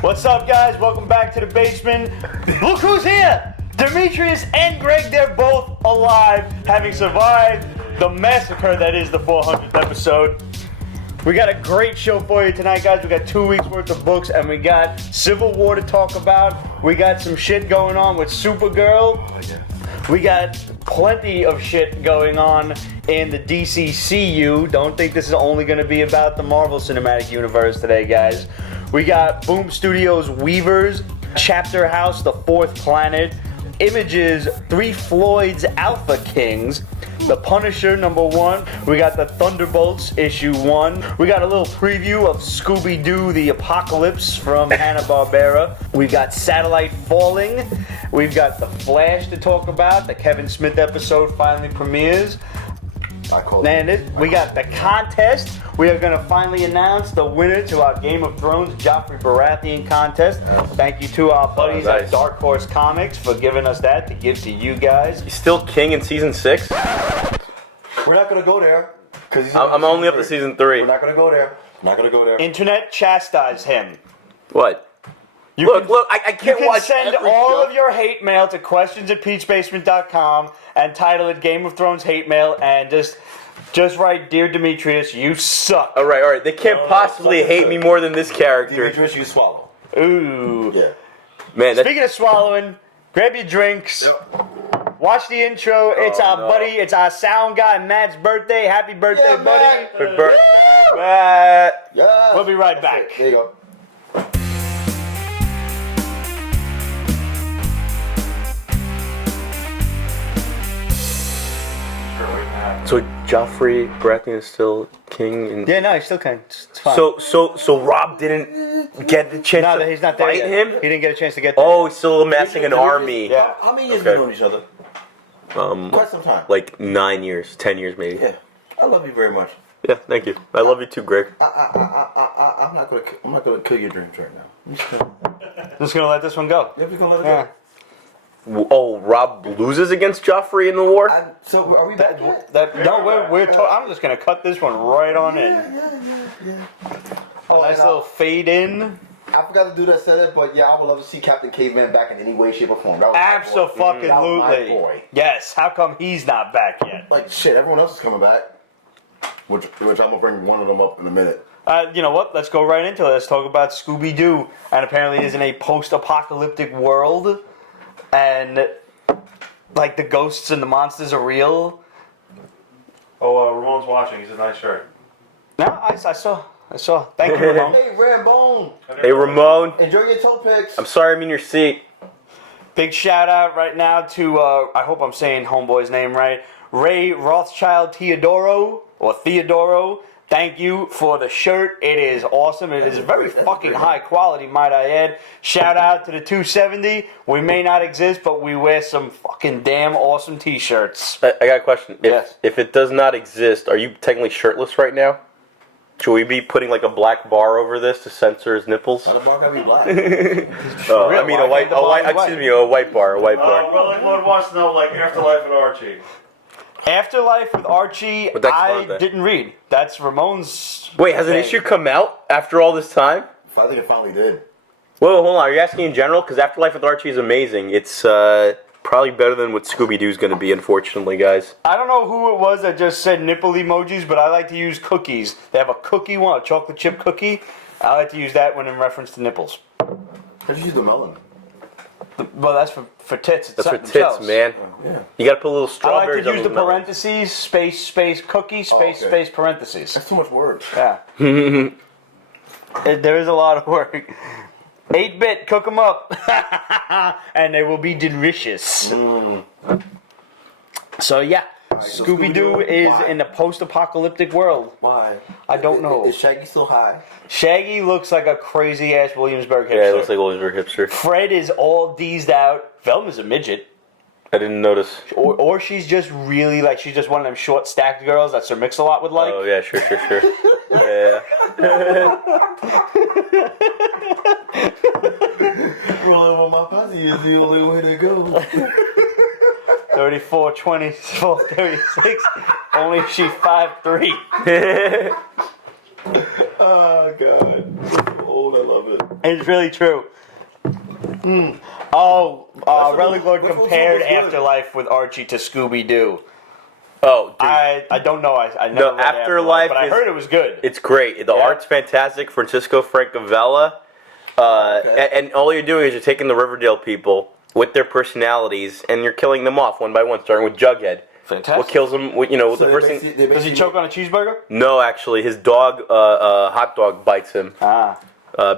What's up, guys? Welcome back to the basement. Look who's here! Dimitrios and Greg, they're both alive, having survived the massacre that is the 400th episode. We got a great show for you tonight, guys. We got 2 weeks worth of books, and we got Civil War to talk about. We got some shit going on with Supergirl. We got plenty of shit going on in the DCCU. Don't think this is only going to be about the Marvel Cinematic Universe today, guys. We got Boom Studios' Weavers, Chapter House, The Fourth Planet, Images, 3 Floyds, Alpha Kings, The Punisher #1. We got the Thunderbolts issue 1. We got a little preview of Scooby-Doo: The Apocalypse from Hanna Barbera. We got Satellite Falling. We've got The Flash to talk about. The Kevin Smith episode finally premieres. We got the contest. We are going to finally announce the winner to our Game of Thrones Joffrey Baratheon contest. Thank you to our buddies at Dark Horse Comics for giving us that to give to you guys. He's still king in season 6? We're not going to go there. I'm only up to season 3. We're not going to go there. Not going to go there. Internet, chastise him. What? Look, I can't watch. You can send all of your hate mail to questions@peachbasement.com and title it Game of Thrones hate mail and just write, Dear Dimitrios, you suck. All right. They can't possibly hate me more than this character. Dimitrios, you swallow. Ooh. Yeah. Man, Speaking of swallowing, grab your drinks. Yep. Watch the intro. It's our buddy. It's our sound guy, Matt's birthday. Happy birthday, buddy. Matt. Happy birthday, Matt. Yeah. We'll be right back. There you go. So Joffrey Baratheon is still king. Yeah, no, he still can. It's fine. So Rob didn't get the chance No, to he's not there fight yet. him. He didn't get a chance to get there. Oh, he's still amassing an army. Yeah. How many years Okay. have we known each other? Quite some time. Like 9 years, 10 years maybe. Yeah. I love you very much. Yeah, thank you. I love you too, Greg. I'm not gonna kill your dreams right now. I'm Just gonna let this one go. just gonna let it Yeah. go. Oh, Rob loses against Joffrey in the war? So are we back yet? I'm just gonna cut this one right on in. Yeah. Oh, nice little fade in. I forgot to do that setup, but yeah, I would love to see Captain Caveman back in any way, shape, or form. That was my boy. That was my Absolutely. boy. Yes. How come he's not back yet? Like shit, everyone else is coming back. Which I'm gonna bring one of them up in a minute. You know what? Let's go right into it. Let's talk about Scooby-Doo. And apparently, it is in a post-apocalyptic world, and like the ghosts and the monsters are real. Oh, Ramon's watching. He's a nice shirt. No, I saw. Thank you, Ramon. Hey, Rambone, Hey, Ramon. enjoy your toe picks. I'm sorry I'm in your seat. Big shout out right now to I hope I'm saying homeboy's name right. Ray Rothschild Theodoro. Thank you for the shirt. It is awesome. It is very fucking high quality, might I add. Shout out to the 270. We may not exist, but we wear some fucking damn awesome t-shirts. I got a question. Yes. If it does not exist, are you technically shirtless right now? Should we be putting like a black bar over this to censor his nipples? How the bar gotta be black? I mean Why a white can't the bar be excuse me, a white bar, Rolling Lord wants to know, like, Afterlife with Archie. Afterlife with Archie, What that's I about that? didn't read. That's Ramon's. Wait, has an thing. issue come out after all this time? I think it finally did. Whoa, hold on. Are you asking in general? Because Afterlife with Archie is amazing. It's probably better than what Scooby-Doo's going to be, unfortunately, guys. I don't know who it was that just said nipple emojis, but I like to use cookies. They have a cookie one, a chocolate chip cookie. I like to use that one in reference to nipples. How'd you use the melon? Well, that's for tits. That's for tits, themselves. man. Yeah. You got to put a little I like strawberries to use on the those melons. parentheses, space, cookie, space, okay. space, parentheses. That's too much words. Yeah. There is a lot of work. 8-bit, cook them up. And they will be delicious. So, yeah. so Scooby-Doo Scooby-Doo, is why? in a post-apocalyptic world. Why? I don't know. Is Shaggy still high? Shaggy looks like a crazy-ass Williamsburg hipster. Yeah, it looks like a Williamsburg hipster. Fred is all deezed out. Velma's a midget. I didn't notice. Or she's just really, like, she's just one of them short, stacked girls that Sir Mix-a-Lot would like. Oh, yeah, sure. Yeah. Rolling with my posse is the only way to go. 34, 24, 36. Only she 5'3". Oh, God. So old, I love love it. It's really true. Oh, Relic Lord which one compared was good? Afterlife with Archie to Scooby-Doo. Oh, dude. I don't know. I never No, read Afterlife but I is- heard it was good. It's great. The Yeah. art's fantastic. Francisco Francavilla. And all you're doing is you're taking the Riverdale people with their personalities and you're killing them off one by one, starting with Jughead. Fantastic. What kills him? You know, the first thing. Does he choke on a cheeseburger? No, actually, his dog, hot dog, bites him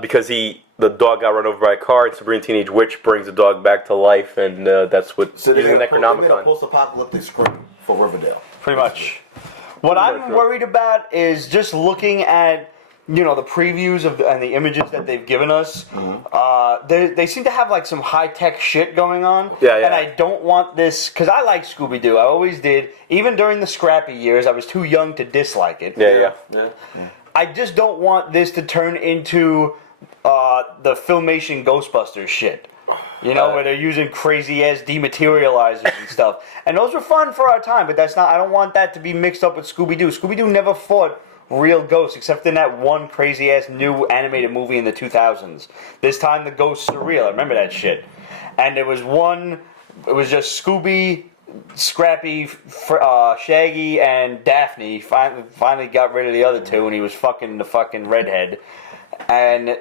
because the dog got run over by a car. And Sabrina Teenage Witch brings the dog back to life, and that's what So they using made a Necronomicon. post-apocalyptic script for Riverdale. Pretty much. What I'm worried about is just looking at, you know, the previews and the images that they've given us. They seem to have like some high-tech shit going on. Yeah, yeah. And I don't want this, because I like Scooby-Doo. I always did. Even during the scrappy years, I was too young to dislike it. Yeah. I just don't want this to turn into the Filmation Ghostbusters shit. You know, where they're using crazy-ass dematerializers and stuff. And those were fun for our time, but that's not... I don't want that to be mixed up with Scooby-Doo. Scooby-Doo never fought real ghosts, except in that one crazy-ass new animated movie in the 2000s. This time the ghosts are real. I remember that shit. And there was one... It was just Scooby, Scrappy, Shaggy, and Daphne. Finally got rid of the other two, and he was fucking the fucking redhead. And...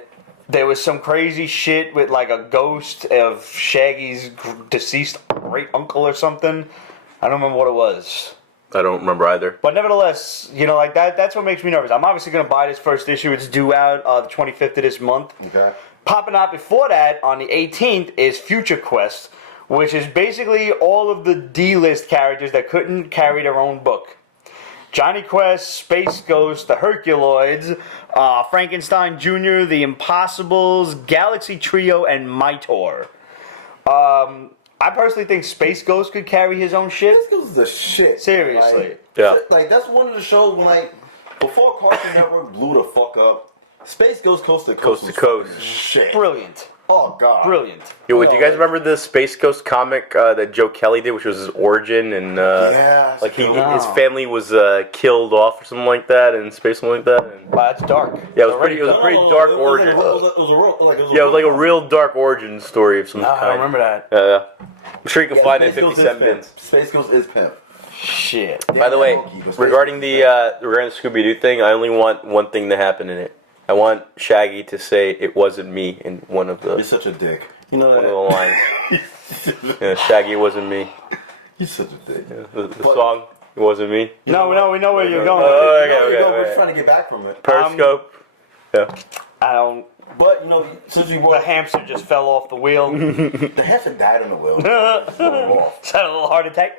there was some crazy shit with like a ghost of Shaggy's deceased great uncle or something. I don't remember what it was. I don't remember either. But nevertheless, you know, like that's what makes me nervous. I'm obviously going to buy this first issue. It's due out the 25th of this month. Okay. Popping out before that on the 18th is Future Quest, which is basically all of the D-list characters that couldn't carry their own book. Johnny Quest, Space Ghost, the Herculoids, Frankenstein Jr., the Impossibles, Galaxy Trio, and Mitor. I personally think Space Ghost could carry his own shit. This goes the shit. Seriously. Like that's one of the shows when before Cartoon Network blew the fuck up. Space Ghost Coast to Coast. Coast to Coast. Shit. Brilliant. Oh god. Brilliant. Yo, do you guys remember the Space Ghost comic that Joe Kelly did, which was his origin, and like his family was killed off or something like that in space, something like that. And, Wow, that's dark. yeah, it was pretty dark origin. It was Like a real dark origin story of some No, kind. I don't remember that. Yeah. I'm sure you can find it in 50 cent bins. Space Ghost is pimp. Shit. By the way, regarding the Scooby-Doo thing, I only want one thing to happen in it. I want Shaggy to say "it wasn't me" in one of the You're such a dick. You know one that. of the lines. Yeah, Shaggy, it wasn't me. You're such a dick. Yeah, the song, it wasn't me. No, we know where you're going. We're just trying to get back from it. Periscope. Yeah. I don't... But, you know, since we The brought hamster just fell off the wheel. the hamster died on the wheel. Had a little heart attack.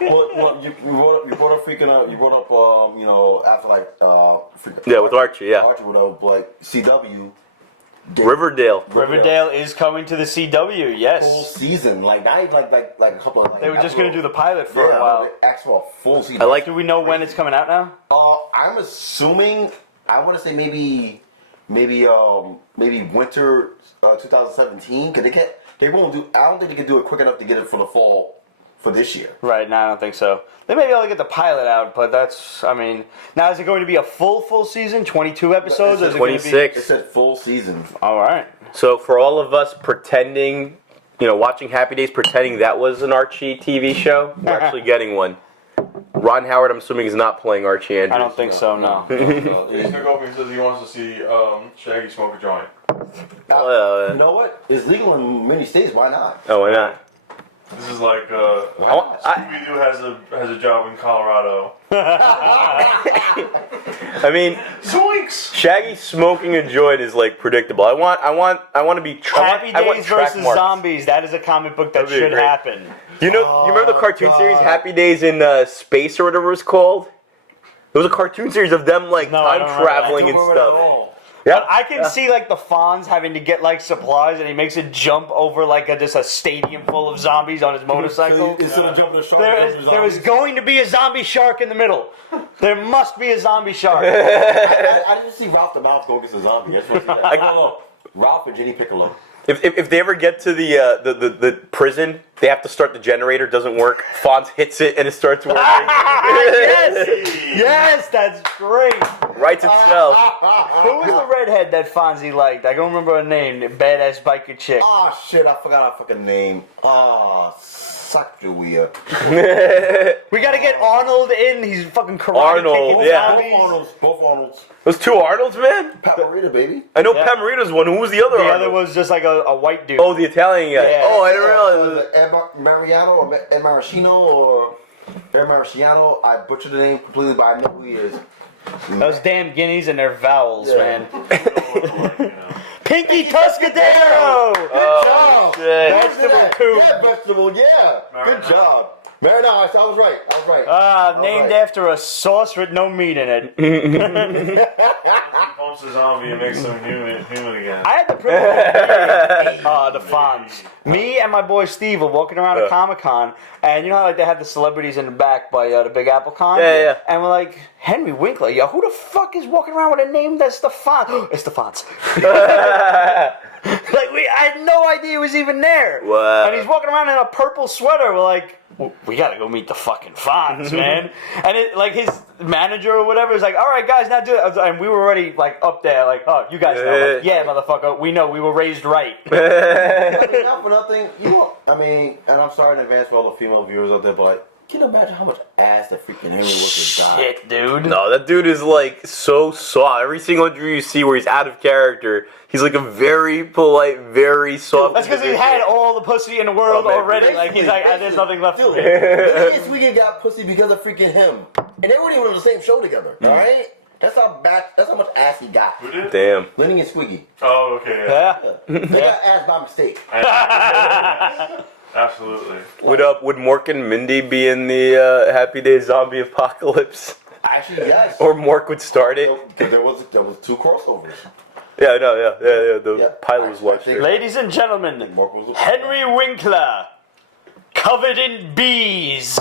Well, you brought up freaking out. You brought up, you know, after Yeah, with Archie, yeah. Archie would have like CW. Riverdale. Riverdale is coming to the CW, Full yes. season, like not even like a couple of. Like, They were just going to do the pilot for a while. Actual full season. I like. Do we know when it's coming out now? I'm assuming. I want to say maybe winter 2017. Cause they won't do. I don't think they can do it quick enough to get it for the fall for this year. Right, no, I don't think so. They may be able to get the pilot out, but that's, I mean... Now, is it going to be a full season? 22 episodes? Or is it going to be... 26. It said full season. Alright. So for all of us pretending, you know, watching Happy Days, pretending that was an Archie TV show, we're actually getting one. Ron Howard, I'm assuming, is not playing Archie Andrews. I don't think so, no. He's gonna go up and says he wants to see Shaggy smoke a joint. You know what? It's legal in many states. Why not? Oh, why not? This is like Scooby-Doo has a job in Colorado. I mean, Zoinks! Shaggy smoking a joint is like predictable. I want to be Happy I want Days track versus marks. Zombies. That is a comic book that That'd be should great. happen. You remember the cartoon series Happy Days in Space or whatever it was called? It was a cartoon series of them like No, I time don't remember that. traveling I and don't remember stuff. that at all. Yeah, I can see like the Fonz having to get like supplies, and he makes a jump over like just a stadium full of zombies on his motorcycle. Instead of jumping the shark, There is going to be a zombie shark in the middle. There must be a zombie shark. I didn't see Ralph the Mouth go against a zombie. I just want to see that. No, Ralph and Jenny Piccolo. If they ever get to the prison, they have to start the generator. Doesn't work. Fonz hits it and it starts working. Yes, that's great. Writes itself. Who was the redhead that Fonzie liked? I don't remember her name. Badass biker chick. Oh shit, I forgot her fucking name. Oh, Sacria. We gotta get Arnold in. He's fucking karate Arnold, kicking yeah. zombies. Both Arnolds. Those two Arnolds, man? Pat Morita, baby. I know Yeah. Pat Morita's one. Who was the other The Arnold? other was just like a white dude. Oh, the Italian guy. Yeah. Oh, I didn't realize. Ed Mariano or Ed Maraschino or Ed Maraschino. I butchered the name completely, but I know who he is. Those damn guineas and their vowels, Yeah. man. You know. Pinky Tuscadero! Job. shit. Vegetable coup. Yeah, vegetable, yeah. Good job. Very nice. I was right. I was right. Named after a sauce with no meat in it. Pumps a zombie and makes him human again. I had the privilege of meeting the Fonz. Me and my boy Steve were walking around at Comic-Con, and you know how like they have the celebrities in the back by the Big Apple Con? Yeah. And we're like, Henry Winkler, yo, who the fuck is walking around with a name that's the Fonz? It's the Fonz. Like, I had no idea he was even there. Wow. And he's walking around in a purple sweater. We're like, we gotta go meet the fucking Fonz, man. And it, like his manager or whatever is like, all right, guys, now do it. And we were already like up there, like, oh, you guys know, like, yeah, motherfucker, we know, we were raised right. I mean, not for nothing. You know, I mean, and I'm sorry in advance for all the female viewers out there, but can you imagine how much ass that freaking Henry Winkler got? Shit, dude. No, that dude is like so soft. Every single interview you see where he's out of character, he's like a very polite, very soft. That's because he had all the pussy in the world Oh, man, already. Like he's like, there's nothing left for me. This weekend got pussy because of freaking him, and they weren't even on the same show together. All right, that's how bad. That's how much ass he got. Who did? Damn. Lenny and Squiggy. Oh, okay. Yeah. Yeah. They got ass by mistake. Absolutely. Would Mork and Mindy be in the Happy Days zombie apocalypse? Actually, yes. Or Mork would start it? Because there was two crossovers. Yeah, no, yeah. The Yeah. pilot was watched. think- Ladies and gentlemen, Mark was the- Henry Winkler, covered in bees.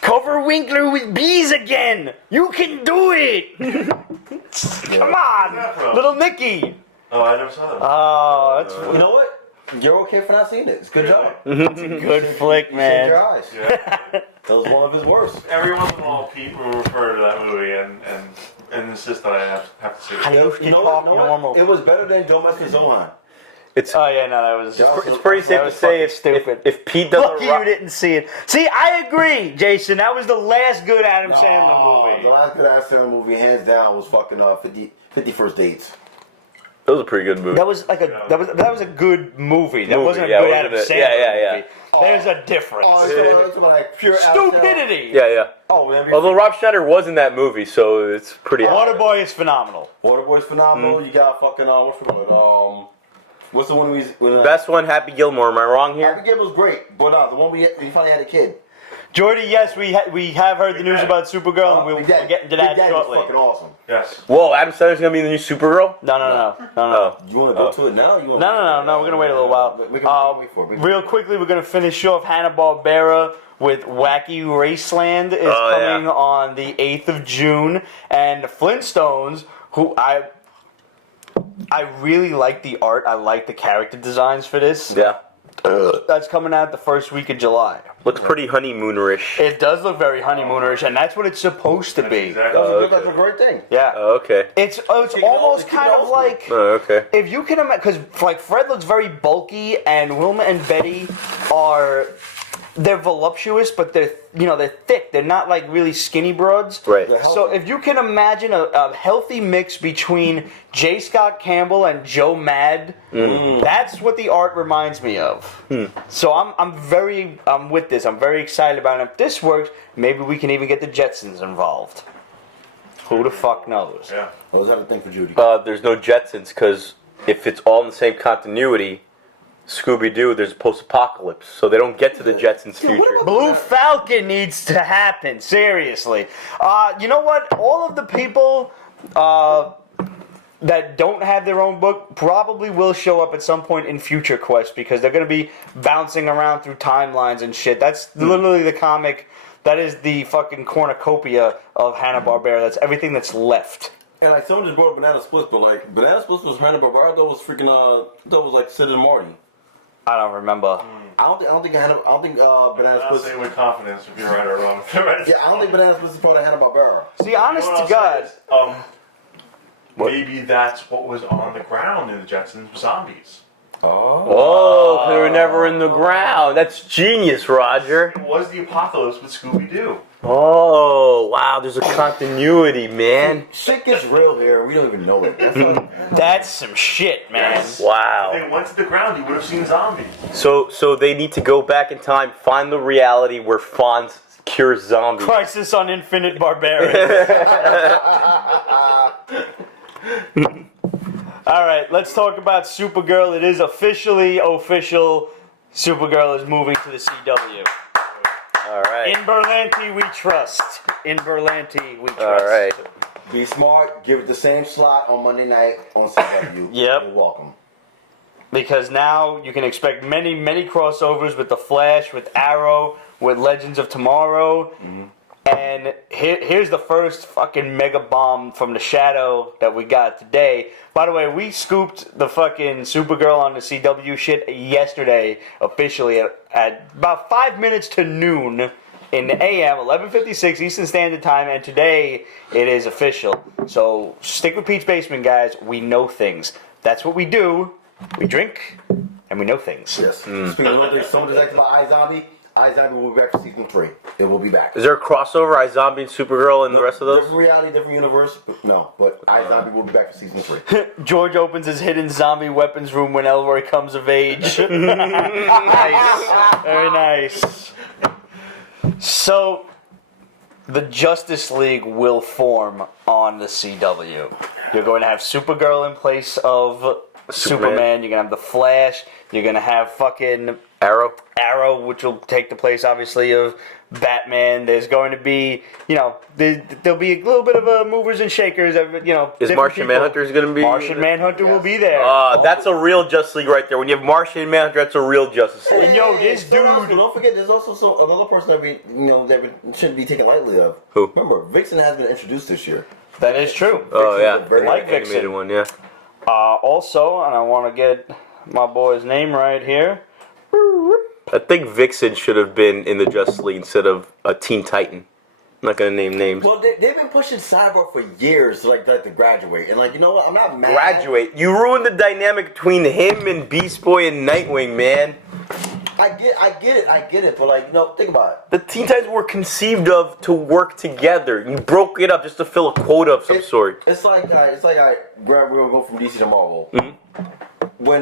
Cover Winkler with bees again. You can do it. Come on, little Nicky. Oh, I never saw that. Oh, that's You know what? You're okay for not seeing it. It's a good job. a good flick, Save man. your eyes. Yeah. That was one of his worst. Every once in a while, people refer to that movie and insist that I have to see I it. used to You know talk what? normal. It was better than Don't Mess with Zohan. It's Oh yeah, no, that was. it's pretty safe that to was say fucking if, stupid. if Pete doesn't Lucky you didn't see it. See, I agree, Jason. That was the last good Adam Sandler movie. The last good Adam Sandler movie, hands down, was fucking 50 First Dates. That was a pretty good movie. That was like that was a good movie. That Movie, wasn't a yeah, good wasn't Adam it? Sandler Yeah. movie. There's a difference. It's like pure Adam Sandler. Stupidity. Yeah. Oh, man. Although Rob Schneider was in that movie, so it's pretty. Waterboy is phenomenal. Waterboy's phenomenal. You got fucking what's the one we Best one, Happy Gilmore. Am I wrong here? Happy Gilmore's great, but the one we finally had a kid. Jordy, yes, we have heard the news about Supergirl, and we'll get into that Big Daddy was shortly. fucking awesome. Yes. Whoa, Adam Sandler's gonna be in the new Supergirl? No. Oh. You want to go to it now? You want No, we're gonna wait a little while. We can wait for it. Real quickly, we're gonna finish off Hanna Barbera with Wacky Raceland is coming on the 8th of June, and the Flintstones, who I really like the art. I like the character designs for this. Yeah. That's coming out the first week of July. Looks pretty honeymoonerish. It does look very honeymoonerish, and that's what it's supposed to be. Exactly. That's a great thing. Yeah. Oh, okay. It's almost kind of like Oh, okay. if you can imagine, because like Fred looks very bulky, and Wilma and Betty they're voluptuous, but they're thick. They're not like really skinny broads. Right. So if you can imagine a healthy mix between J. Scott Campbell and Joe Mad, that's what the art reminds me of. So I'm with this. I'm very excited about it. If this works, maybe we can even get the Jetsons involved. Who the fuck knows? Yeah. What was that a thing for Judy? There's no Jetsons because if it's all in the same continuity, Scooby-Doo, there's a post-apocalypse, so they don't get to the Jetsons' future. Blue Falcon needs to happen, seriously. You know what? All of the people that don't have their own book probably will show up at some point in Future Quest because they're going to be bouncing around through timelines and shit. That's literally the comic. That is the fucking cornucopia of Hanna-Barbera. That's everything that's left. And like someone just brought up Banana Splits, but like Banana Splits was Hanna Barbera. That was freaking that was like Sid and Marty. I don't remember. I don't think Banana I'll Split. say with confidence if you're right or wrong. Right? Yeah, I don't think Banana Split is part of Hanna Barbera. See, honest You know to what God. maybe that's what was on the ground in the Jetsons, zombies. Oh, they were never in the ground. That's genius, Roger. It was the apocalypse with Scooby-Doo. Oh, wow, there's a continuity, man. Shit gets real here, and we don't even know it. That's some shit, man. Yes. Wow. If they went to the ground, you would have seen zombies. So they need to go back in time, find the reality where Fonz cures zombies. Crisis on Infinite Barbarian. All right, let's talk about Supergirl. It is official. Supergirl is moving to the CW. All right. In Berlanti, we trust. In Berlanti, we trust. All right. Be smart. Give it the same slot on Monday night on CW. Yep. You're welcome. Because now you can expect many, many crossovers with The Flash, with Arrow, with Legends of Tomorrow. Mm-hmm. And here's the first fucking mega bomb from the shadow that we got today. By the way, we scooped the fucking Supergirl on the CW shit yesterday, officially, at about 5 minutes to noon in the AM, 11:56 Eastern Standard Time, and today it is official. So stick with Pete's Basement, guys. We know things. That's what we do. We drink, and we know things. Yes. Speaking of other things, someone just asked about iZombie. iZombie will be back for season 3. It will be back. Is there a crossover, iZombie and Supergirl and the rest of those? Different reality, different universe. No, but iZombie will be back for season 3. George opens his hidden zombie weapons room when Elroy comes of age. Nice. Very nice. So, the Justice League will form on the CW. You're going to have Supergirl in place of Superman. You're going to have the Flash. You're going to have fucking Arrow, which will take the place, obviously, of Batman. There's going to be, there'll be a little bit of a movers and shakers. Is Martian Manhunter going to be? Martian Manhunter will be there. That's a real Justice League right there. When you have Martian Manhunter, that's a real Justice League. And this dude. Don't forget, there's also another person that we shouldn't be taken lightly of. Who? Remember, Vixen has been introduced this year. That is true. Oh yeah, very like animated Vixen. one, yeah. Also, and I want to get my boy's name right here. I think Vixen should have been in the Justice League instead of a Teen Titan. I'm not gonna name names. Well, they've been pushing Cyborg for years, to graduate, and you know what? I'm not mad. Graduate. You ruined the dynamic between him and Beast Boy and Nightwing, man. I get it, but think about it. The Teen Titans were conceived of to work together. You broke it up just to fill a quota of some sort. It's like we're gonna go from DC to Marvel. Mm-hmm. When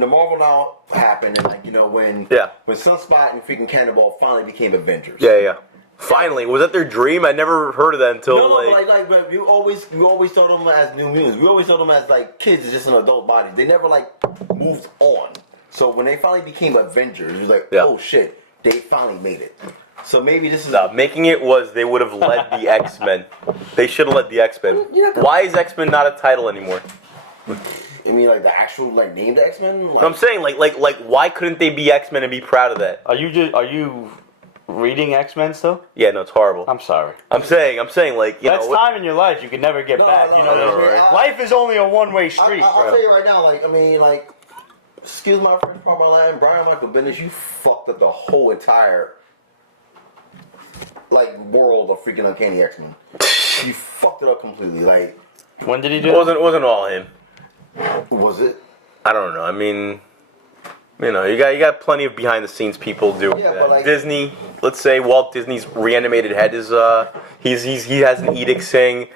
the Marvel Now happened, and when Sunspot and freaking Cannonball finally became Avengers. Yeah. Finally, was that their dream? I never heard of that until but we always thought of them as New Mutants. We always thought of them as kids, just in adult bodies. They never moved on. So when they finally became Avengers, it was like, oh shit, they finally made it. So maybe this is making it was they would have led the X-Men. They should have led the X-Men. Why is X-Men not a title anymore? I mean, the actual named X-Men. I'm saying why couldn't they be X-Men and be proud of that? Are you reading X-Men still? Yeah, no, it's horrible. I'm sorry. I'm saying that's time in your life you can never get back. Life is only a one-way street. I'll tell you right now. Excuse my French, part my Latin, Brian Michael Bendis, you fucked up the whole entire world of freaking Uncanny X-Men. You fucked it up completely. When did he do it? Wasn't all him. Was it? I don't know. I mean, you got plenty of behind the scenes people doing that. Disney, let's say Walt Disney's reanimated head is he has an edict saying,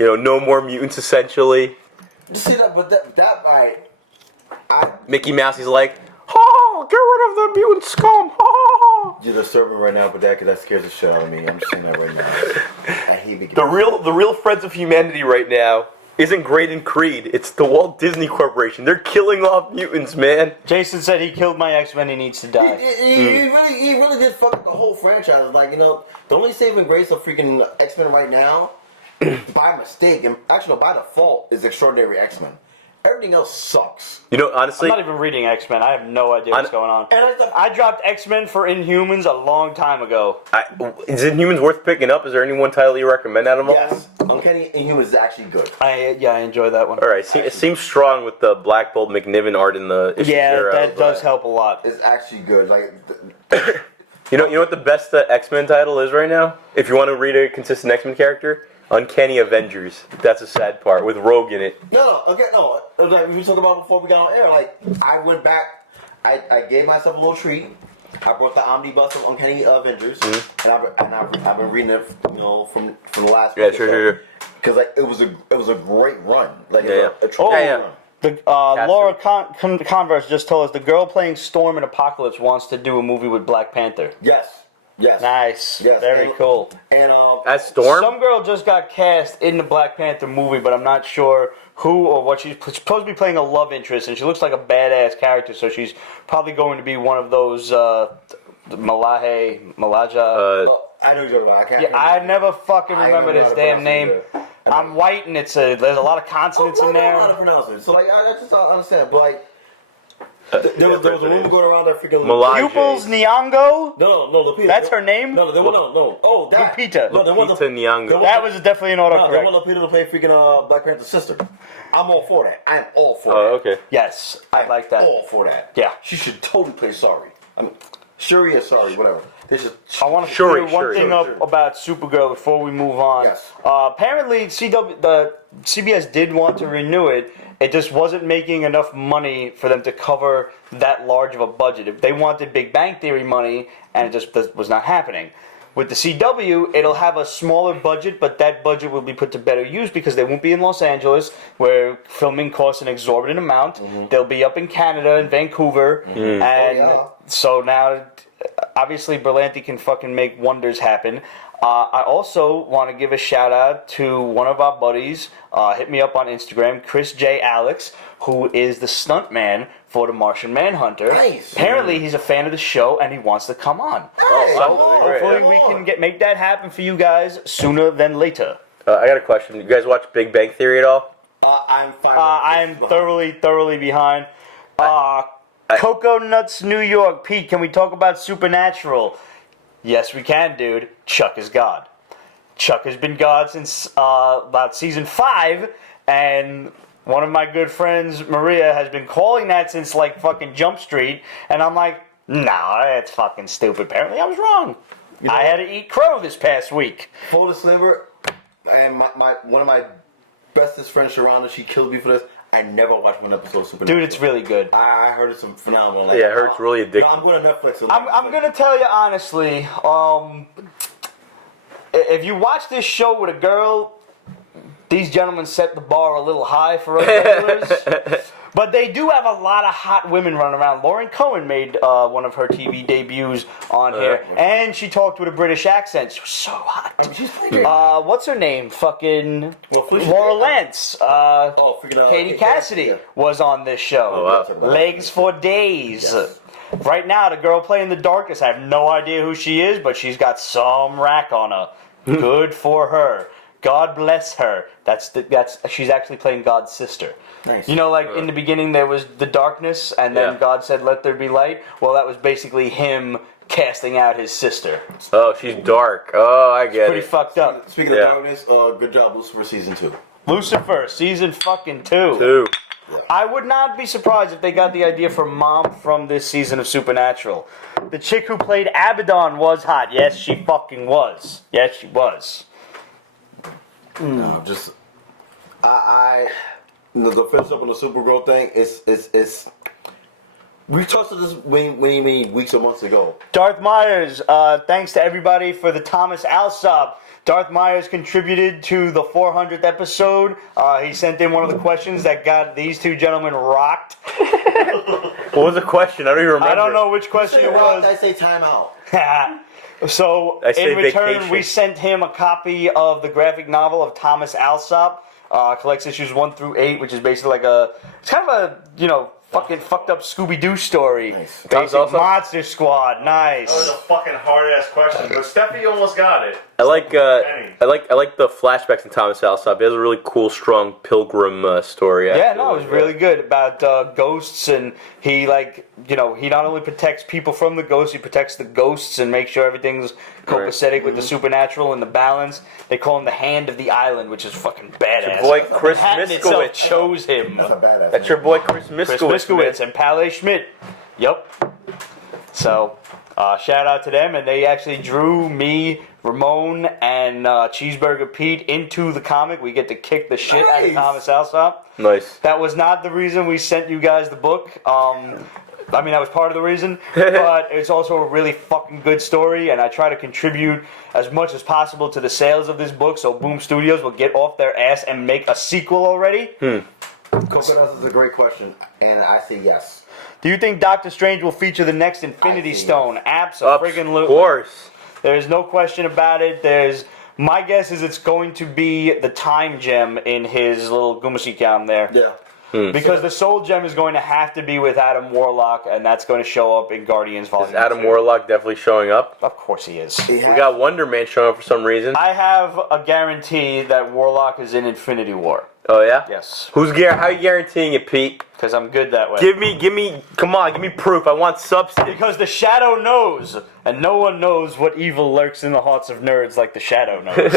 no more mutants essentially. You see that? But that Mickey Mouse, he's like, oh, get rid of the mutant scum. Oh. You're disturbing right now, but that scares the shit out of me. I'm just saying that right now. I hate Mickey. The real friends of humanity right now isn't Great and Creed. It's the Walt Disney Corporation. They're killing off mutants, man. Jason said he killed my X-Men. He needs to die. He really did fuck up the whole franchise. The only saving grace of freaking X-Men right now, by mistake, and actually by default, is Extraordinary X-Men. Everything else sucks. Honestly, I'm not even reading X-Men. I have no idea what's going on. I dropped X-Men for Inhumans a long time ago. Is Inhumans worth picking up? Is there any one title you recommend out of them? Yes. Uncanny Inhumans is actually good. I enjoy that one. All right, it seems strong with the Black Bolt McNiven art in the issue. Yeah, that does help a lot. It's actually good. Like, you know what the best X-Men title is right now? If you want to read a consistent X-Men character, Uncanny Avengers. That's a sad part with Rogue in it. No. Like we talked about before we got on air. Like, I went back. I gave myself a little treat. I brought the omnibus of Uncanny Avengers, and I've been reading it, from the last. Yeah, sure. Because like it was a great run. Like Yeah. a tremendous run. The Laura Converse just told us the girl playing Storm in Apocalypse wants to do a movie with Black Panther. Yes. Nice. Yes. Very cool. And as Storm, some girl just got cast in the Black Panther movie, but I'm not sure who or what. She's supposed to be playing a love interest, and she looks like a badass character, so she's probably going to be one of those Malaja. I know you're talking about. I never fucking remember this damn name. I'm white, and there's a lot of consonants in there. I don't know how to pronounce it. So like, I just don't understand. But like, there was a rumor going around that freaking Pupils Nyong'o. No, Lupita. That's her name. No. Oh, that. Lupita. No, Lupita Nyong'o. That was definitely an autocorrect. They want Lupita to play freaking Black Panther's sister. I'm all for that. I'm all for that. Oh, okay. Yes, I like that. All for that. Yeah. She should totally play Sorry. I mean, Shuri or Sorry, whatever. I want to clear one thing up about Supergirl before we move on. Yes. Apparently, the CBS did want to renew it. It just wasn't making enough money for them to cover that large of a budget. If they wanted Big Bang Theory money, and it just was not happening. With the CW, it'll have a smaller budget, but that budget will be put to better use because they won't be in Los Angeles, where filming costs an exorbitant amount. Mm-hmm. They'll be up in Canada, in Vancouver, and so now, obviously, Berlanti can fucking make wonders happen. I also want to give a shout out to one of our buddies. Hit me up on Instagram, Chris J. Alex, who is the stuntman for the Martian Manhunter. Nice. Apparently, he's a fan of the show and he wants to come on. Nice. So hopefully we can make that happen for you guys sooner than later. I got a question. You guys watch Big Bang Theory at all? I'm fine. I'm thoroughly behind. Cocoa Nuts, New York. Pete, can we talk about Supernatural? Yes, we can, dude. Chuck is God. Chuck has been God since about season 5, and one of my good friends, Maria, has been calling that since like fucking Jump Street, and I'm like, nah, that's fucking stupid. Apparently I was wrong. I had to eat crow this past week. Full disclaimer, and one of my bestest friends, Sharana, she killed me for this. I never watched one episode of Supernatural. Dude, it's really good. I heard it's phenomenal. Like, I heard it's really addictive. No, I'm going to Netflix. I'm going to tell you honestly, if you watch this show with a girl, these gentlemen set the bar a little high for us regulars. But they do have a lot of hot women running around. Lauren Cohen made one of her TV debuts on here, and she talked with a British accent. She was so hot. I mean, she's pretty great. What's her name? Fucking Felicia Laura Day. Lance. Katie Cassidy was on this show. Oh, wow. Legs for days. Yes. Right now, the girl playing the darkness, I have no idea who she is, but she's got some rack on her. Good for her. God bless her. She's actually playing God's sister. Nice. You know, like in the beginning there was the darkness, and then God said, "Let there be light." Well, that was basically him casting out his sister. Oh, she's dark. Oh, I get Pretty it. fucked up. Speaking of darkness, good job, Lucifer season 2. Lucifer, season fucking 2. I would not be surprised if they got the idea for Mom from this season of Supernatural. The chick who played Abaddon was hot. Yes, she fucking was. Yes, she was. No, just the finish up on the Supergirl thing is we talked to this many weeks or months ago. Darth Myers, thanks to everybody for the Thomas Alsop. Darth Myers contributed to the 400th episode. He sent in one of the questions that got these two gentlemen rocked. What was the question? I don't even remember. I don't know which question it was. I say timeout. So, in return, we sent him a copy of the graphic novel of Thomas Alsop. Collects issues 1 through 8, which is basically like it's kind of a, fucking fucked up Scooby-Doo story. Nice. Basic Monster Squad, nice. That was a fucking hard-ass question, but Steffi almost got it. I like the flashbacks in Thomas Alsop. He has a really cool, strong pilgrim story. Yeah, no, it was really good about ghosts, and he he not only protects people from the ghosts, he protects the ghosts and makes sure everything's copacetic with the supernatural and the balance. They call him the Hand of the Island, which is fucking badass. Your boy Chris Manhattan itself Miskowitz chose him. That's a badass. That's your boy Chris Miskowitz. Chris Miskowitz and Palais Schmidt. Yep. So, shout out to them, and they actually drew me, Ramon, and Cheeseburger Pete into the comic. We get to kick the shit out of Thomas Alsop. Nice. That was not the reason we sent you guys the book. I mean, that was part of the reason, but it's also a really fucking good story, and I try to contribute as much as possible to the sales of this book, so Boom Studios will get off their ass and make a sequel already. Coconuts is a great question, and I say yes. Do you think Doctor Strange will feature the next Infinity Stone? Absolutely. Of course. There's no question about it. My guess is it's going to be the time gem in his little Gumasikam there. Yeah. Because the soul gem is going to have to be with Adam Warlock, and that's going to show up in Guardians Volume 2. Is Adam Warlock definitely showing up? Of course he is. We got Wonder Man showing up for some reason. I have a guarantee that Warlock is in Infinity War. Oh yeah? Yes. How are you guaranteeing it, Pete? Because I'm good that way. Give me proof. I want substance. Because the Shadow knows, and no one knows what evil lurks in the hearts of nerds like the Shadow knows.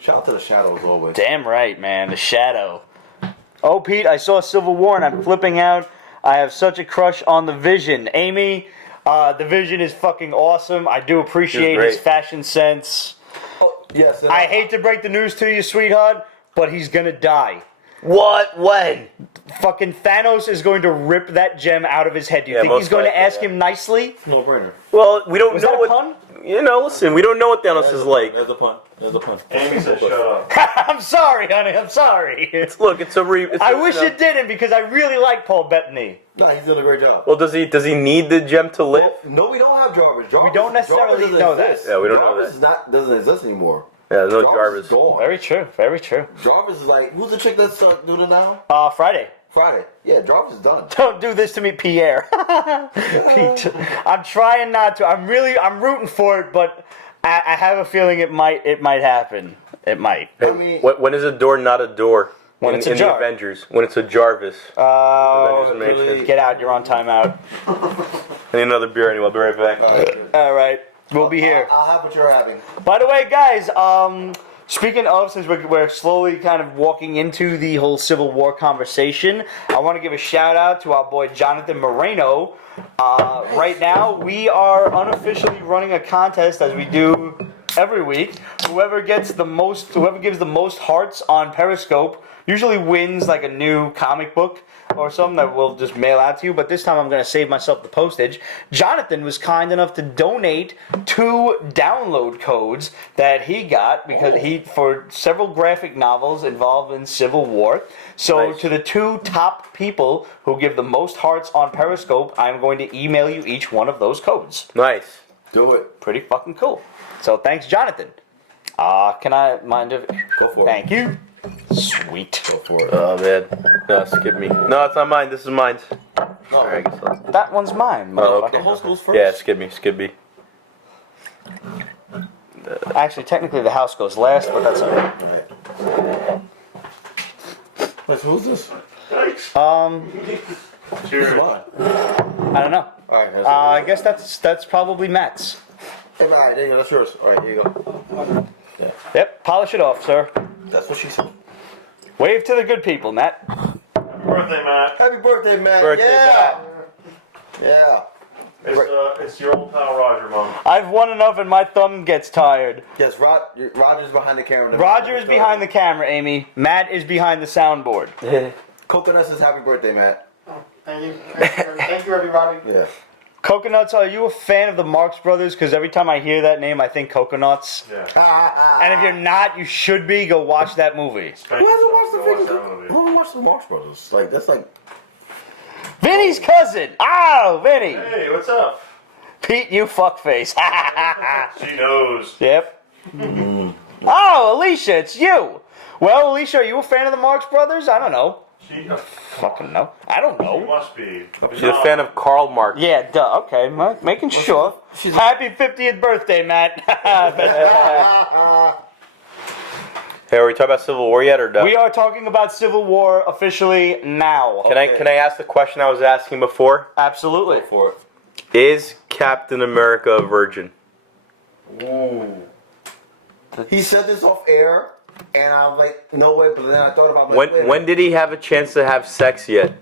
Shout out to the Shadows always. Damn right, man, the Shadow. Oh, Pete, I saw Civil War and I'm flipping out. I have such a crush on the Vision. Amy, the Vision is fucking awesome. I do appreciate his fashion sense. Oh, yes. I hate to break the news to you, sweetheart, but he's gonna die. What? When? Fucking Thanos is going to rip that gem out of his head. Do you think he's going to ask him nicely? No brainer. Well, we don't Was know that a what. pun? Listen, we don't know what Thanos is like. There's a pun. Amy said shut up. I'm sorry, honey. I'm sorry. Look, it's a I wish it didn't because I really like Paul Bettany. No, he's doing a great job. Well, does he need the gem to live? No, we don't have Jarvis. We don't necessarily know that. Yeah, we don't know that. Jarvis doesn't exist anymore. Yeah, there's no Jarvis. Is gone. Very true. Very true. Jarvis is like, who's the chick that's doing it now? Friday. Friday. Yeah, Jarvis is done. Don't do this to me, Pierre. Pete, I'm trying not to. I'm rooting for it, but I have a feeling it might happen. It might. I mean, When is a door not a door? When it's a in jar. the Avengers. When it's a Jarvis. really? Get out. You're on timeout. I need another beer anyway. I'll be right back. All right. We'll be here. I'll have what you're having. By the way, guys, speaking of, since we're slowly kind of walking into the whole Civil War conversation, I want to give a shout out to our boy Jonathan Moreno. Right now, we are unofficially running a contest as we do every week. Whoever gives the most hearts on Periscope usually wins like a new comic book or something that we'll just mail out to you, but this time I'm going to save myself the postage. Jonathan was kind enough to donate 2 download codes that he got because for several graphic novels involved in Civil War. So Nice. to the 2 top people who give the most hearts on Periscope, I'm going to email you each one of those codes. Nice. Do it. Pretty fucking cool. So thanks, Jonathan. Can I mind if... Go for it. Thank you. Sweet. Go for it. Oh man. No, skip me. No, it's not mine. This is mine. No, Alright, I guess I'll... That one's mine, Oh, motherfucker. okay. the host goes first. Yeah, skip me. Actually, technically the house goes last, but that's alright. Wait, who's this? Thanks. Who's mine? I don't know. Alright, I guess that's probably Matt's. Hey, alright, there you go. That's yours. Alright, here you go. Yeah. Yep, polish it off, sir. That's what she said. Wave to the good people, Matt. Birthday, Matt. Happy birthday, Matt. Birthday, yeah. Yeah. It's your old pal Roger, Mom. I've won enough and my thumb gets tired. Yes, Roger's behind the camera. Roger is behind the camera, Amy. Matt is behind the soundboard. Coconuts says happy birthday, Matt. Thank you. Thank you, everybody. Yeah. Coconuts, are you a fan of the Marx Brothers? Because every time I hear that name, I think Coconuts. Yeah. And if you're not, you should be. Go watch that movie. Who hasn't watched the Who hasn't watched the Marx Brothers? Like, that's like... Vinny's cousin. Oh, Vinny. Hey, what's up? Pete, you fuckface. She knows. Yep. Oh, Alicia, it's you. Well, Alicia, are you a fan of the Marx Brothers? I don't know. She Fucking no. I don't know. must be. She's a fan of Karl Marx. Yeah, duh. Okay, making sure. Happy 50th birthday, Matt. Hey, are we talking about Civil War yet, or no? We are talking about Civil War officially now. Can I ask the question I was asking before? Absolutely. For it. Is Captain America a virgin? Ooh. He said this off air, and I was like, no way. But then I thought about When did he have a chance to have sex yet?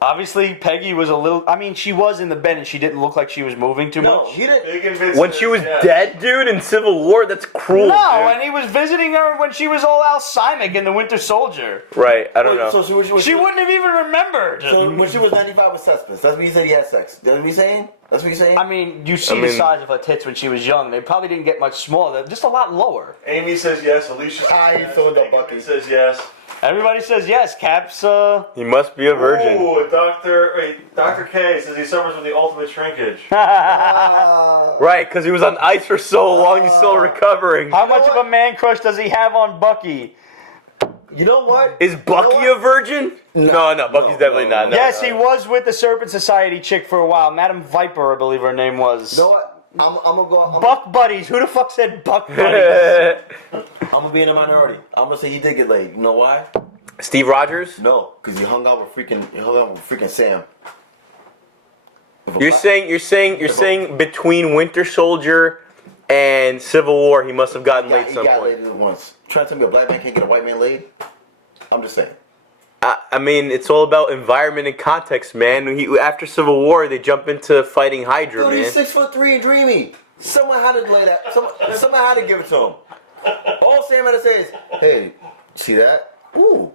Obviously, Peggy was a little. I mean, she was in the bed and she didn't look like she was moving too No, much. he didn't. Big and Vincent, When she was yes. dead, dude, in Civil War? That's cruel, No, dude. and he was visiting her when she was all Alzheimer in the Winter Soldier. Right, I don't know. So She wouldn't have even remembered. So when she was 95 with Cespedes, that's when you said he had sex. That's what he's saying? That's what he's saying? I mean, you see the size of her tits when she was young. They probably didn't get much smaller. They're just a lot lower. Amy says yes. Alicia says I ain't yes. feeling that Big and Bucky. Vincent says yes. Everybody says yes. Cap's. He must be a virgin. Ooh, Dr. K says he suffers from the ultimate shrinkage. Right, because he was on ice for so long, he's still recovering. How much of a man crush does he have on Bucky? You know what? Is Bucky a virgin? No, Bucky's definitely not. No. Yes, he was with the Serpent Society chick for a while. Madam Viper, I believe her name was. You know what? I'm gonna go. Buck Buddies. Who the fuck said Buck Buddies? I'm gonna be in the minority. I'm gonna say he did get laid. You know why? Steve Rogers? No, because he hung out with freaking Sam. You're saying between Winter Soldier and Civil War, he must have gotten laid at He some got point. laid once. Trying to tell me a black man can't get a white man laid? I'm just saying. I mean, it's all about environment and context, man. After Civil War, they jump into fighting Hydra, Dude, man. he's 6'3" and dreamy. Someone had to lay that. Someone had to give it to him. All Sam had to say is, "Hey, see that? Ooh,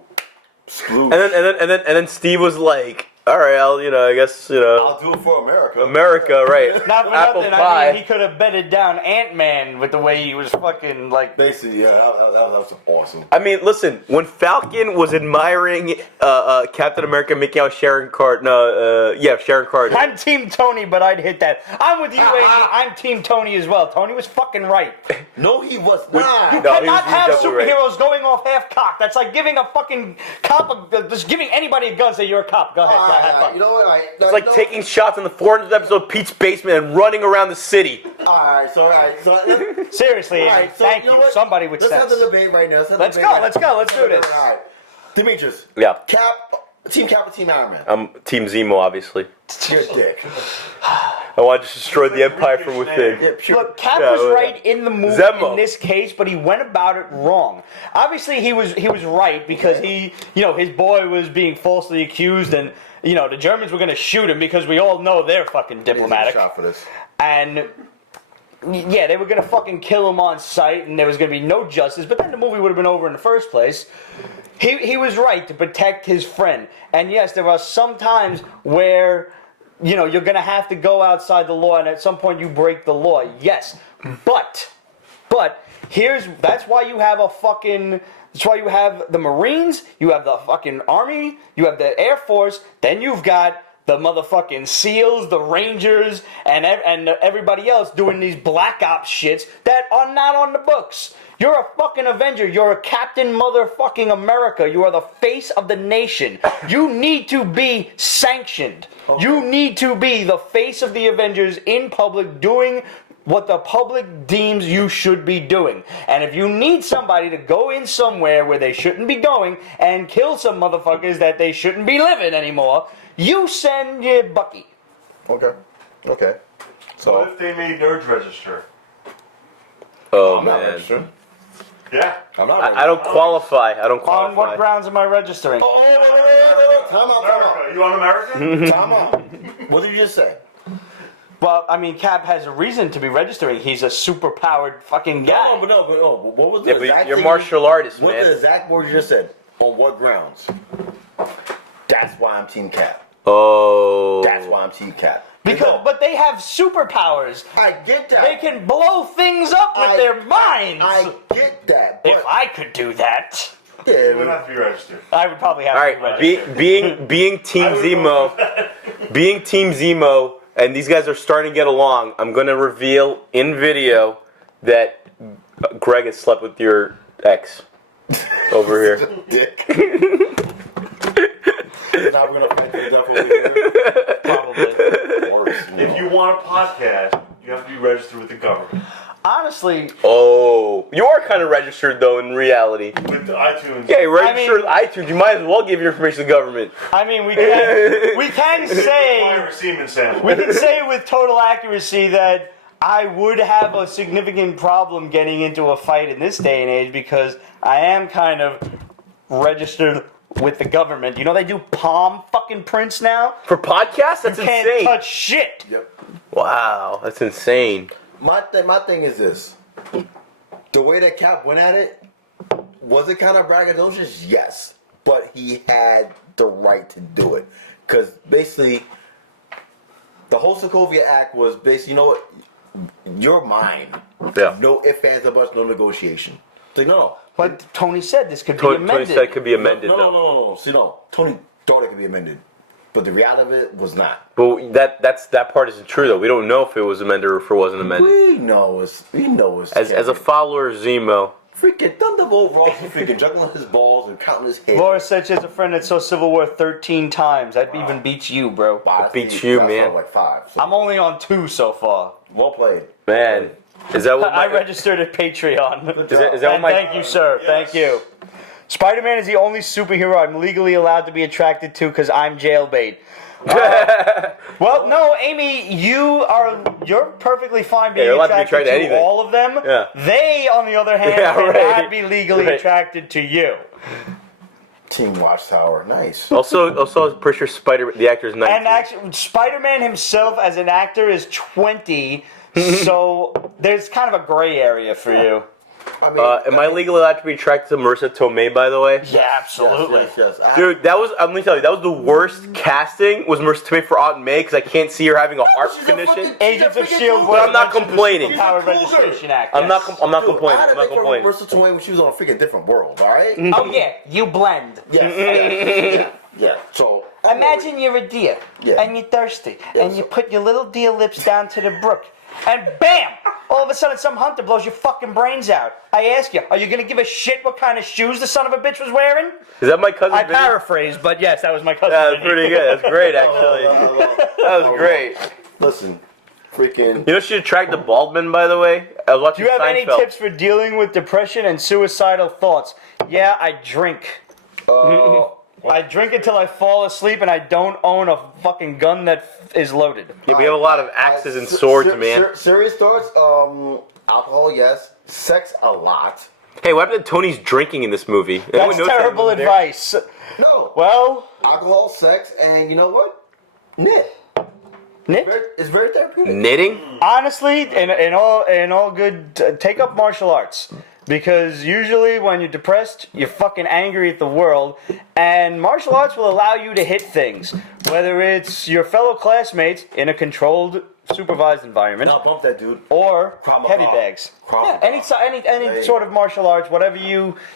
sploosh. And then Steve was like, "All right, I guess I'll do it for America." America, right? Not for Apple nothing. pie." I mean, he could have bedded down Ant-Man with the way he was fucking like. Basically, yeah, that was awesome. I mean, listen, when Falcon was admiring Captain America making out Sharon Carter, Sharon Carter. I'm Team Tony, but I'd hit that. I'm with you, Amy. I'm Team Tony as well. Tony was fucking right. No, he was not. You No, he cannot was have definitely superheroes right. going off half-cocked. That's like giving a fucking cop, just giving anybody a gun, say you're a cop. Go ahead, have fun. You know what? It's like taking shots in the 400th episode of Pete's Basement and running around the city. All right. Seriously, Amy, Alright, so thank you know you. what? Somebody with Let's sense. have the debate right now. Let's go. Let's do this. All right. Demetrius. Yeah. Team Cap or Team Iron Man? I'm Team Zemo, obviously. You're a dick. I want to destroy the Empire from within. Yeah, pure. Look, Cap Yeah, was well, right in the movie Zemo. in this case, but he went about it wrong. Obviously, he was right because his boy was being falsely accused, and the Germans were going to shoot him because we all know they're fucking diplomatic. Shot for this. And yeah, they were going to fucking kill him on sight, and there was going to be no justice. But then the movie would have been over in the first place. He was right to protect his friend. And yes, there are some times where you're going to have to go outside the law, and at some point you break the law. Yes, but that's why you have that's why you have the Marines, you have the fucking Army, you have the Air Force, then you've got the motherfucking SEALs, the Rangers, and everybody else doing these black ops shits that are not on the books. You're a fucking Avenger. You're a Captain Motherfucking America. You are the face of the nation. You need to be sanctioned. Okay. You need to be the face of the Avengers in public doing what the public deems you should be doing. And if you need somebody to go in somewhere where they shouldn't be going and kill some motherfuckers that they shouldn't be living anymore, you send your Bucky. Okay. So What if they made nerds register? Oh, I'm not man. registering. Yeah. I'm not I don't qualify. I don't qualify. On what grounds am I registering? Oh, wait. Time America. You want American? out. Time out. What did you just say? Well, I mean, Cap has a reason to be registering. He's a super-powered fucking guy. No. What was the Yeah, exact but you're thing martial artist, What man. the exact word you just said? On what grounds? That's why I'm Team Cap. Oh. That's why I'm Team Cap. But they have superpowers. I get that. They can blow things up with their minds. I get that. But If I could do that, You would have to be registered. I would probably have All to be right, registered. being Team Zemo, and these guys are starting to get along. I'm going to reveal in video that Greg has slept with your ex over here. Dick. we're gonna fight to the death over here. Probably. Worse, If you want a podcast, you have to be registered with the government. Honestly, Oh, you are kind of registered though in reality. With the iTunes. Yeah, you're registered with iTunes. You might as well give your information to the government. I mean, we can say Require a semen sample. we can say with total accuracy that I would have a significant problem getting into a fight in this day and age because I am kind of registered with the government. You know they do palm fucking prints now? For podcasts, that's You can't insane. touch shit. Yep. Wow, that's insane. My thing is this. The way that Cap went at it, was it kind of braggadocious? Yes. But he had the right to do it. Because basically, the whole Sokovia Act was basically, you know what? You're mine. Yeah. No ifs, ands, or buts, no negotiation. So, no. But Tony said this could be Tony amended. said it could be amended No. though. See, no. Tony thought it could be amended. But the reality of it was not. But that part isn't true though. We don't know if it was amended or if it wasn't amended. We know it's As a follower of Zemo, freaking Thunderbolt Ross is freaking juggling his balls and counting his head. Laura said she has a friend that saw Civil War 13 times. That even beats you, bro. Wow, beats you, I man. saw like 5. So I'm only on 2 so far. well played. man, is that what I registered at Patreon. is that what And my thank you, sir. Yes. Thank you. Spider-Man is the only superhero I'm legally allowed to be attracted to because I'm jailbait. Well, no, Amy, you're perfectly fine being you're allowed to be attracted attracted to to anything. all of them. Yeah. They, on the other hand, Yeah, cannot right. be legally Right. attracted to you. Team Watchtower, nice. Also, I'm pretty sure the actor's 19. And actually, Spider-Man himself as an actor is 20, so there's kind of a gray area for you. I mean, Am I legally allowed to be attracted to Marissa Tomei, by the way? Yeah, absolutely. Yes. Dude, I'm gonna tell you, that was the worst casting was Marissa Tomei for Aunt May because I can't see her having a heart she's a condition. fucking- Agents of She's a S.H.I.E.L.D. But I'm not mentioned the complaining. Superpowered She's a cougar. Registration Act. I'm not yes. I'm not Dude, complaining. I I'm had not to think complaining. Marissa Tomei when she was on a freaking different world, alright? Oh, yeah, you blend. Yeah. So Imagine you're a deer, Yeah. and you're thirsty, Yeah, and you so- put your little deer lips down to the brook, and BAM! All of a sudden, some hunter blows your fucking brains out. I ask you, are you gonna give a shit what kind of shoes the son of a bitch was wearing? Is that my cousin's I video? paraphrased, but yes, that was my cousin. Yeah, that's pretty good. That's great, actually. That was great. Listen, freaking. You know she attracted bald men, by the way? I was Do watching you have any Seinfeld. tips for dealing with depression and suicidal thoughts? Yeah, I drink. I drink until I fall asleep, and I don't own a fucking gun that is loaded. Yeah, we have a lot of axes and swords, man. Serious thoughts. Alcohol, yes. Sex, a lot. Hey, what happened to Tony's drinking in this movie? That's Anyone notice terrible that there? advice. No. Well, Alcohol, sex, and you know what? Knit. Nick, It's very therapeutic. Knitting? honestly, in all good, take up martial arts. Because usually when you're depressed, you're fucking angry at the world, and martial arts will allow you to hit things. Whether it's your fellow classmates in a controlled, supervised environment, Now bump that dude. or Krav Maga. heavy bags. Krav Yeah, Maga. any sort of martial arts, whatever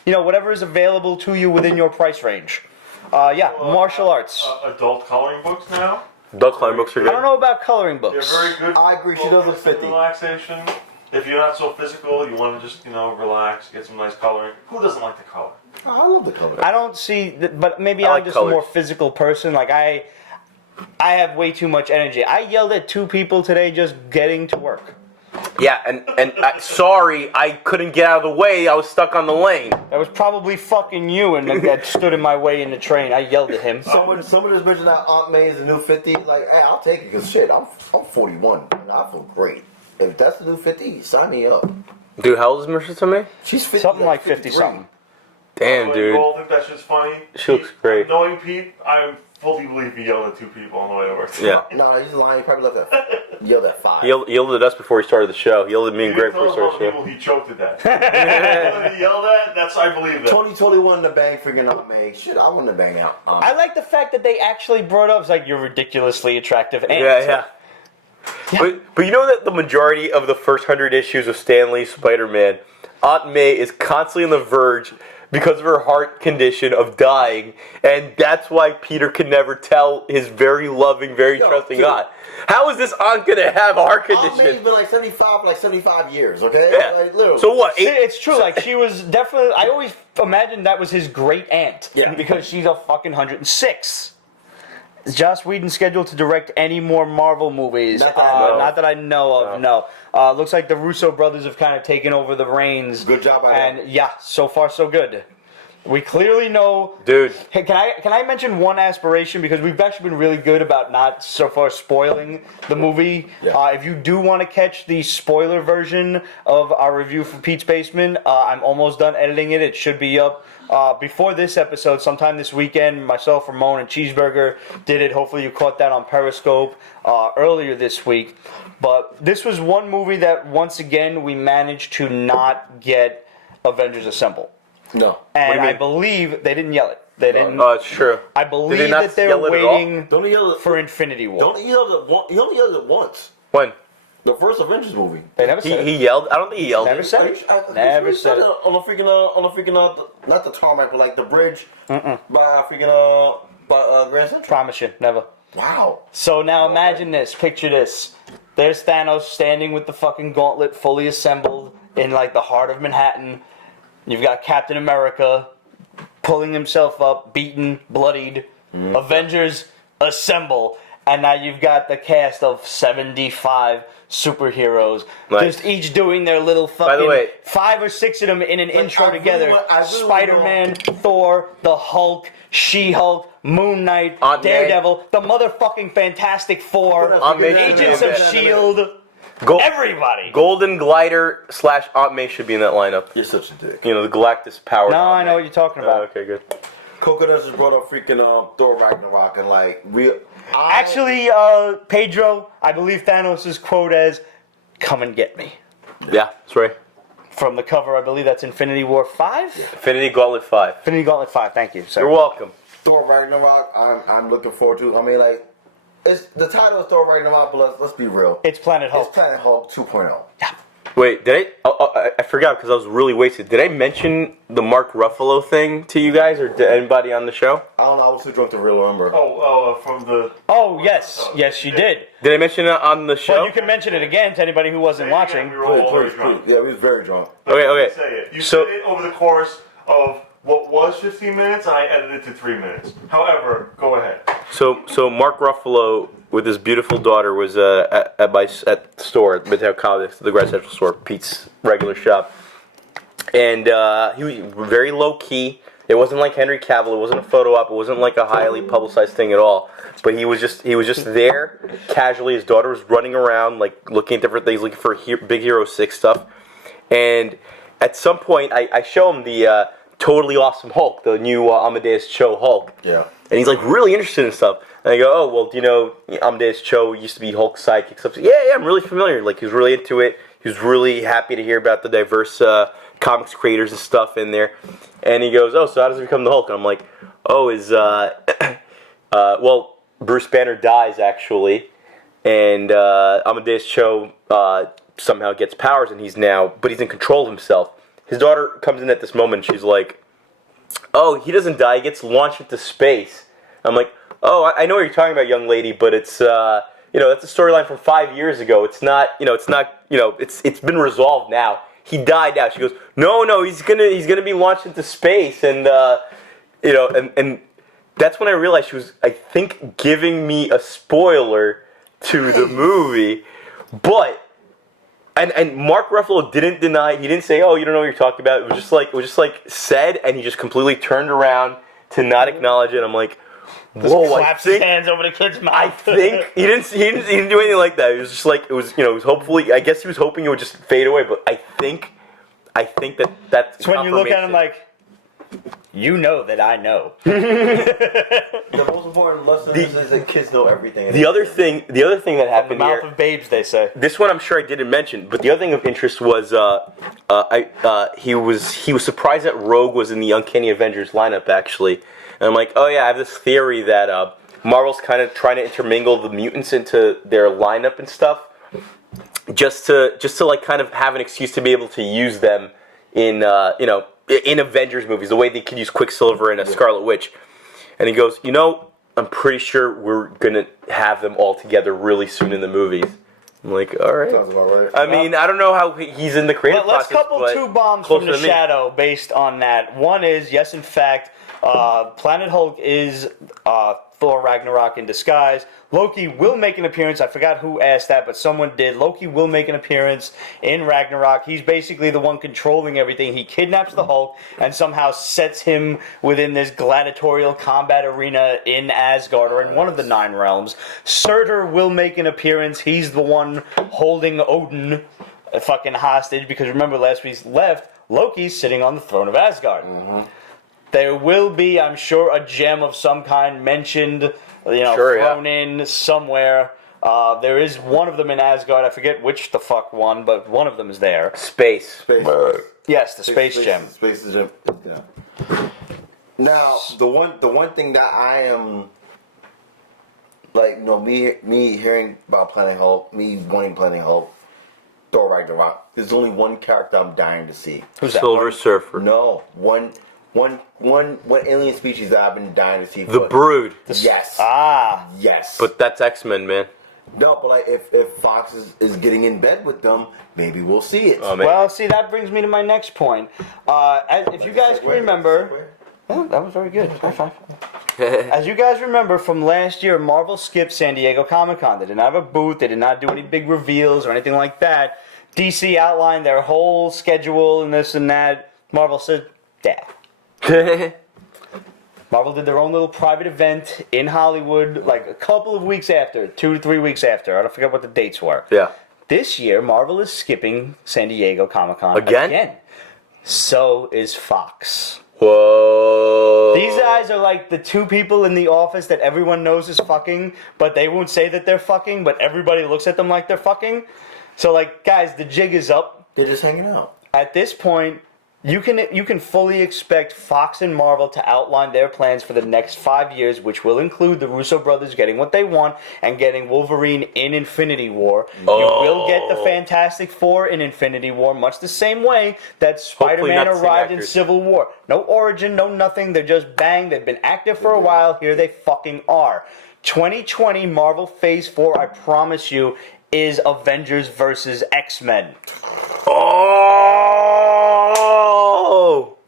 whatever is available to you within your price range. Martial arts. Adult coloring books now. Duck climb books are I good. don't know about coloring They're books. very good. I agree, she does look 50. Relaxation. If you're not so physical, you want to just relax, get some nice coloring. Who doesn't like to color? Oh, I love the color. I don't see, but maybe I I'm like just colors. a more physical person. Like I have way too much energy. I yelled at 2 people today just getting to work. Yeah, and sorry, I couldn't get out of the way. I was stuck on the lane. That was probably fucking you, and that stood in my way in the train. I yelled at him. Someone just mentioned that Aunt May is the new 50. Like, hey, I'll take it because shit, I'm 41. And I feel great. If that's the new 50, sign me up. Dude, how old is Marissa Tomei? She's 50. Something like 53. 50 something. Damn, You dude. all think that shit's funny? She looks great. Knowing Pete, I fully believe he yelled at 2 people on the way to work. Yeah. No, he's lying. He probably left that. Yelled at 5. He yelled at us before he started the show. He yelled at me and You Greg tell before he us started all the the show. people he choked to death. He yelled at, I believe that. Tony totally wanted to bang freaking Aunt May. Shit, I wanted to bang out. I like the fact that they actually brought up, it's like, you're ridiculously attractive. And Yeah. But you know that the majority of the first 100 issues of Stan Lee's Spider-Man, Aunt May is constantly on the verge because of her heart condition of dying, and that's why Peter can never tell his very loving, very trusting dude. aunt. How is this aunt gonna have a heart Aunt May's condition? been like 75 for like 75 years, okay? Yeah. Like, literally. So what? It's true, like, she was definitely, I always imagined that was his great aunt. Yeah. Because she's a fucking 106. Is Joss Whedon scheduled to direct any more Marvel movies? Not that I know of. Not that I know of, no. Looks like the Russo brothers have kind of taken over the reins. Good job by them. And yeah, so far so good. We clearly know... Dude. Hey, can I mention one aspiration? Because we've actually been really good about not so far spoiling the movie. Yeah. If you do want to catch the spoiler version of our review for Pete's Basement, I'm almost done editing it. It should be up before this episode, sometime this weekend. Myself, Ramon, and Cheeseburger did it. Hopefully you caught that on Periscope earlier this week. But this was one movie that, once again, we managed to not get Avengers Assemble. No. And I believe they didn't yell it. They didn't. Oh, it's true. I believe that they were waiting for Infinity War. Don't yell it once. He only yelled it once. When? The first Avengers movie. They never said He it. yelled? I don't think he yelled. Never said it. Never said it. On the freaking, not the tarmac, but like the bridge. By Grand Central. Promise you, never. Wow. So now imagine this. Picture this. There's Thanos standing with the fucking gauntlet fully assembled in like the heart of Manhattan. You've got Captain America pulling himself up, beaten, bloodied. Avengers Assemble. And now you've got the cast of 75 superheroes. Nice. Just each doing their little fucking... By the way... 5 or 6 of them in an intro I really together. Spider-Man, Thor, the Hulk, She-Hulk, Moon Knight, Aunt May. Daredevil, the motherfucking Fantastic Four, Aunt May Agents should of be in S.H.I.E.L.D., there. everybody. Golden Glider / Aunt May should be in that lineup. You're such a dick. You know, the Galactus power. No, I know what you're talking about. Okay, good. Coconuts just brought up freaking Thor Ragnarok and like real. Actually, Pedro, I believe Thanos' quote as, "Come and get me." Yeah, that's right. From the cover, I believe that's Infinity War 5? Infinity Gauntlet 5. Infinity Gauntlet 5, thank you. Sorry. You're welcome. Thor Ragnarok, I'm looking forward to. I mean, like, it's the title is Thor Ragnarok, but let's be real. It's Planet Hulk. It's Planet Hulk 2.0. Yeah. Wait, did I forgot because I was really wasted. Did I mention the Mark Ruffalo thing to you guys or to anybody on the show? I don't know. I was too drunk to really remember. From the. Oh, yes. Yes, you did. Did I mention it on the show? Well, you can mention it again to anybody who wasn't watching. We were all Please, drunk. please. Yeah, we was very drunk. Okay. Say it. You So- said it over the course of what was 15 minutes, and I edited it to 3 minutes. However, go ahead. So Mark Ruffalo with his beautiful daughter was at the store at Midtown College, the Grand Central store, Pete's regular shop, and he was very low key. It wasn't like Henry Cavill. It wasn't a photo op. It wasn't like a highly publicized thing at all. But he was just there casually. His daughter was running around like looking at different things, looking for Big Hero 6 stuff. And at some point, I show him the Totally Awesome Hulk, the new Amadeus Cho Hulk. Yeah. And he's like really interested in stuff. And I go, oh, well, do you know Amadeus Cho used to be Hulk's sidekick stuff? Yeah, I'm really familiar. Like, he was really into it. He was really happy to hear about the diverse comics creators and stuff in there. And he goes, oh, so how does he become the Hulk? And I'm like, oh, well, Bruce Banner dies, actually. And Amadeus Cho somehow gets powers, and he's in control of himself. His daughter comes in at this moment, and she's like, oh, he doesn't die, he gets launched into space. I'm like, oh, I know what you're talking about, young lady, but it's, that's a storyline from 5 years ago. It's not, it's been resolved now. He died now. She goes, no, he's gonna be launched into space, and and that's when I realized she was, I think, giving me a spoiler to the movie, but. And Mark Ruffalo didn't deny. He didn't say, "Oh, you don't know what you're talking about." It was just like said, and he just completely turned around to not acknowledge it. I'm like, "Whoa!" Claps his hands over the kid's mouth. I think he didn't do anything like that. It was just like it was. It was hopefully. I guess he was hoping it would just fade away. But I think that's. It's when you look at him like, you know that I know. The most important lesson is that kids know everything. The other thing that The happened mouth here. of babes, they say. This one I'm sure I didn't mention, but the other thing of interest was he was surprised that Rogue was in the Uncanny Avengers lineup actually, and I'm like, oh yeah, I have this theory that Marvel's kind of trying to intermingle the mutants into their lineup and stuff, just to like kind of have an excuse to be able to use them in in Avengers movies, the way they could use Quicksilver and a Scarlet Witch. And he goes, I'm pretty sure we're going to have them all together really soon in the movies. I'm like, all right. Sounds about right. I mean, I don't know how he's in the creative Let's process, couple but 2 bombs closer from the to me. shadow based on that. One is, yes, in fact, Planet Hulk is Thor Ragnarok in disguise. Loki will make an appearance. I forgot who asked that, but someone did. Loki will make an appearance in Ragnarok. He's basically the one controlling everything. He kidnaps the Hulk and somehow sets him within this gladiatorial combat arena in Asgard, or in one of the 9 realms. Surtur will make an appearance. He's the one holding Odin fucking hostage, because remember last week's left, Loki's sitting on the throne of Asgard. Mm-hmm. There will be, I'm sure, a gem of some kind mentioned, thrown in somewhere. There is one of them in Asgard. I forget which the fuck one, but one of them is there. Space. Yes, the space gem. Space gem. Yeah. Now, the one thing that I am me hearing about Planet Hulk, me wanting Planet Hulk, Thor Ragnarok. There's only one character I'm dying to see. Who's that? Silver Surfer. No, one alien species that I've been dying to see. The Brood. Yes. Yes. But that's X-Men, man. No, but if Fox is getting in bed with them, maybe we'll see it. Well, see, that brings me to my next point. If you guys can remember, that was very good. High five. As you guys remember from last year, Marvel skipped San Diego Comic-Con. They didn't have a booth. They did not do any big reveals or anything like that. DC outlined their whole schedule and this and that. Marvel said, Marvel did their own little private event in Hollywood, like a couple of weeks after, 2 to 3 weeks after. I don't forget what the dates were. Yeah. This year, Marvel is skipping San Diego Comic-Con again. So is Fox. Whoa. These guys are like the 2 people in the office that everyone knows is fucking, but they won't say that they're fucking, but everybody looks at them like they're fucking. So, guys, the jig is up. They're just hanging out. At this point, you can fully expect Fox and Marvel to outline their plans for the next 5 years, which will include the Russo brothers getting what they want and getting Wolverine in Infinity War. Oh. You will get the Fantastic Four in Infinity War, much the same way that Spider-Man arrived in Civil War. No origin, no nothing. They're just bang. They've been active for a while. Here they fucking are. 2020 Marvel Phase 4, I promise you, is Avengers versus X-Men. Oh!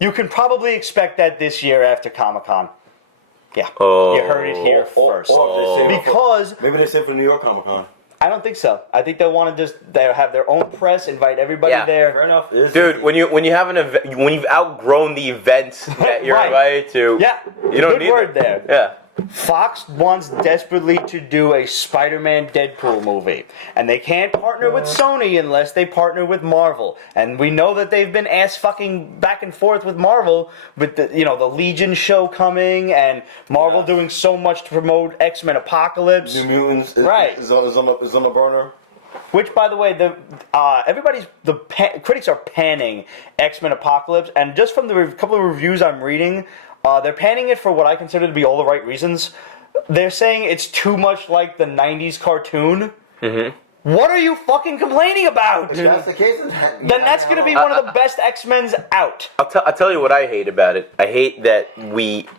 You can probably expect that this year after Comic-Con. Yeah. Oh. You heard it here first. Because maybe they said for New York Comic-Con. I don't think so. I think they'll want to just have their own press, invite everybody there. Fair enough. Dude, when you have when you've outgrown the events that you're invited to, you don't need good word there. Yeah. Fox wants desperately to do a Spider-Man Deadpool movie. And they can't partner with Sony unless they partner with Marvel. And we know that they've been ass-fucking back and forth with Marvel with the Legion show coming and Marvel doing so much to promote X-Men Apocalypse. New Mutants is on the burner. Which, by the way, critics are panning X-Men Apocalypse. And just from the couple of reviews I'm reading, they're panning it for what I consider to be all the right reasons. They're saying it's too much like the 90s cartoon. Mm-hmm. What are you fucking complaining about? If that's the case, then that's going to be one of the best X-Men's out. I'll tell you what I hate about it. I hate that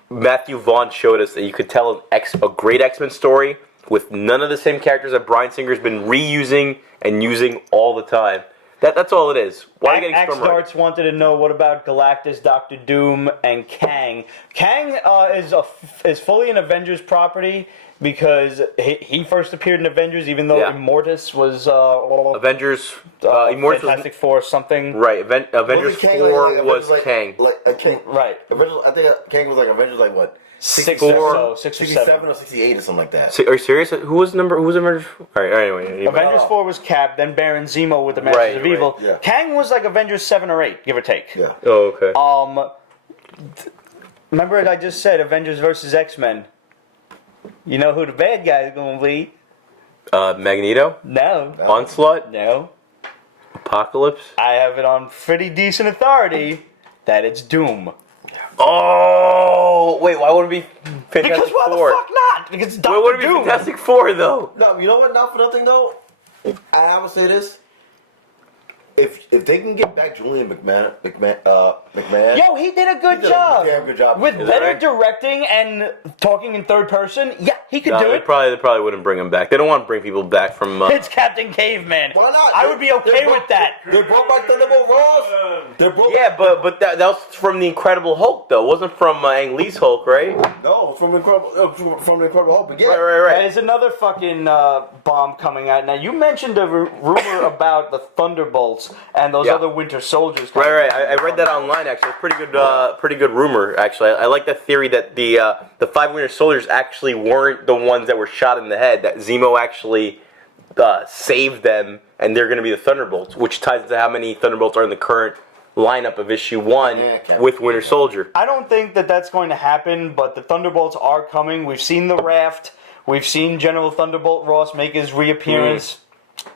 Matthew Vaughn showed us that you could tell a great X-Men story with none of the same characters that Bryan Singer's been reusing and using all the time. That's all it is. Why are you getting X-Darts wanted to know, what about Galactus, Doctor Doom, and Kang? Kang is fully an Avengers property because he first appeared in Avengers, even though Immortus was Avengers. Immortus Fantastic Four something. Right. Avengers 4 was Kang. Right. I think Kang was like Avengers what? 6 or 67 or 68 or something like that. Are you serious? Who was Avengers? All right, anyway. Avengers 4 was Cap, then Baron Zemo with the Masters of Evil. Yeah. Kang was like Avengers 7 or 8, give or take. Yeah. Oh, okay. Remember I just said Avengers versus X-Men. You know who the bad guy is going to be? Magneto? No. Onslaught? No. Apocalypse? I have it on pretty decent authority that it's Doom. Oh, wait, why would it be Fantastic Because why Four? the fuck not? Because it's Dr. Doom. Why would it be Fantastic Four, though? No, you know what? Not for nothing, though. I would say this. If they can get back Julian McMahon, Yo, he did a good job. He did a good job with better directing and talking in third person. Yeah, he could do They it. probably wouldn't bring him back. They don't want to bring people back from. It's Captain Caveman. Why not? I would be okay with that. They brought back Thunderbolt Ross. They brought Yeah, but that was from the Incredible Hulk, though. It wasn't from Ang Lee's Hulk, right? No, from the Incredible Hulk. But yeah. Right. There's another fucking bomb coming out. Now, you mentioned a rumor about the Thunderbolts and those other Winter Soldiers. Right. I read that online, actually. It's pretty good rumor, actually. I like the theory that the 5 Winter Soldiers actually weren't the ones that were shot in the head, that Zemo actually saved them, and they're going to be the Thunderbolts, which ties into how many Thunderbolts are in the current lineup of issue 1 with Winter Soldier. I don't think that that's going to happen, but the Thunderbolts are coming. We've seen the Raft. We've seen General Thunderbolt Ross make his reappearance.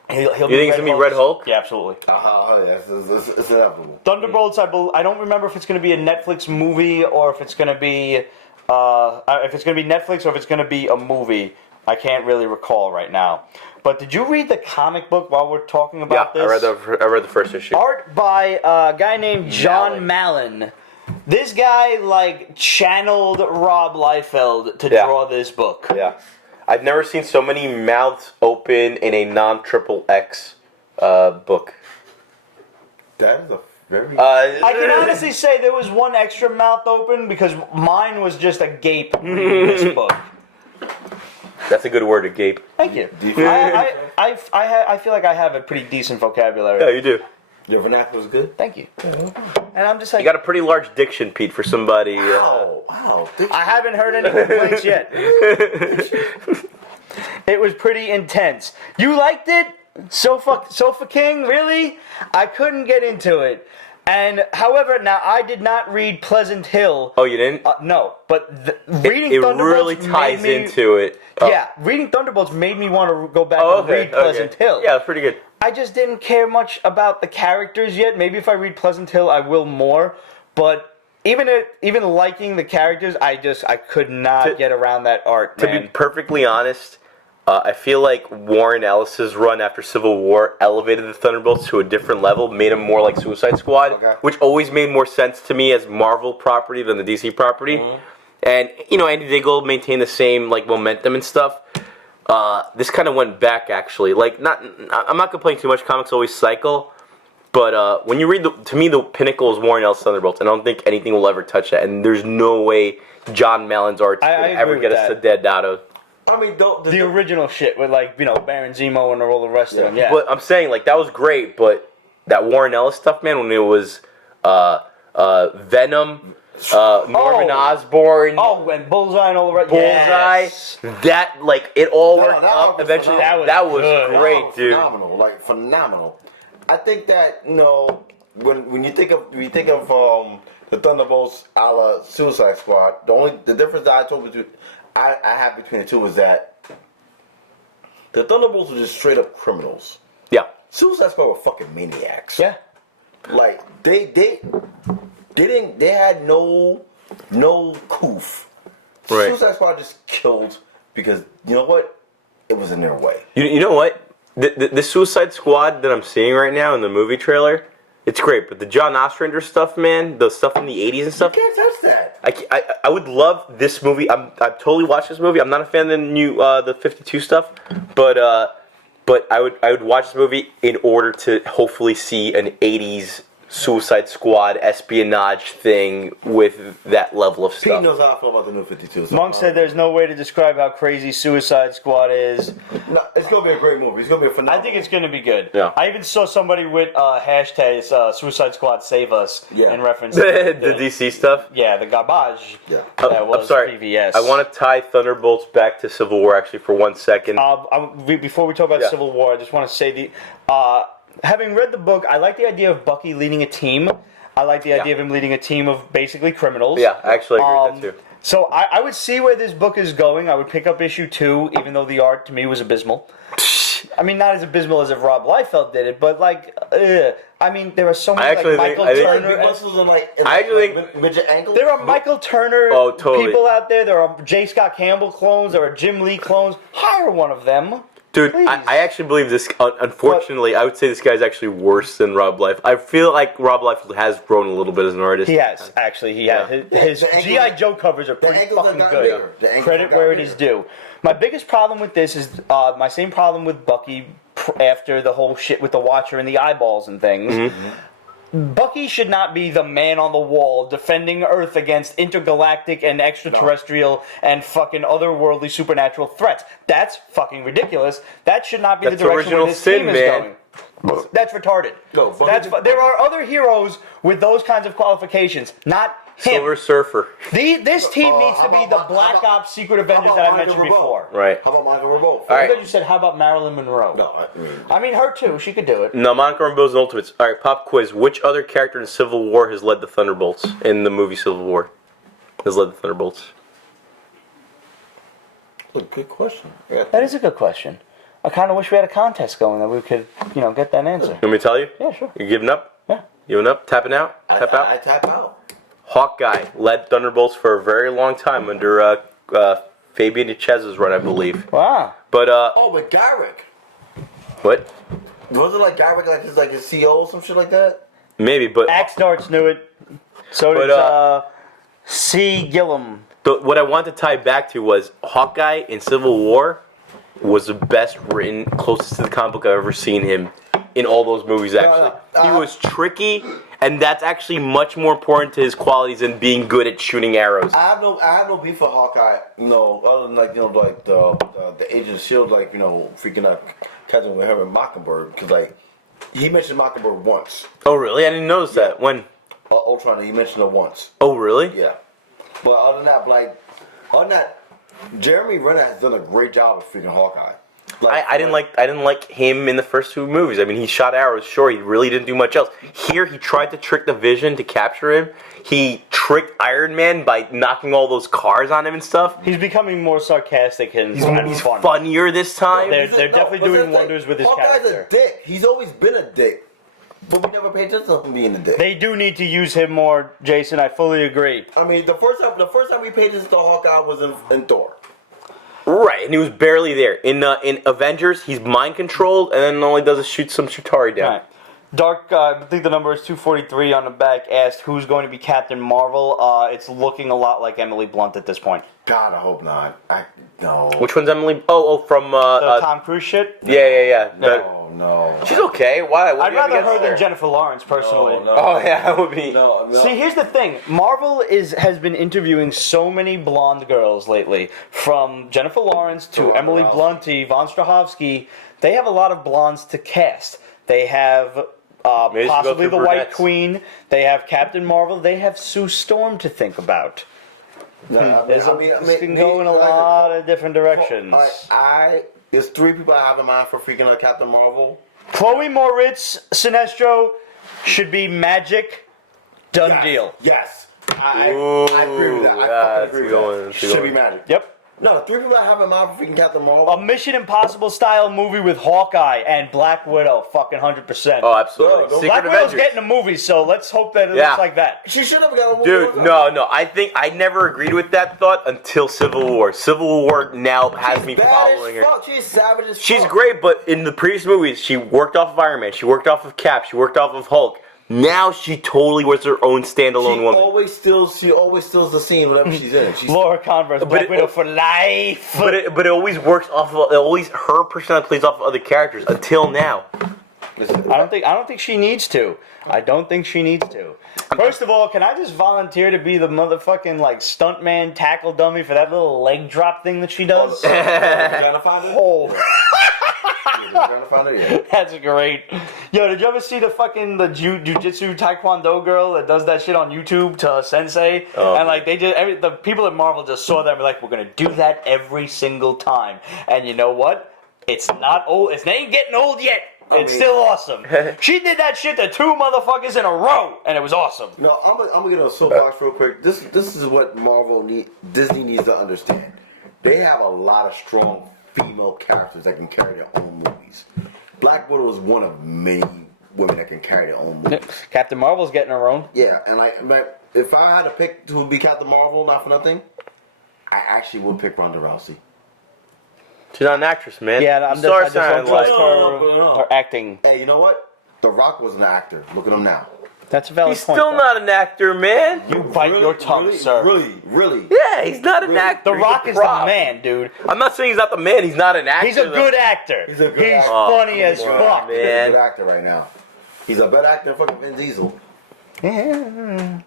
He'll You think it's going to be Red Hulk? Yeah, absolutely. Yes, it's inevitable. Thunderbolts, I don't remember if it's going to be a Netflix movie or if it's going to be Netflix or if it's going to be a movie. I can't really recall right now. But did you read the comic book while we're talking about this? I read the first issue. Art by a guy named John Mallon. This guy channeled Rob Liefeld to draw this book. Yeah. I've never seen so many mouths open in a non-XXX book. That is a very... I can honestly say there was one extra mouth open because mine was just a gape reading this book. That's a good word, a gape. Thank you. I feel like I have a pretty decent vocabulary. Yeah, you do. Your vernacular is good. Thank you. And I'm just like... You got a pretty large diction, Pete, for somebody... Wow. I haven't heard any complaints yet. It was pretty intense. You liked it? Sofa King? Really? I couldn't get into it. And, however, now I did not read Pleasant Hill. Oh, you didn't? No, but reading it Thunderbolts really ties into it. Oh. Yeah, reading Thunderbolts made me want to go back and read Pleasant Hill. Yeah, it's pretty good. I just didn't care much about the characters yet. Maybe if I read Pleasant Hill, I will more. But even liking the characters, I could not get around that art, man. To be perfectly honest, I feel like Warren Ellis's run after Civil War elevated the Thunderbolts to a different level, made them more like Suicide Squad, which always made more sense to me as Marvel property than the DC property. Mm-hmm. And, Andy Diggle maintained the same, momentum and stuff. This kind of went back, actually. I'm not complaining too much. Comics always cycle. But when you read, to me, the pinnacle is Warren Ellis Thunderbolts. And I don't think anything will ever touch that. And there's no way John Mallon's art will ever get us to dead out of. I mean, the original shit with Baron Zemo and all the rest of them. Yeah. But I'm saying that was great. But that Warren Ellis stuff, man, when it was Venom, Norman Osborn. Oh, and Bullseye and all the rest. Bullseye. Yes. That it all worked up eventually. That was great, dude. Phenomenal. I think that when you think of the Thunderbolts a la Suicide Squad, the difference that I have between the two is that the Thunderbolts were just straight up criminals. Yeah. Suicide Squad were fucking maniacs. Yeah. They had no coof. Right. Suicide Squad just killed because you know what? It was in their way. You know what? The Suicide Squad that I'm seeing right now in the movie trailer, it's great. But the John Ostrander stuff, man, the stuff in the 80s and stuff. You can't touch that. I would love this movie. I've totally watched this movie. I'm not a fan of the new the 52 stuff, but I would watch this movie in order to hopefully see an 80s Suicide Squad espionage thing with that level of stuff. Pete knows how I feel about the new 52. So Monk said there's no way to describe how crazy Suicide Squad is. No, it's going to be a great movie. It's going to be a phenomenal. I think it's going to be good. Yeah. I even saw somebody with hashtags Suicide Squad Save Us in reference to the DC stuff. Yeah, the garbage that was I'm sorry. previous. I want to tie Thunderbolts back to Civil War actually for 1 second. Before we talk about Civil War, I just want to say having read the book, I like the idea of Bucky leading a team. I like the idea of him leading a team of basically criminals. Yeah, I actually agree with that too. So I would see where this book is going. I would pick up issue 2, even though the art to me was abysmal. I mean, not as abysmal as if Rob Liefeld did it, but I mean, there are so many Michael Turner. I actually think midget ankles. There are Michael Turner people out there. There are J. Scott Campbell clones. There are Jim Lee clones. Hire one of them. Dude, Please. I actually believe this. Unfortunately, I would say this guy's actually worse than Rob Liefeld. I feel like Rob Liefeld has grown a little bit as an artist. He has, actually. He has. His G.I. Joe covers are pretty fucking good. Credit where it is due. My biggest problem with this is my same problem with Bucky after the whole shit with the Watcher and the eyeballs and things. Mm-hmm. Bucky should not be the man on the wall defending Earth against intergalactic and extraterrestrial and fucking otherworldly supernatural threats. That's fucking ridiculous. That should not be the direction where this team is going. That's retarded. There are other heroes with those kinds of qualifications, not him. Silver Surfer. This team needs to be the Black Ops Secret Avengers that I mentioned before. Right. How about Monica Rambeau? I thought you said, how about Marilyn Monroe? No, I mean, her too. She could do it. No, Monica Rambeau's an Ultimates. All right, pop quiz. Which other character in Civil War has led the Thunderbolts in the movie Civil War? Has led the Thunderbolts? That's a good question. That is a good question. I kind of wish we had a contest going that we could, get that answer. You want me to tell you? Yeah, sure. You giving up? Yeah. Giving up? Tapping out? Tap out? I tap out. Hawkeye led Thunderbolts for a very long time under Fabian Echez's run, I believe. Wow. But But Garrick. what? Wasn't like Garrick like his CO or some shit like that? Maybe, but Axe Darts knew it. So did C. Gillum. what I want to tie back to was Hawkeye in Civil War was the best written, closest to the comic book I've ever seen him in all those movies. Actually, he was tricky, and that's actually much more important to his qualities than being good at shooting arrows. I have no beef for Hawkeye. Other than the Agent of Shield, freaking out catching with him and Mockingbird, because he mentioned Mockingbird once. Oh, really? I didn't notice that. When? Ultron, he mentioned it once. Oh, really? Yeah. But other than that, Jeremy Renner has done a great job of freaking Hawkeye. I didn't like him in the first two movies. I mean, he shot arrows. Sure, he really didn't do much else. Here, he tried to trick the Vision to capture him. He tricked Iron Man by knocking all those cars on him and stuff. He's becoming more sarcastic and He's funnier this time. They're definitely doing wonders with his Hawkeye's character. a dick. He's always been a dick. But we never paid attention to him being a dick. They do need to use him more, Jason. I fully agree. I mean, the first time we paid attention to Hawkeye was in Thor. Right, and he was barely there. In Avengers, he's mind controlled, and then all he does is shoot some Chitauri down. Right. Dark, I think the number is 243 on the back, asked who's going to be Captain Marvel. It's looking a lot like Emily Blunt at this point. God, I hope not. No. Which one's Emily? From the Tom Cruise shit? Yeah. No. She's okay. Why? I'd rather her than Jennifer Lawrence, personally. No. Oh, yeah, that would be. No. See, here's the thing. Marvel has been interviewing so many blonde girls lately, from Jennifer Lawrence to Emily Blunt, Yvonne Strahovski. They have a lot of blondes to cast. They have possibly the White Queen. They have Captain Marvel. They have Sue Storm to think about. This can go in a lot of different directions. There's three people I have in mind for freaking Captain Marvel. Chloe Moritz Sinestro should be Magic. Done deal. Yes. I agree with that. I fucking agree with that. Should be Magic. Yep. No, three people I have in mind for freaking Captain Marvel. A Mission Impossible style movie with Hawkeye and Black Widow, fucking 100%. Oh, absolutely. Black Widow's getting a movie, so let's hope that it looks like that. She should have got a movie. Dude, no. I think I never agreed with that thought until Civil War. Civil War now has me following her. She's savage as fuck. She's great, but in the previous movies, she worked off of Iron Man. She worked off of Cap. She worked off of Hulk. Now she totally was her own standalone woman. She always steals the scene whenever she's in it. Laura Converse, Black Widow for life. But it always works off of her personality plays off of other characters until now. I don't think she needs to. I don't think she needs to. First of all, can I just volunteer to be the motherfucking stuntman tackle dummy for that little leg drop thing that she does? That's great. Yo, did you ever see the jujitsu taekwondo girl that does that shit on YouTube to Sensei? Oh. And the people at Marvel just saw that and were like, we're gonna do that every single time. And you know what? It's not old. It ain't getting old yet. It's still awesome. She did that shit to two motherfuckers in a row, and it was awesome. No, I'm gonna get on a soapbox real quick. This is what Disney needs to understand. They have a lot of strong female characters that can carry their own movies. Black Widow is one of many women that can carry their own movies. Captain Marvel's getting her own. Yeah, and if I had to pick who would be Captain Marvel, not for nothing, I actually would pick Ronda Rousey. She's not an actress, man. Yeah, I just don't trust No. her acting. Hey, you know what? The Rock was an actor. Look at him now. That's a valid He's point. still though. not an actor, man. You bite your tongue, really, sir. Really. Yeah, he's not an actor. The He's Rock a is the prop. man, dude. I'm not saying he's not the man. He's not an actor. He's a good actor. He's a good He's actor. funny as come on, fuck. man. He's a good actor right now. He's a better actor than fucking Vin Diesel. And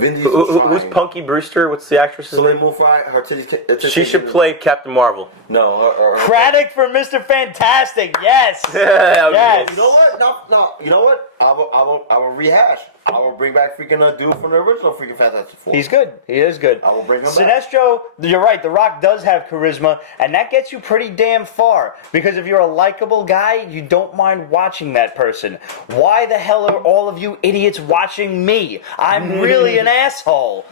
Vin Diesel Who's Punky Brewster? What's the actress's Soleil name? Moon Frye, her titties. She should play Captain Marvel. No, her. Craddock for Mr. Fantastic. Yes. Yeah, Yes. You know what? No. You know what? I will rehash. I will bring back freaking a dude from the original freaking Fantastic Four. He's good. He is good. I will bring him back. Sinestro, you're right. The Rock does have charisma, and that gets you pretty damn far. Because if you're a likable guy, you don't mind watching that person. Why the hell are all of you idiots watching me? I'm really an asshole,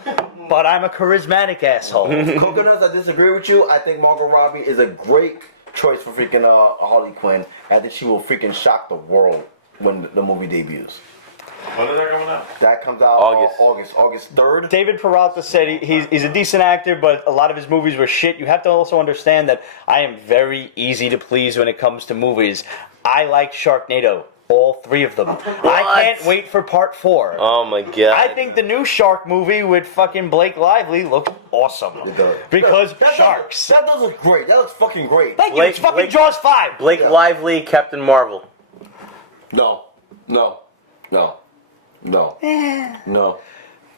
but I'm a charismatic asshole. Coconuts, I disagree with you. I think Margot Robbie is a great choice for freaking Harley Quinn. I think she will freaking shock the world when the movie debuts. When is that coming out? That comes out August 3rd. David Peralta said he's a decent actor, but a lot of his movies were shit. You have to also understand that I am very easy to please when it comes to movies. I like Sharknado. All 3 of them. I can't wait for part 4. Oh my god. I think the new Shark movie with fucking Blake Lively looks awesome. It does. Because That sharks. That does look great. That looks fucking great. Thank you, it's fucking Jaws 5. Blake Lively, Captain Marvel. No.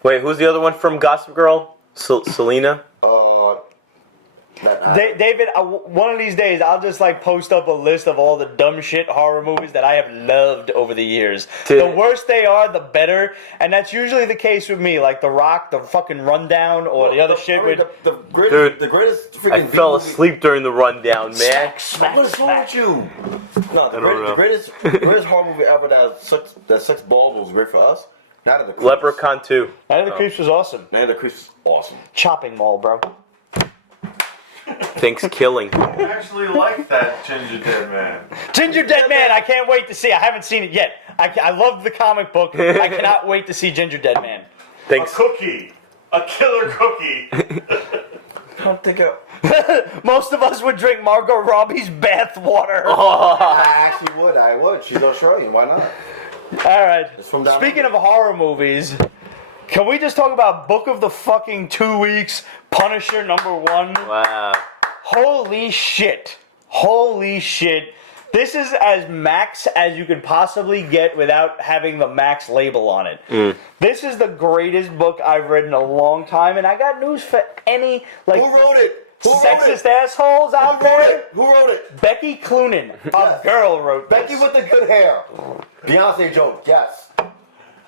Wait, who's the other one from Gossip Girl? Selena? David, one of these days, I'll just like post up a list of all the dumb shit horror movies that I have loved over the years. Dude. The worse they are, the better, and that's usually the case with me. Like The Rock, the fucking Rundown, or the other shit with. the greatest freaking I fell movie- asleep during the rundown, man. Smack, What is wrong with you? No, the greatest horror movie ever that sucks balls was great for us. Night of the Creeps. Leprechaun 2. Night of the Creeps was awesome. Night of the Creeps was awesome. Chopping Mall, bro. Thanks killing. I actually like that Ginger Dead Man. Ginger Dead Man, I can't wait to see. I haven't seen it yet. I love the comic book. I cannot wait to see Ginger Dead Man. Thanks. A cookie. A killer cookie. I don't think Most of us would drink Margot Robbie's bath water. I actually would. I would. She's Australian. Why not? All right. from down Speaking of horror movies, can we just talk about Book of the fucking 2 weeks, Punisher #1? Wow. Holy shit. Holy shit. This is as max as you could possibly get without having the max label on it. This is the greatest book I've read in a long time, and I got news for any like Who wrote it? Who wrote sexist it? assholes out Who wrote there. it? Who wrote it? Becky Cloonan, a girl, wrote this. Becky with the good hair. Beyonce joke. Yes.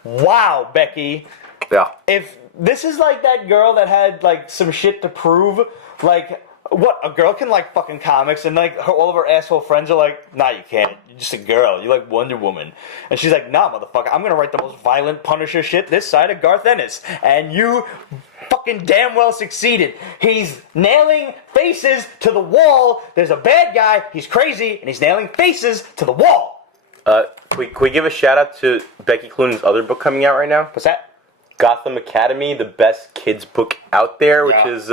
Wow, Becky. Yeah. If this is like that girl that had like some shit to prove, like what, a girl can like fucking comics, and like all of her asshole friends are like, nah, you can't. You're just a girl. You like Wonder Woman. And she's like, nah, motherfucker, I'm gonna write the most violent Punisher shit this side of Garth Ennis. And you fucking damn well succeeded. He's nailing faces to the wall. There's a bad guy, he's crazy, and he's nailing faces to the wall. Can we give a shout out to Becky Cloonan's other book coming out right now? What's that? Gotham Academy, the best kids book out there, which is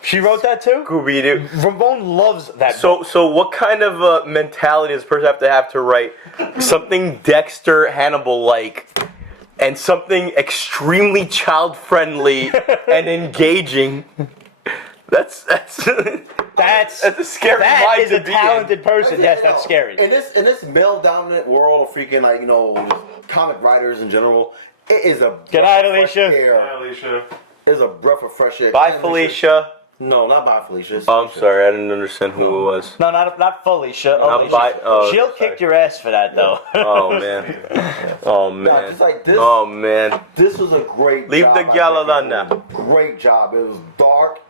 She wrote that too? Scooby-Doo. Ramon loves that book. So what kind of mentality does a person have to write something Dexter Hannibal-like and something extremely child-friendly and engaging? That's a scary That mind is to a be talented person. Yes, that's You know, scary. In this male dominant world of freaking like comic writers in general, it is a Good night, breath of fresh Alicia. air. Hi, Alicia. It is a breath of fresh air. Bye, Felicia. No, not bye, Felicia. It's Oh, I'm Felicia. sorry, I didn't understand who it was. No, not Felicia. Not by- oh, She'll sorry. kick your ass for that, though. Oh man. Oh man. Nah, just like this. Oh man. This was a great Leave job. the by gal Becky alone now. Cloonan. Great job. It was dark.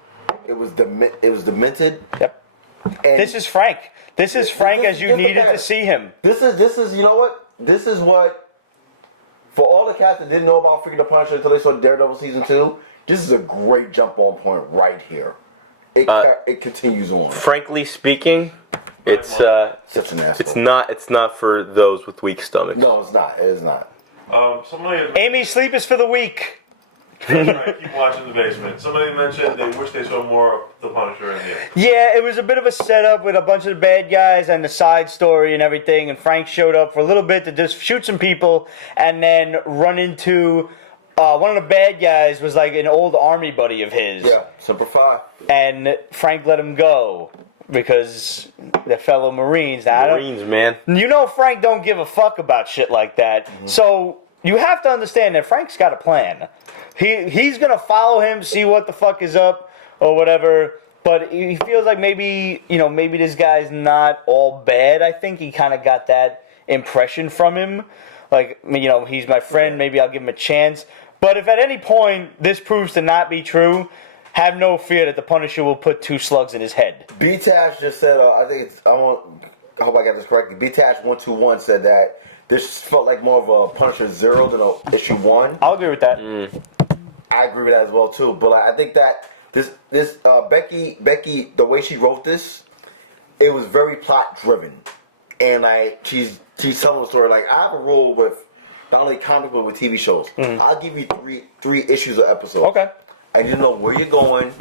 It was demented. Yep. And This is Frank. This is Frank as you Just look needed at to it. see him. This is you know what? This is what for all the cats that didn't know about freaking the Punisher until they saw Daredevil season 2. This is a great jump on point right here. It continues on. Frankly speaking, it's Such an asshole. it's not for those with weak stomachs. No, it's not. It is not. Somebody. Amy's sleep is for the week. Right, keep watching The Basement. Somebody mentioned they wish they saw more of the Punisher in here. Yeah, it was a bit of a setup with a bunch of the bad guys and the side story and everything, and Frank showed up for a little bit to just shoot some people and then run into one of the bad guys was like an old army buddy of his. Yeah, Simplify. And Frank let him go because they're fellow Marines. Now, Marines, man. you know Frank don't give a fuck about shit like that. Mm-hmm. So you have to understand that Frank's got a plan. He's gonna follow him, see what the fuck is up or whatever. But he feels like maybe this guy's not all bad. I think he kind of got that impression from him. Like, he's my friend. Maybe I'll give him a chance. But if at any point this proves to not be true, have no fear that the Punisher will put 2 slugs in his head. B-Tash just said, I hope I got this correctly. B-Tash 121 said that this felt like more of a Punisher 0 than a issue 1. I'll agree with that. I agree with that as well too. But I think that this Becky, the way she wrote this, it was very plot driven, and she's telling the story. Like, I have a rule with not only comic book but with TV shows. I'll give you three issues of episode. Okay. I need to know where you're going,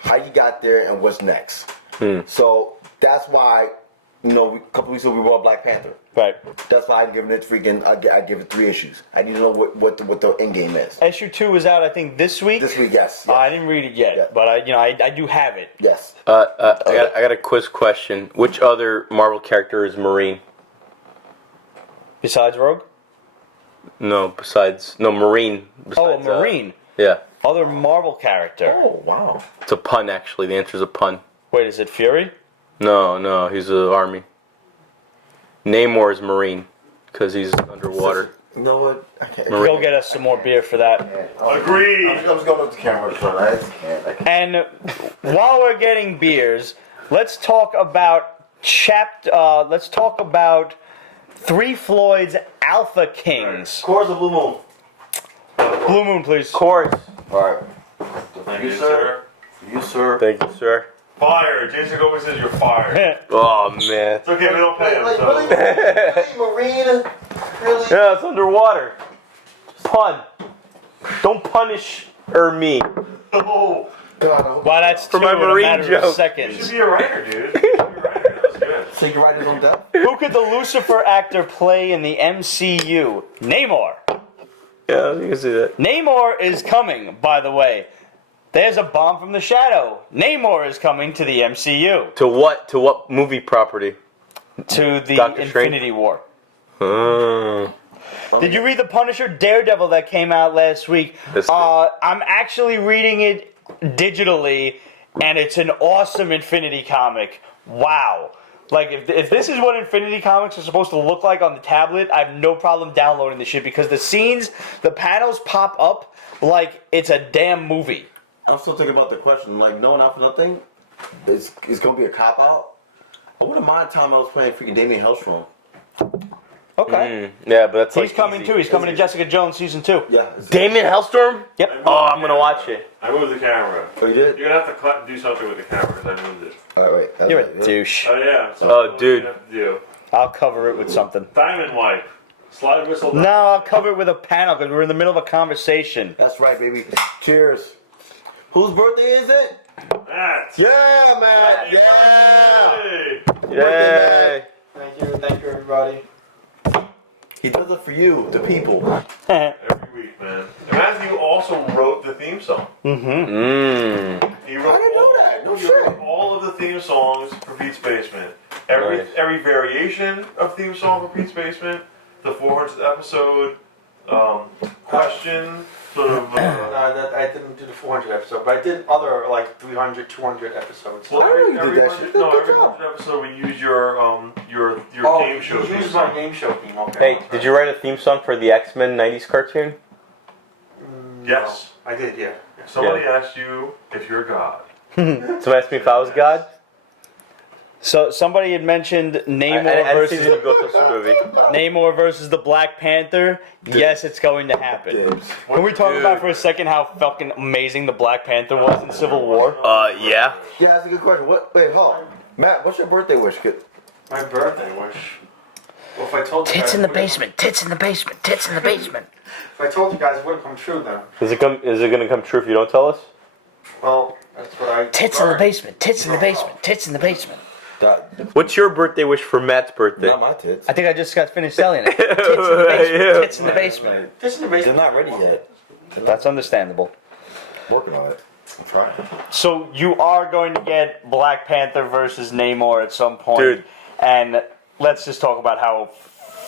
how you got there, and what's next. So that's why, a couple weeks ago we brought Black Panther. Right. That's why I'm giving it I give it 3 issues. I need to know what the end game is. Issue 2 was out, I think, this week. This week, yes. I didn't read it yet, but I do have it. Yes. I got a quiz question. Which other Marvel character is Marine? Besides Rogue? No, Marine. Besides, a Marine. Yeah. Other Marvel character. Oh, wow. It's a pun, actually. The answer is a pun. Wait, is it Fury? No, he's an army. Namor is Marine, because he's underwater. You know what? I can't. Go get us some more beer for that. Agreed. I'm just going up the camera to front. I can't. And while we're getting beers, let's talk about let's talk about 3 Floyds Alpha Kings. Course of Blue Moon. Blue Moon, please. Course. All right. Thank you, sir. You, sir. Thank you, sir. Fire. Jason Gomez says you're fired. Oh, man. It's okay, we don't pay him. Like, So. really, Marine? Really? Yeah, it's underwater. Pun. Don't punish me. Oh, God, Wow, that's For 2 my in a Marine matter joke. of you seconds. should be a writer, dude. You should be a writer. That was good. so you can write it on death? Who could the Lucifer actor play in the MCU? Namor. Yeah, you can see that. Namor is coming, by the way. There's a bomb from the shadow. Namor is coming to the MCU. To what? To what movie property? To the Doctor Strange? Infinity War. Oh. Did you read the Punisher Daredevil that came out last week? This I'm actually reading it digitally, and it's an awesome Infinity comic. Wow. Like, if this is what Infinity Comics are supposed to look like on the tablet, I have no problem downloading the shit because the panels pop up like it's a damn movie. I'm still thinking about the question. Like, no, not for nothing. It's going to be a cop-out. I wouldn't mind time I was playing freaking Damien Hellstrom. Okay. Yeah, but that's He's coming too. He's coming to Jessica Jones season 2. Yeah. Damien Hellstrom? Yep. Oh, I'm gonna watch it. I moved the camera. Oh, you did? You're gonna have to do something with the camera because I moved it. All right. That's You're right, a yeah. douche. Oh yeah. So Oh, what dude. you have to do. I'll cover it with something. Diamond wipe. Slide whistle. No, I'll cover it with a panel because we're in the middle of a conversation. That's right, baby. Cheers. Whose birthday is it? Matt. Yeah, man. Happy Yeah. birthday. Yay! Thank you, everybody. He does it for you, the people. Every week, man. And Matthew also wrote the theme song. Mmm. He wrote I didn't know that. No he shit. wrote all of the theme songs for Pete's Basement. Every variation of theme song for Pete's Basement. The 400th episode. Question. Sort of. I didn't do the 400 episode, but I did other like 300, 200 episodes. Well, I know you did that 100 shit. No, Good every job. 100 episode we use your game show. you theme used song. my game show theme. Okay. Hey, did you write a theme song for the X-Men 90s cartoon? Yes. No, I did. Yeah. Somebody asked you if you're God. Someone asked me if I was God. So somebody had mentioned Namor I haven't seen versus the Ghostbusters movie. Namor versus the Black Panther. Yes, it's going to happen. Dibs. Can we talk about for a second how fucking amazing the Black Panther was in Civil War? Yeah. Yeah, that's a good question. Wait, hold on. Matt, what's your birthday wish? My birthday wish. Well, if I told you Tits guys, in the basement. Tits in the basement. Tits in the basement. If I told you guys, it would have come true then. Is it gonna come true if you don't tell us? Well, that's what I. Tits in the basement. Tits in the basement. Tits in the basement. What's your birthday wish for Matt's birthday? Not my tits. I think I just got finished selling it. Tits in the basement. Tits in the basement. Tits in the basement. They're not ready yet. That's understandable. Working on it. I'm trying. So you are going to get Black Panther versus Namor at some point. Dude. And let's just talk about how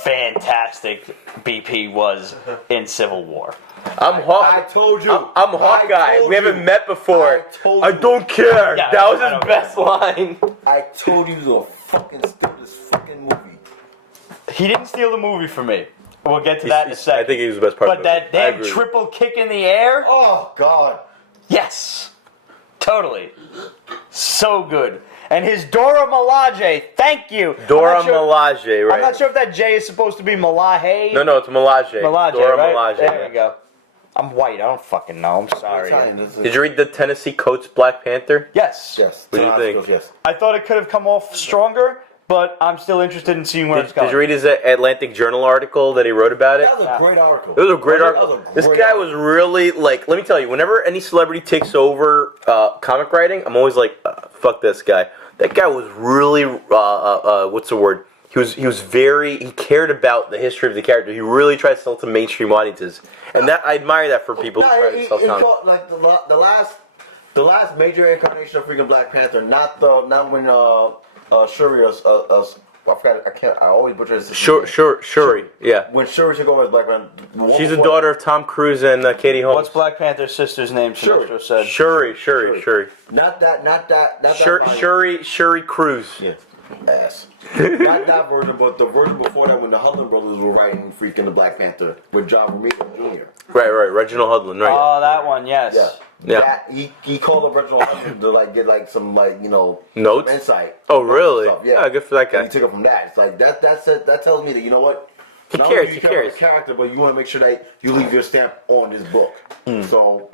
fantastic BP was in Civil War. I told you. I'm Hawkeye. We haven't met before. I don't care. Yeah, that was I his don't best line. I told you the fucking stupidest fucking movie. He didn't steal the movie from me. We'll get to that in a second. I think he was the best part But of the that movie. I damn agree. triple kick in the air? Oh God. Yes. Totally. So good. And his Dora Milaje, thank you. Dora I'm not sure- Milaje, right? I'm not sure if that J is supposed to be Malaje. No, it's Milaje. Milaje, Dora right? Milaje. There we go. I'm white. I don't fucking know. I'm sorry. Did you read the Tennessee Coates Black Panther? Yes. Yes. What do you think? Yes. I thought it could have come off stronger, but I'm still interested in seeing where it's going. Did you read his Atlantic Journal article that he wrote about it? That was a great article. It was a great That article. was a This great guy article. was really like. Let me tell you. Whenever any celebrity takes over comic writing, I'm always like, "Fuck this guy." That guy was really. What's the word? He cared about the history of the character. He really tried to sell it to mainstream audiences, and that I admire that for people who try to sell comics. Like the last major incarnation of freaking Black Panther, not when Shuri I forgot. I always butcher his name. Shuri. Yeah. When Shuri took over as Black Panther, She's the daughter of Tom Cruise and Katie Holmes. What's Black Panther's sister's name? Shuri. Sinestro said. Shuri. Not that. Shuri Cruise. Yeah. Ass. Not that version, but the version before that when the Hudlin brothers were writing freaking the Black Panther with John Romita Jr. Right. Reginald Hudlin. Right. Oh, that one. Yes. Yeah. Yeah. That, he called up Reginald Hudlin to get some Notes? insight. Oh, really? Stuff. Yeah. Good for that guy. And he took it from that. It's like that tells me that you know what? He Not cares. only He do you care about cares. the character, but you want to make sure that you leave your stamp on this book. So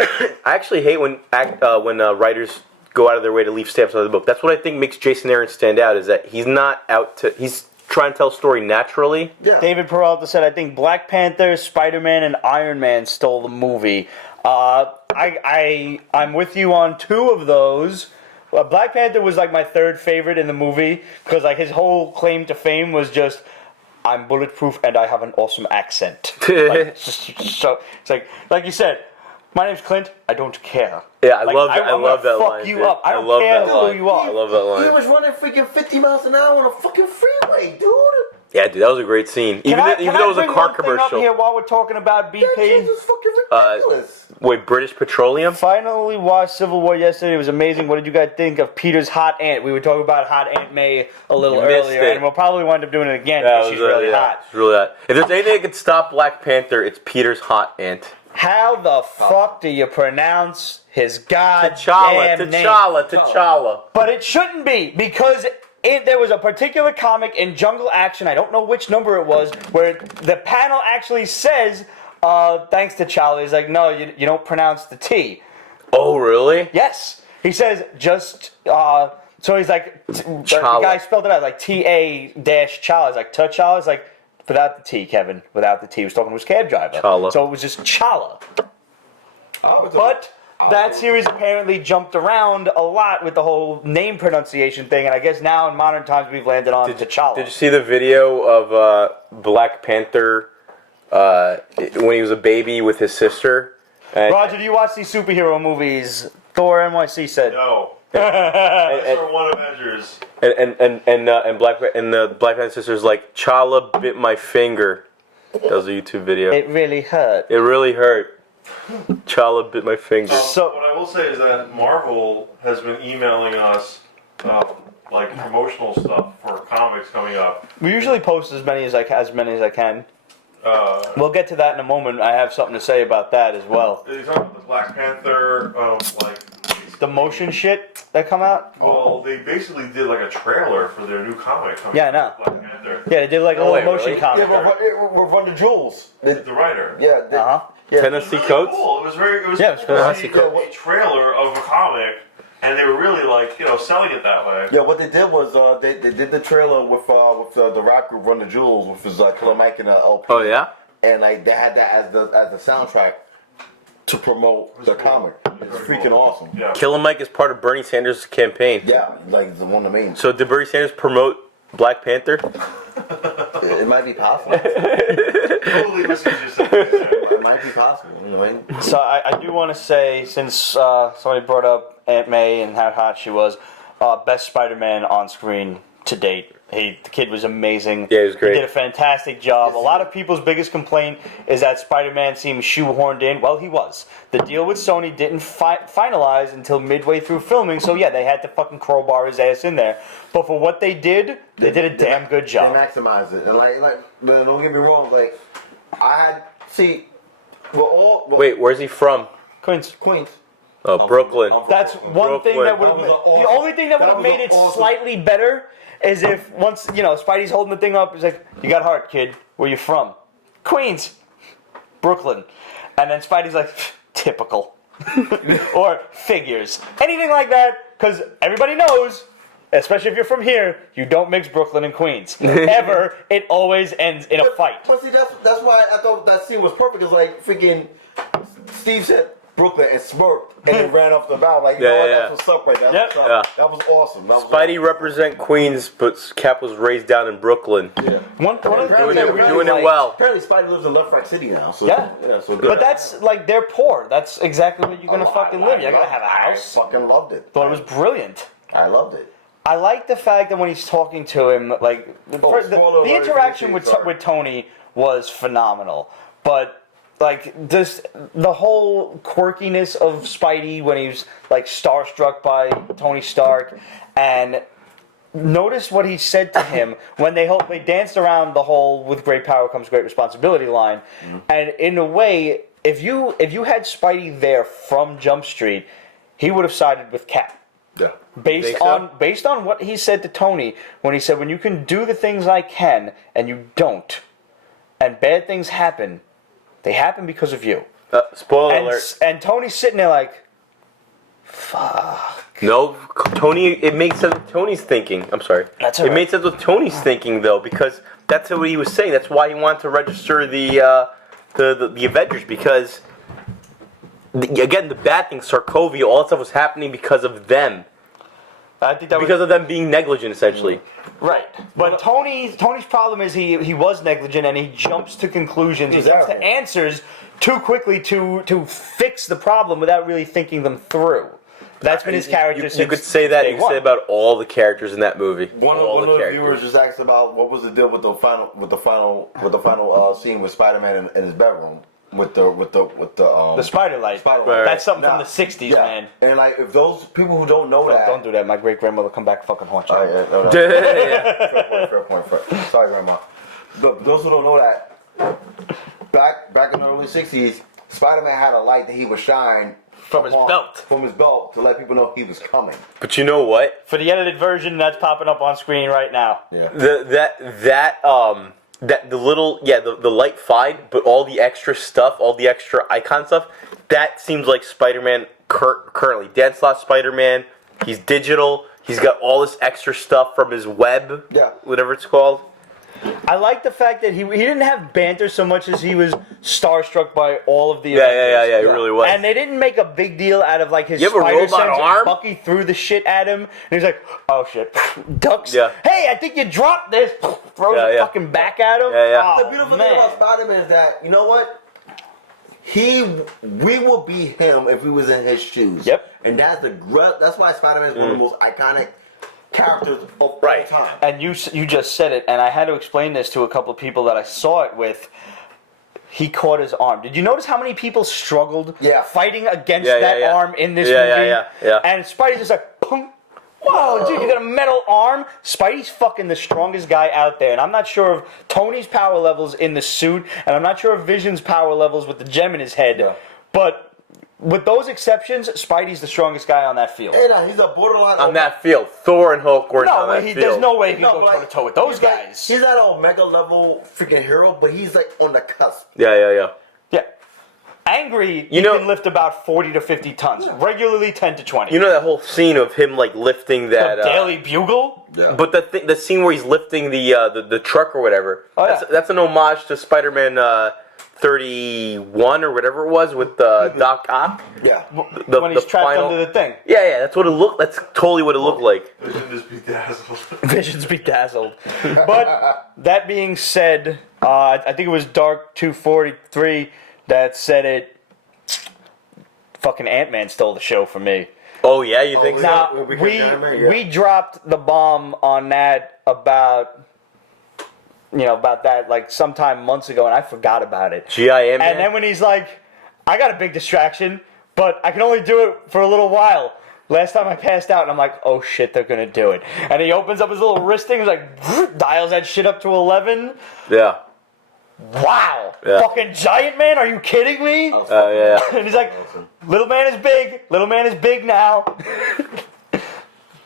I actually hate when writers go out of their way to leave stamps on the book. That's what I think makes Jason Aaron stand out. Is that he's not out to. He's trying to tell a story naturally. yeah. David Peralta said, I think Black Panther, Spider-Man, and Iron Man stole the movie. I'm with you on two of those. Black Panther was like my third favorite in the movie because like his whole claim to fame was just I'm bulletproof and I have an awesome accent. So it's like you said, my name's Clint. I don't care. Yeah, I Like, love that. I I'm love gonna that fuck line. you dude. up. I don't love care that who line. you are. I love that He line. was running freaking 50 miles an hour on a fucking freeway, dude. Yeah, dude, that was a great scene. Even though it was a car Up commercial. here while we're talking about That BP. was fucking ridiculous. Wait, British Petroleum? Finally watched Civil War yesterday. It was amazing. What did you guys think of Peter's hot aunt? We were talking about hot Aunt May a little You missed earlier, it. and we'll probably wind up doing it again because she's really hot. It's really hot. If there's anything that could stop Black Panther, it's Peter's hot aunt. How the fuck do you pronounce his goddamn name? T'Challa. But it shouldn't be because there was a particular comic in Jungle Action, I don't know which number it was, where the panel actually says, thanks to T'Challa. He's like, no, you don't pronounce the T. Oh, really? Yes. He says just, so he's like, the guy spelled it out like T-A-Chala. He's like, T'Challa. He's like, without the T, Kevin. Without the T. He was talking to his cab driver. Chala. So it was just Chala. But that series apparently jumped around a lot with the whole name pronunciation thing, and I guess now in modern times we've landed on T'Challa. Did you see the video of Black Panther when he was a baby with his sister? And Roger, do you watch these superhero movies? Thor NYC said. No. That's our one Avengers. and the Black Panther sister's like, Chala bit my finger. That was a YouTube video. It really hurt. It really hurt. Chala bit my finger. So- What I will say is that Marvel has been emailing us like promotional stuff for comics coming up. We usually post as many as I can. We'll get to that in a moment. I have something to say about that as well. You're talking about the Black Panther, The motion shit that come out? well, they basically did like a trailer for their new comic. coming Yeah, I know. out, Black Panther. Yeah, they did like a Oh, little wait, motion really? comic. We're Run the Jewels. The writer. Yeah. Uh-huh. Yeah. Tennessee Really Coates? cool. It was Yeah, it was cool. a trailer of a comic and they were really like selling it that way. Yeah, what they did was they did the trailer with the rap group Run the Jewels, which was Killer Mike and LP. Oh yeah. And like they had that as the soundtrack to promote the comic. It's freaking awesome. Yeah. Killer Mike is part of Bernie Sanders' campaign. Yeah, like the one of the main. So did Bernie Sanders promote Black Panther? It might be possible. Totally misconstrued. It might be possible. You know what I mean? So I do want to say, since somebody brought up Aunt May and how hot she was, best Spider-Man on screen to date. The kid was amazing. Yeah, he was great. He did a fantastic job. A lot of people's biggest complaint is that Spider-Man seemed shoehorned in. Well, he was. The deal with Sony didn't finalize until midway through filming, so yeah, they had to fucking crowbar his ass in there. But for what they did a damn good job. They maximized it. And don't get me wrong, Wait, where's he from? Queens. Oh, Brooklyn. That's one thing that would have... The only thing that would have made it slightly better is if once, Spidey's holding the thing up, he's like, you got heart, kid. Where you from? Queens. Brooklyn. And then Spidey's like, typical. Or figures. Anything like that, because everybody knows, especially if you're from here, you don't mix Brooklyn and Queens. Ever. It always ends in a fight. But see, that's why I thought that scene was perfect, because freaking Steve said Brooklyn and smirked and then ran off the bound. That's what's up right there. That's what's up. That was awesome. Spidey represent Queens, but Cap was raised down in Brooklyn. Yeah. One of the things We're doing it well. Apparently Spidey lives in Left Rock City now. So, so good. But that's, they're poor. That's exactly what you're going to fucking live. You're going to have a house. I fucking loved it. Thought it was brilliant. I loved it. I like the fact that when he's talking to him, the interaction with Tony was phenomenal. But just the whole quirkiness of Spidey when he was starstruck by Tony Stark, and notice what he said to him when they danced around the whole "with great power comes great responsibility" line, and in a way, if you had Spidey there from Jump Street, he would have sided with Cap. Yeah. Based on what he said to Tony when he said, when you can do the things I can and you don't, and bad things happen, they happen because of you. Spoiler alert. And Tony's sitting there like, fuck. No, Tony. It makes sense with Tony's thinking. I'm sorry. That's all right. It made sense with Tony's thinking though, because that's what he was saying. That's why he wanted to register the Avengers, because again, the bad things, Sokovia, all that stuff was happening because of them. I think that because of them being negligent, essentially. Right. But Tony's problem is he was negligent, and he jumps to conclusions. He jumps to answers too quickly to fix the problem without really thinking them through. That's been his character since you could say that. You could say about all the characters in that movie. One of the viewers just asked about what was the deal with the final scene with Spider-Man in his bedroom. With the spider light. Right. That's something from the 60s, man. And if those people who don't know that, don't do that. My great grandmother come back and fucking haunt you. No. Fair point. Sorry, grandma. Those who don't know that, back in the early 60s, Spider-Man had a light that he would shine from his belt to let people know he was coming. But you know what? For the edited version, that's popping up on screen right now. Yeah. The light fine, but all the extra stuff, all the extra icon stuff, that seems like Spider-Man currently. Dan Slott Spider-Man, he's digital, he's got all this extra stuff from his web, whatever it's called. I like the fact that he didn't have banter so much as he was starstruck by all of the Avengers. Yeah, he really was. And they didn't make a big deal out of his you have spider a robot sense. arm? Bucky threw the shit at him, and he's like, "Oh shit!" Ducks. Yeah. Hey, I think you dropped this. Throws the fucking back at him. Yeah. The beautiful thing about Spider-Man is that, you know what? We will be him if we was in his shoes. Yep. And that's why Spider-Man is one of the most iconic characters of all time. And you just said it, and I had to explain this to a couple of people that I saw it with. He caught his arm. Did you notice how many people struggled fighting against that arm in this movie? Yeah. And Spidey's just like, boom. Whoa, dude, you got a metal arm? Spidey's fucking the strongest guy out there. And I'm not sure of Tony's power levels in the suit, and I'm not sure of Vision's power levels with the gem in his head. Yeah. But with those exceptions, Spidey's the strongest guy on that field. Hey, he's a borderline... On that field. Thor and Hulk weren't on that field. There's no way he can go toe-to-toe with those guys. He's not an Omega level freaking hero, but he's on the cusp. Yeah. Yeah. Angry, You you know- can lift about 40 to 50 tons. Regularly 10 to 20. You know that whole scene of him like lifting that the Daily Bugle? Yeah. But the scene where he's lifting the truck or whatever. Oh, yeah. That's an homage to Spider-Man 31 or whatever it was with Doc Ock. Yeah. When he's trapped final- under the thing. Yeah, that's what it looked. That's totally what it looked like. Vision just bedazzled. Vision's bedazzled. But that being said, I think it was Dark 243 that said it. Fucking Ant-Man stole the show from me. Oh yeah, you think so? Now, we became Ant-Man, yeah. we dropped the bomb on that about that like sometime months ago, and I forgot about it. G.I.M. And then when he's like, I got a big distraction, but I can only do it for a little while. Last time I passed out, and I'm like, oh shit, they're gonna do it. And he opens up his little wrist thing, he's like, dials that shit up to 11. Yeah. Wow. Yeah. Fucking Giant Man, are you kidding me? Yeah. And he's like, little man is big now.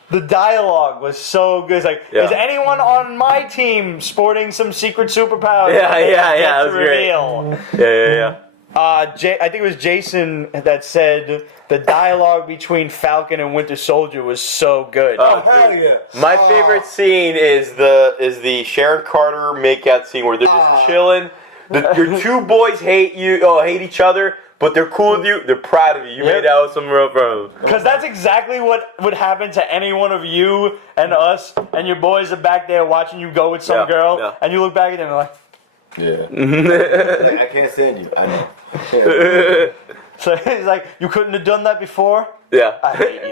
The dialogue was so good. It's like, is anyone on my team sporting some secret superpowers? Yeah, that was reveal. great. Yeah. I think it was Jason that said the dialogue between Falcon and Winter Soldier was so good. Oh, hell yeah. My favorite scene is the Sharon Carter makeout scene where they're just chilling. Your two boys hate each other, but they're cool with you. They're proud of you. You made out with some real bros. Because that's exactly what would happen to any one of you and us, and your boys are back there watching you go with some girl, and you look back at them and like, Yeah. I can't stand you. I know. Yeah. so he's like, you couldn't have done that before? Yeah. I hate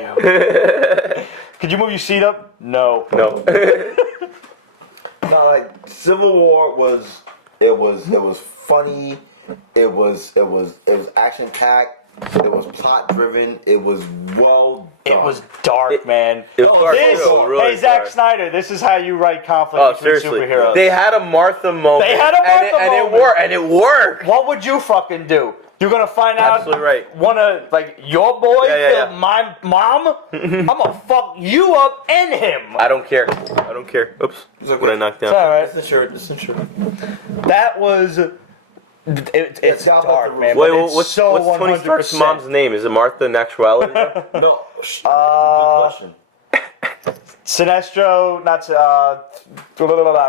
you. Could you move your seat up? No. No. No, like Civil War was funny. It was action packed. It was plot driven. It was well done. It was dark, man. It was dark, This, too, really hey, Zack dark. Snyder, this is how you write conflict between Seriously. superheroes. They had a Martha moment. And it worked. What would you fucking do? You're gonna find out Absolutely right. one of like your boy killed yeah. my mom? I'm gonna fuck you up and him. I don't care. Oops. okay. What I knocked It's down. alright. It's insured. That was it's got dark, the man. Wait, but it's what's so Tony Stark's 100%. mom's name? Is it Martha in actuality? No. Good question. Sinestro, not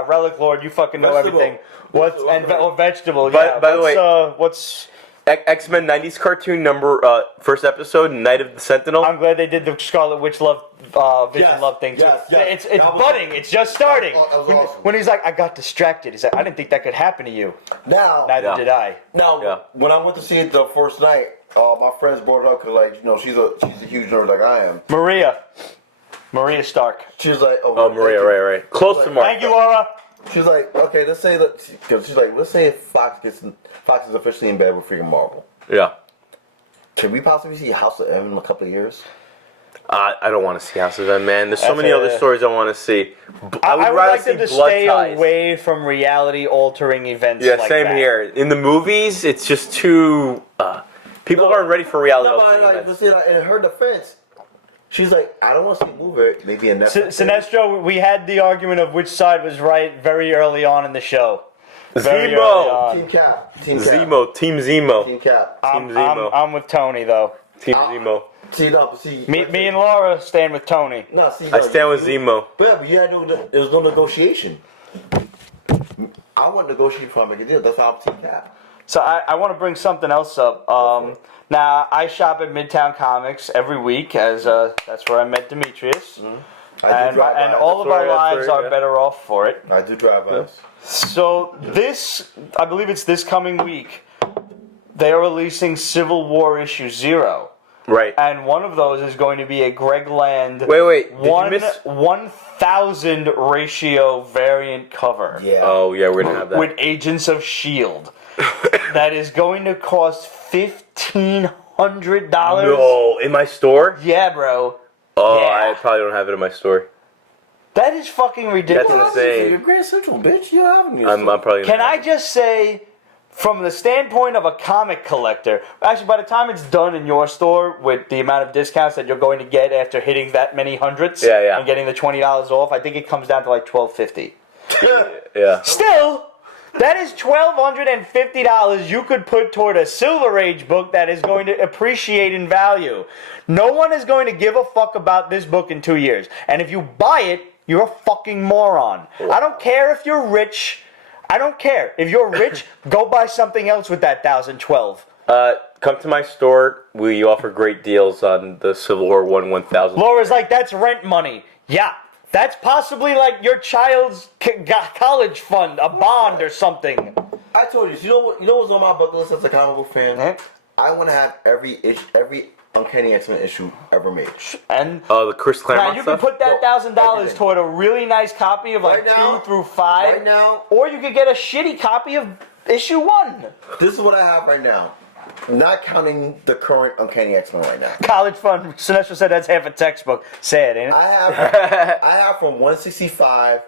Relic Lord. You fucking know Vegetable. everything. What's or vegetable? By the way, what's? X-Men 90s cartoon first episode, Night of the Sentinel. I'm glad they did the Scarlet Witch Vision Yes, love thing too. yes, yes. It's That was budding. awesome. It's just starting. That was awesome. When he's like, I got distracted. He's like, I didn't think that could happen to you. Now, Neither did I. when I went to see it the first night, my friends brought it up because, she's a huge nerd like I am. Maria Stark. She was like, Oh, Maria, right. Close to Martha. Thank you, Laura. She's like, okay, let's say that, because she's like, let's say if Fox is officially in bed with freaking Marvel. Yeah. Can we possibly see House of M in a couple of years? I don't want to see House of M, man. There's so many other stories I want to see. I would rather like them to see Blood stay Ties. away from reality-altering events. Yeah, like same that. here. In the movies, it's just too. People aren't ready for reality. No, but let's say, in her defense, she's like, I don't want to see a movie, maybe a Netflix. Sinestro, we had the argument of which side was right very early on in the show. Very early Zemo. on. Team Cap. Team Zemo. Team Cap. Team Zemo. I'm with Tony though. Team Zemo. Me and Laura stand with Tony. No, see, I stand with Zemo. But you had there was no negotiation. I want to negotiate for a make a deal. That's why I'm Team Cap. So I want to bring something else up. Now I shop at Midtown Comics every week, as that's where I met Dimitrios, and all of our lives are better off for it. I do drive us. So I believe it's this coming week, they are releasing Civil War issue 0. Right. And one of those is going to be a Greg Land Wait. Did you miss? 1,000 ratio variant cover. Yeah. Oh, yeah, we're going to have that. With Agents of S.H.I.E.L.D. That is going to cost $1,500. No, in my store? Yeah, bro. Oh, Yeah. I probably don't have it in my store. That is fucking ridiculous. That's insane. You're Grand Central, bitch. You have them. I'm probably Can I just say, from the standpoint of a comic collector, actually, by the time it's done in your store with the amount of discounts that you're going to get after hitting that many hundreds and getting the $20 off, I think it comes down to like $12.50. Yeah. Still, That is $1,250 you could put toward a Silver Age book that is going to appreciate in value. No one is going to give a fuck about this book in 2 years. And if you buy it, you're a fucking moron. I don't care if you're rich. I don't care. If you're rich, go buy something else with that $1,012. Come to my store. We offer great deals on the Civil War 1000. Laura's like, that's rent money. Yeah. That's possibly like your child's college fund, a bond or something. I told you. You know what's on my bucket list as a comic book fan? Huh? I want to have every Uncanny X-Men issue ever made. And the Chris Claremont now you stuff? can put that $1,000 everything. toward a really nice copy of like Right now, 2 through 5. right now. Or you could get a shitty copy of issue 1. This is what I have right now. Not counting the current Uncanny X-Men right now. College fund. Sinestro said that's half a textbook. Sad, ain't it? I have from 165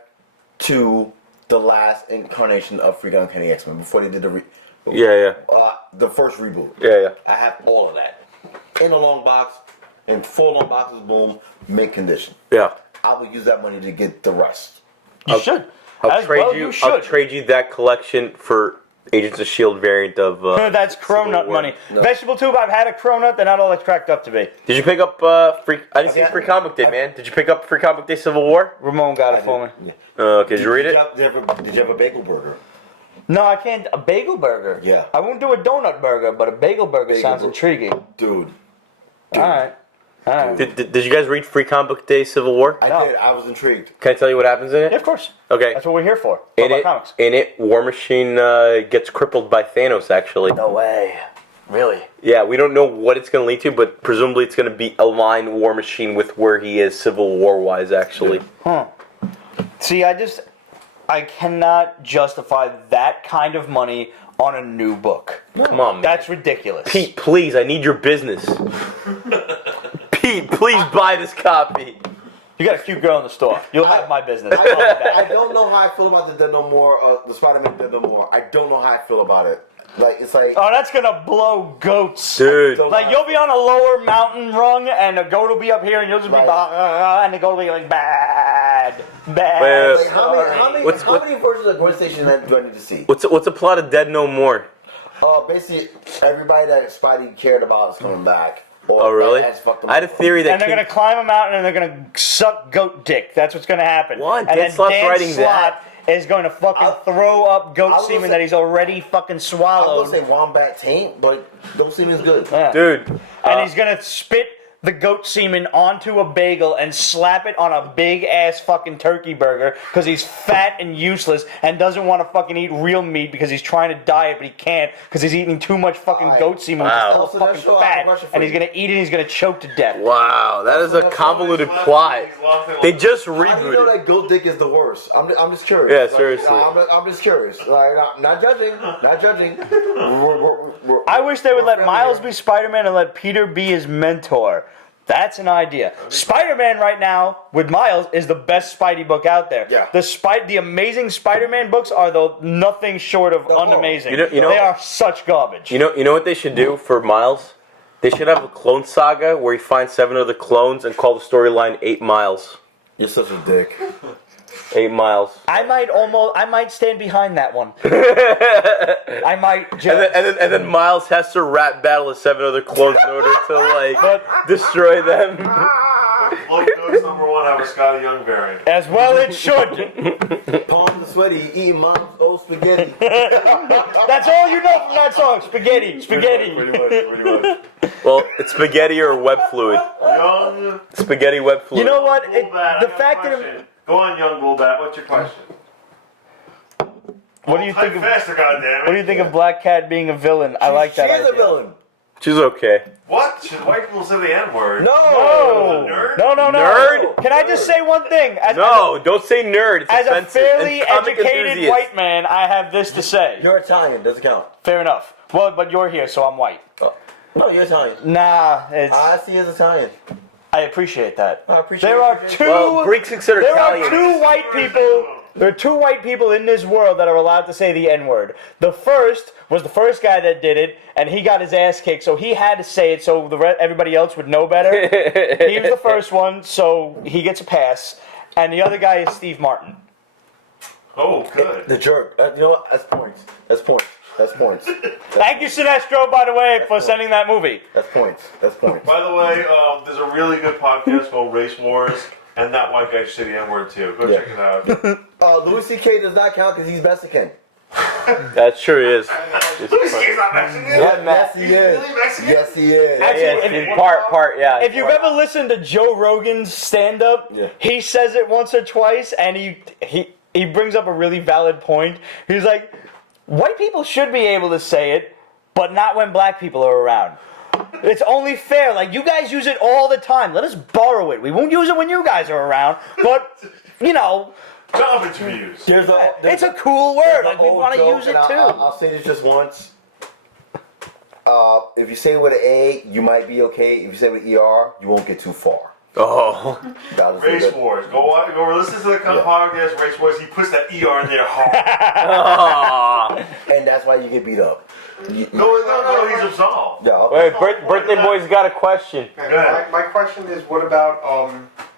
to the last incarnation of freaking Uncanny X-Men before they did the first reboot. Yeah. I have all of that in a long box, in 4 long boxes. Boom, mint condition. Yeah. I will use that money to get the rest. You should. I'll As trade well, you. you should. I'll trade you that collection for Agents of S.H.I.E.L.D. variant of. That's cronut money. No. Vegetable tube, I've had a cronut. They're not all it's cracked up to be. Did you pick up free? I didn't see Free Comic Day, man. Did you pick up Free Comic Day Civil War? Ramon got it for me. Yeah. Okay, did you read it? Did you have a bagel burger? No, I can't. A bagel burger? Yeah. I won't do a donut burger, but a bagel burger sounds intriguing. Dude. All right. Did you guys read Free Comic Day Civil War? I No. did. I was intrigued. Can I tell you what happens in it? Yeah, of course. Okay. That's what we're here for. Talk In about it, comics. War Machine gets crippled by Thanos. Actually. No way. Really? Yeah, we don't know what it's going to lead to, but presumably it's going to be align War Machine with where he is Civil War wise. Actually. See, I cannot justify that kind of money on a new book. Come on, man. That's ridiculous. Pete, please, I need your business. Pete, please buy this copy. You got a cute girl in the store. You'll have my business. I don't know how I feel about the Dead No More, the Spider-Man Dead No More. I don't know how I feel about it. Like, it's like... Oh, that's gonna blow goats. Dude. Like, you'll be on a lower mountain rung, and a goat will be up here, and you'll just be... Right. and the goat will be like, bad. Wait, Like, how What's- many versions of Gwen Station do I need to see? What's the plot of Dead No More? Basically, everybody that Spidey cared about is coming back. Or Oh, really? has fucked them I had a up. theory that And they're King- gonna climb a mountain, and they're gonna suck goat dick. That's what's gonna happen. What? And Dan then Slott's Dan writing Slott is going to fucking throw up goat I was semen gonna that say- he's already fucking I swallowed. would say Wombat taint, but those semen's good. Yeah. Dude. And he's gonna spit the goat semen onto a bagel and slap it on a big ass fucking turkey burger because he's fat and useless and doesn't want to fucking eat real meat because he's trying to diet but he can't because he's eating too much fucking Alright. goat semen Wow. which is So so that's fucking all I have a fat question for and he's you. gonna eat it and he's gonna choke to death. Wow, that is a convoluted plot. They just How do you know rebooted. that goat dick is the worst? I'm just curious. Yeah, seriously. I'm just curious. Like, not judging. Not judging. I wish they would let Miles be Spider-Man and let Peter be his mentor. That's an idea. Spider-Man right now with Miles is the best Spidey book out there. Yeah. The Amazing Spider-Man books are nothing short of unamazing. You know- they are such garbage. You know what they should do for Miles? They should have a clone saga where he finds 7 other clones and call the storyline 8 Miles. You're such a dick. 8 Miles. I might stand behind that one. I might just. And then Miles has to rap battle with 7 other clones in order to destroy them. Floyd Dogs #1 have a Scotty Young variant. As well it should. Palms are sweaty, eating mom's old spaghetti. That's all you know from that song. Spaghetti. Pretty much. Well, it's spaghetti or web fluid. Young Spaghetti web fluid. You know what? Bullbat, The fact that Go on, young Bullbat. What's your question? what do you Type think of faster, goddammit. what do you think of Black Cat being a villain? I like that She's idea. a villain. She's okay. What? Should white people say the N-word? No. Nerd? No. Nerd? Can I just say one thing? No, don't say nerd. It's As a offensive. fairly And comic educated enthusiast. white man, I have this to say. You're Italian. Doesn't count. Fair enough. Well, but you're here, so I'm white. No, you're Italian. Nah, it's. I see you as Italian. I appreciate that. I appreciate There are it. two. Well, Greeks consider There Italian. are two white people. There are two white people in this world that are allowed to say the N-word. The first was the first guy that did it, and he got his ass kicked, so he had to say it so everybody else would know better. He was the first one, so he gets a pass. And the other guy is Steve Martin. Oh, good. The jerk. You know what? That's points. That's points. That's points. Thank you, Sinestro, by the way, for sending that movie. That's points. That's points. By the way, there's a really good podcast called Race Wars, and that white guy should say the N-word too. Go check it out. Louis C.K. does not count because he's Mexican. That sure is. Louis C.K.'s not Mexican. Yes, he is. Really Mexican? Yes, he is. Actually, part, yeah. if you've ever listened to Joe Rogan's stand-up, Yeah. he says it once or twice, and he brings up a really valid point. He's like, white people should be able to say it, but not when black people are around. It's only fair. Like, you guys use it all the time. Let us borrow it. We won't use it when you guys are around, but, you know... Common to use. It's a cool word. Like, we want to use it too. I'll say this just once. If you say it with an A, you might be okay. If you say it with ER, you won't get too far. Oh. Race Wars. Go listen to the podcast Race Wars. He puts that ER in there hard. And that's why you get beat up. No, he's absolved. Yeah. Wait, birthday boy's got a question. My question is, what about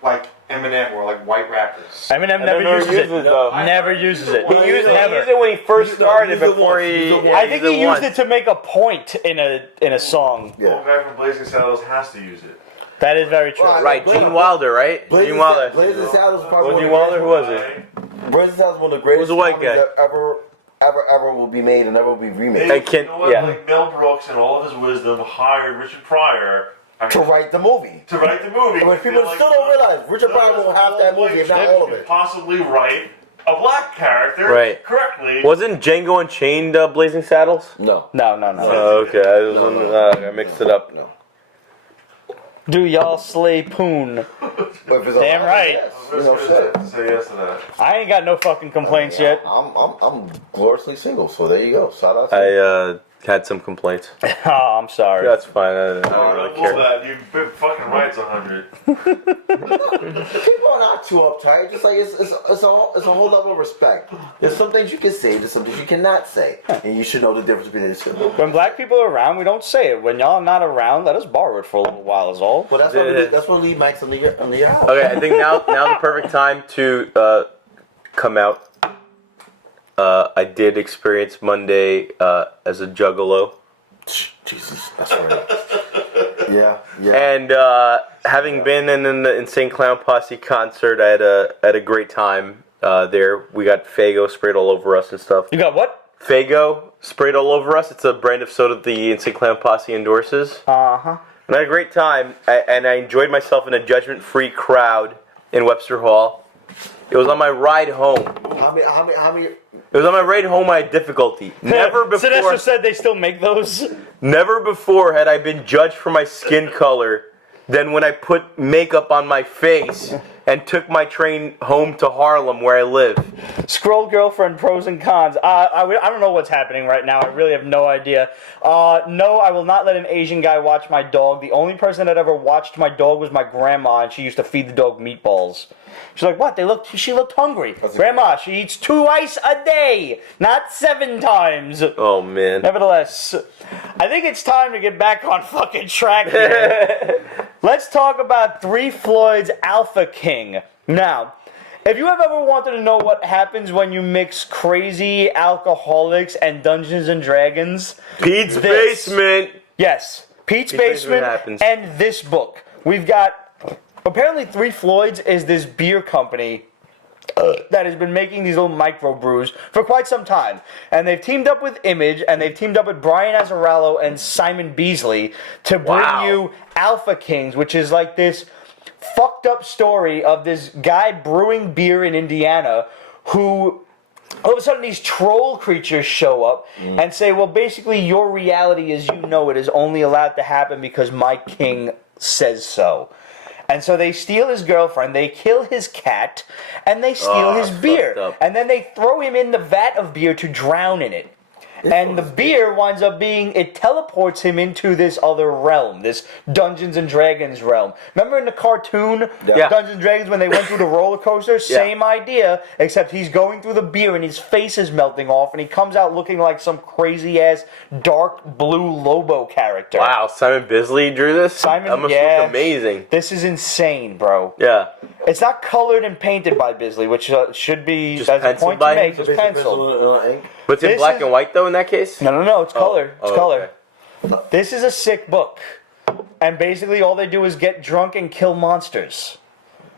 like Eminem or like white rappers? Eminem never uses it. Though. Never uses it. He used it when he first started before he. I think he used it to make a point in a song. The old guy from Blazing Saddles has to use it. That is very true. Right, Gene Wilder, right? Gene Wilder. Blazing Saddles is probably Gene Wilder? Who was it? Blazing Saddles is one of the greatest Who's the white songs guy? that ever will be made and ever will be remade. You know what? Like Mel Brooks and all of his wisdom hired Richard Pryor To write the movie. To write the movie. But people still don't realize Richard Pryor won't have that movie, if not all of it. Possibly write a black character correctly. Wasn't Django Unchained Blazing Saddles? No. No. Oh, okay. I mixed it up. No. Do y'all slay poon? Damn right. Yes. You know, shit. Say yes to that. I ain't got no fucking complaints yet. I'm gloriously single, so there you go. Shout out. I had some complaints. Oh, I'm sorry. That's fine. I don't really care. That. You fucking writes 100. People are not too uptight. Just like it's a whole level of respect. There's some things you can say, there's some things you cannot say, and you should know the difference between the two. When black people are around, we don't say it. When y'all are not around, let us borrow it for a little while is all. Well, that's what lead mics on the house. Okay, I think now the perfect time to come out. I did experience Monday as a juggalo. Jesus, that's right. Yeah. And having been in an Insane Clown Posse concert, I had a great time there. We got Faygo sprayed all over us and stuff. You got what? Faygo sprayed all over us. It's a brand of soda the Insane Clown Posse endorses. Uh-huh. And I had a great time, and I enjoyed myself in a judgment-free crowd in Webster Hall. It was on my ride home. How many? It was on my ride home I had difficulty. Never before. Sinestro said they still make those. Never before had I been judged for my skin color than when I put makeup on my face and took my train home to Harlem where I live. Scroll girlfriend pros and cons. I don't know what's happening right now. I really have no idea. No, I will not let an Asian guy watch my dog. The only person that ever watched my dog was my grandma, and she used to feed the dog meatballs. She's like, what? She looked hungry. Grandma, she eats 2 ice a day, not 7 times. Oh, man. Nevertheless, I think it's time to get back on fucking track here. Let's talk about 3 Floyds Alpha King. Now, if you have ever wanted to know what happens when you mix crazy alcoholics and Dungeons and Dragons, Pete's Basement. Yes, Pete's Basement happens. and this book. We've got, apparently 3 Floyds is this beer company that has been making these little microbrews for quite some time. And they've teamed up with Image, and they've teamed up with Brian Azzarello and Simon Beasley to bring you Alpha Kings, which is like this fucked up story of this guy brewing beer in Indiana who all of a sudden these troll creatures show up and say, well, basically your reality as you know it is only allowed to happen because my king says so. And so they steal his girlfriend, they kill his cat, and they steal his beer. And then they throw him in the vat of beer to drown in it. And the beer winds up it teleports him into this other realm, this Dungeons and Dragons realm. Remember in the cartoon, Dungeons and Dragons, when they went through the roller coaster? Same idea, except he's going through the beer and his face is melting off, and he comes out looking like some crazy-ass dark blue Lobo character. Wow, Simon Bisley drew this? Simon, that must look amazing. This is insane, bro. Yeah. It's not colored and painted by Bisley, which should be Just as a penciled point by to him? make. Just penciled. Ink. But it's in This black is- and white though in that case. No. It's color. It's color. Okay. This is a sick book, and basically all they do is get drunk and kill monsters.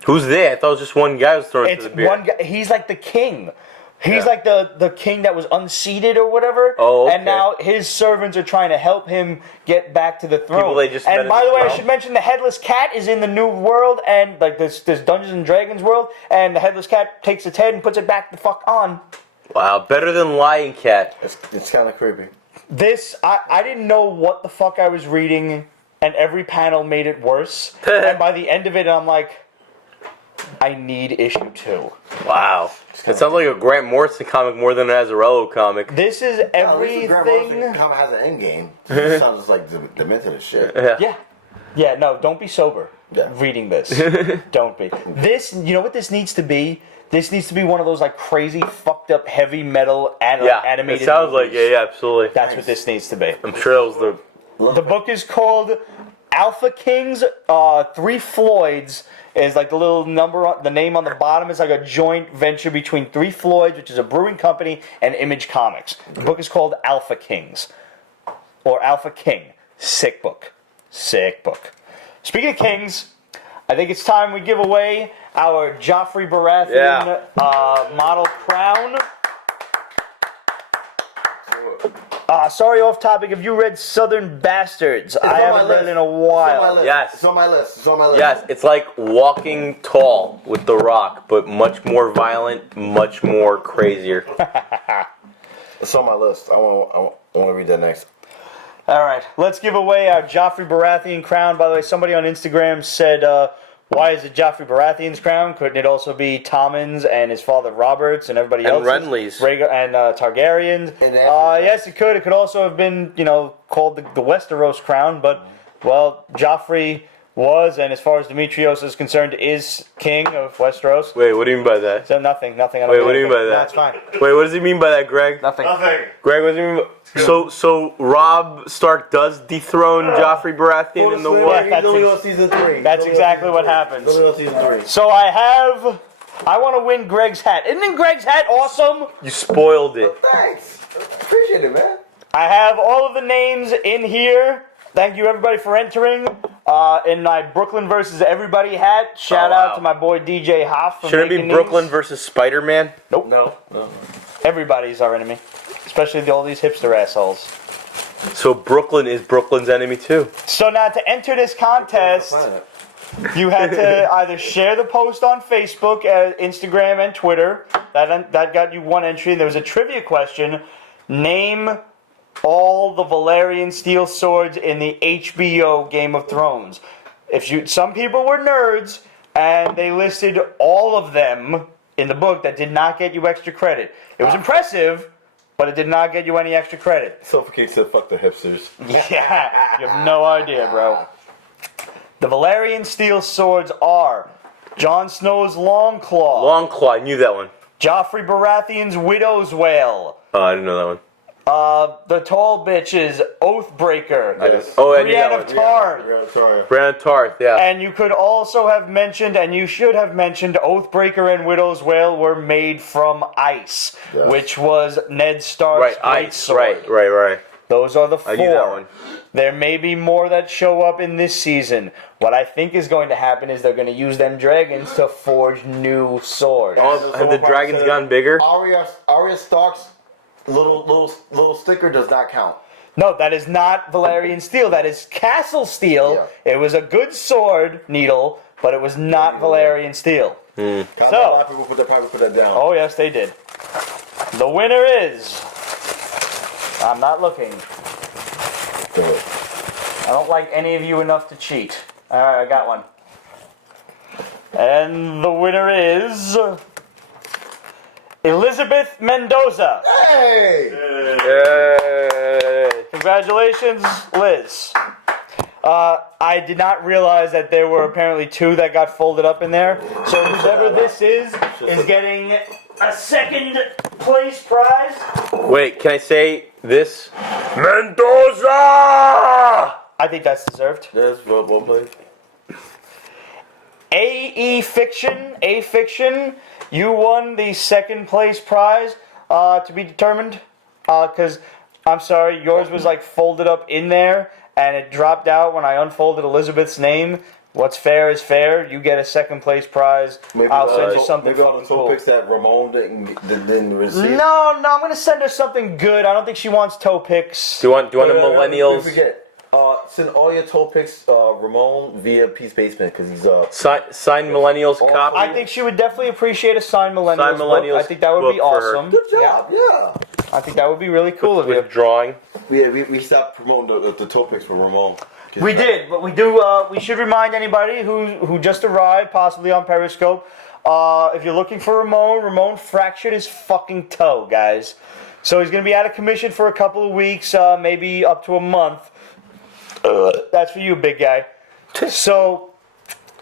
Who's there? I thought it was just one guy who was thrown It's into the beer. one guy. He's like the king. He's Yeah. like the king that was unseated or whatever. Oh, okay. And now his servants are trying to help him get back to the throne. People they just met and in by the the way, I throne? should mention the Headless Cat is in the new world and like this Dungeons and Dragons world, and the Headless Cat takes its head and puts it back the fuck on. Wow, better than Lion Cat. It's kind of creepy. This I didn't know what the fuck I was reading, and every panel made it worse. And by the end of it, I'm like, I need issue 2. Wow. It sounds like a Grant Morrison comic more than an Azzarello comic. This is everything. Comic has an end game. It sounds like demented as shit. Yeah, no, don't be sober Yeah. reading this. Don't be. This, you know what this needs to be? This needs to be one of those like crazy, fucked up, heavy metal animated it sounds movies. like yeah, absolutely. That's what this needs to be. I'm sure that was The book is called Alpha Kings, 3 Floyds. Is like the little number, the name on the bottom is like a joint venture between 3 Floyds, which is a brewing company, and Image Comics. The book is called Alpha Kings. Or Alpha King. Sick book. Sick book. Speaking of kings, I think it's time we give away our Joffrey Baratheon model crown. Sorry, off topic. Have you read Southern Bastards? I haven't read it in a while. Yes. It's on my list. It's on my list. Yes, it's like Walking Tall with The Rock, but much more violent, much more crazier. It's on my list. I want to read that next. All right, let's give away our Joffrey Baratheon crown. By the way, somebody on Instagram said, why is it Joffrey Baratheon's crown? Couldn't it also be Tommen's and his father Robert's and everybody else? And Renly's. And Targaryens. Yes, it could. It could also have been, called the Westeros crown. But, well, Joffrey was, and as far as Dimitrios is concerned, is king of Westeros. Wait, what do you mean by that? So nothing. I don't Wait, know what do you mean by anything. that? That's fine. Wait, what does he mean by that, Greg? Nothing. Greg, what does he mean by... So Robb Stark does dethrone Joffrey Baratheon in the war? Yeah, He's only on season 3. That's exactly what happens. He's only on season 3. So I want to win Greg's hat. Isn't Greg's hat awesome? You spoiled it. Thanks. Appreciate it, man. I have all of the names in here. Thank you, everybody, for entering. In my Brooklyn versus everybody hat. Shout out to my boy DJ Hoff. Should it be Brooklyn versus Spider-Man? Nope. No. Everybody's our enemy. Especially all these hipster assholes. So Brooklyn is Brooklyn's enemy too. So now to enter this contest, you had to either share the post on Facebook, Instagram, and Twitter. That got you one entry. And there was a trivia question. Name all the Valyrian steel swords in the HBO Game of Thrones. Some people were nerds, and they listed all of them in the book. That did not get you extra credit. It was impressive, but it did not get you any extra credit. Suffocate said fuck the hipsters. Yeah, you have no idea, bro. The Valyrian steel swords are Jon Snow's Longclaw, Longclaw, I knew that one. Joffrey Baratheon's Widow's Wail, Oh, I didn't know that one. the tall bitch's Oathbreaker, I knew that Brienne one. of Tarth. Brienne of Tarth, yeah. And you could also have mentioned, and you should have mentioned, Oathbreaker and Widow's Wail were made from ice, which was Ned Stark's great sword. Right. Those are the 4. I knew that one. There may be more that show up in this season. What I think is going to happen is they're going to use them dragons to forge new swords. Oh, have the dragons gotten bigger? Arya Stark's little sticker does not count. No, that is not Valyrian steel. That is castle steel. Yeah. It was a good sword needle, but it was not Valyrian steel. A lot of people probably put that down. Oh, yes, they did. The winner is... I'm not looking. Do it. I don't like any of you enough to cheat. All right, I got one. And the winner is... Elizabeth Mendoza. Hey! Yay! Congratulations, Liz. I did not realize that there were apparently 2 that got folded up in there. So whoever this is getting a second place prize. Wait, can I say this? Mendoza! I think that's deserved. There's well played. A Fiction, you won the second place prize to be determined. Because, I'm sorry, yours was like folded up in there, and it dropped out when I unfolded Elizabeth's name. What's fair is fair. You get a second place prize. I'll send you something fucking cool. Maybe that Ramon didn't receive. No, I'm gonna send her something good. I don't think she wants toe picks. Do you want a millennials? Forget. Send all your toe picks, Ramon, via Pete's Basement because he's signed millennials copy. I think she would definitely appreciate a signed millennials book. I think that would be awesome. Good job, yeah. I think that would be really cool of you. With drawing. Yeah, we stopped promoting the toe picks for Ramon. We did, but we do. We should remind anybody who just arrived, possibly on Periscope. If you're looking for Ramon fractured his fucking toe, guys. So he's gonna be out of commission for a couple of weeks, maybe up to a month. That's for you, big guy. So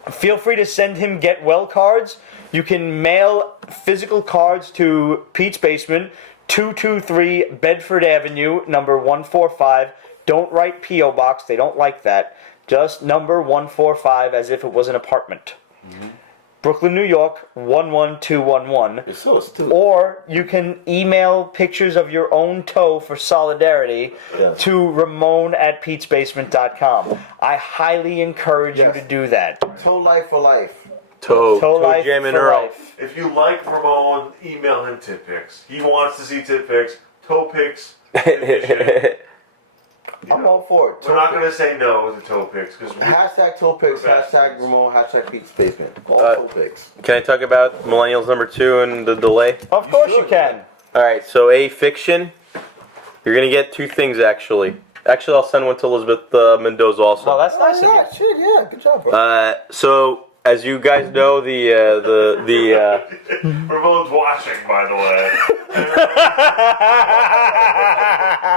feel free to send him get well cards. You can mail physical cards to Pete's Basement, 223 Bedford Avenue, number 145. Don't write P.O. Box. They don't like that. Just number 145 as if it was an apartment. Mm-hmm. Brooklyn, New York, 11211. It's so stupid. Or you can email pictures of your own toe for solidarity to Ramon@PetesBasement.com. I highly encourage you to do that. Toe life for life. Toe life Jam and for Earl. life. If you like Ramon, email him tit pics. He wants to see tit pics, toe pics. I'm all for it. We're not going to say no to toe pics. Hashtag toe pics, hashtag Ramon, hashtag Pete's Basement. All toe pics. Can I talk about millennials number 2 and the delay? Of course you can. Alright, so A Fiction. You're going to get 2 things, actually. Actually, I'll send one to Elizabeth Mendoza also. Well, that's nice of you. Shit, yeah. Good job, bro. So, as you guys know, the Ramon's watching, by the way.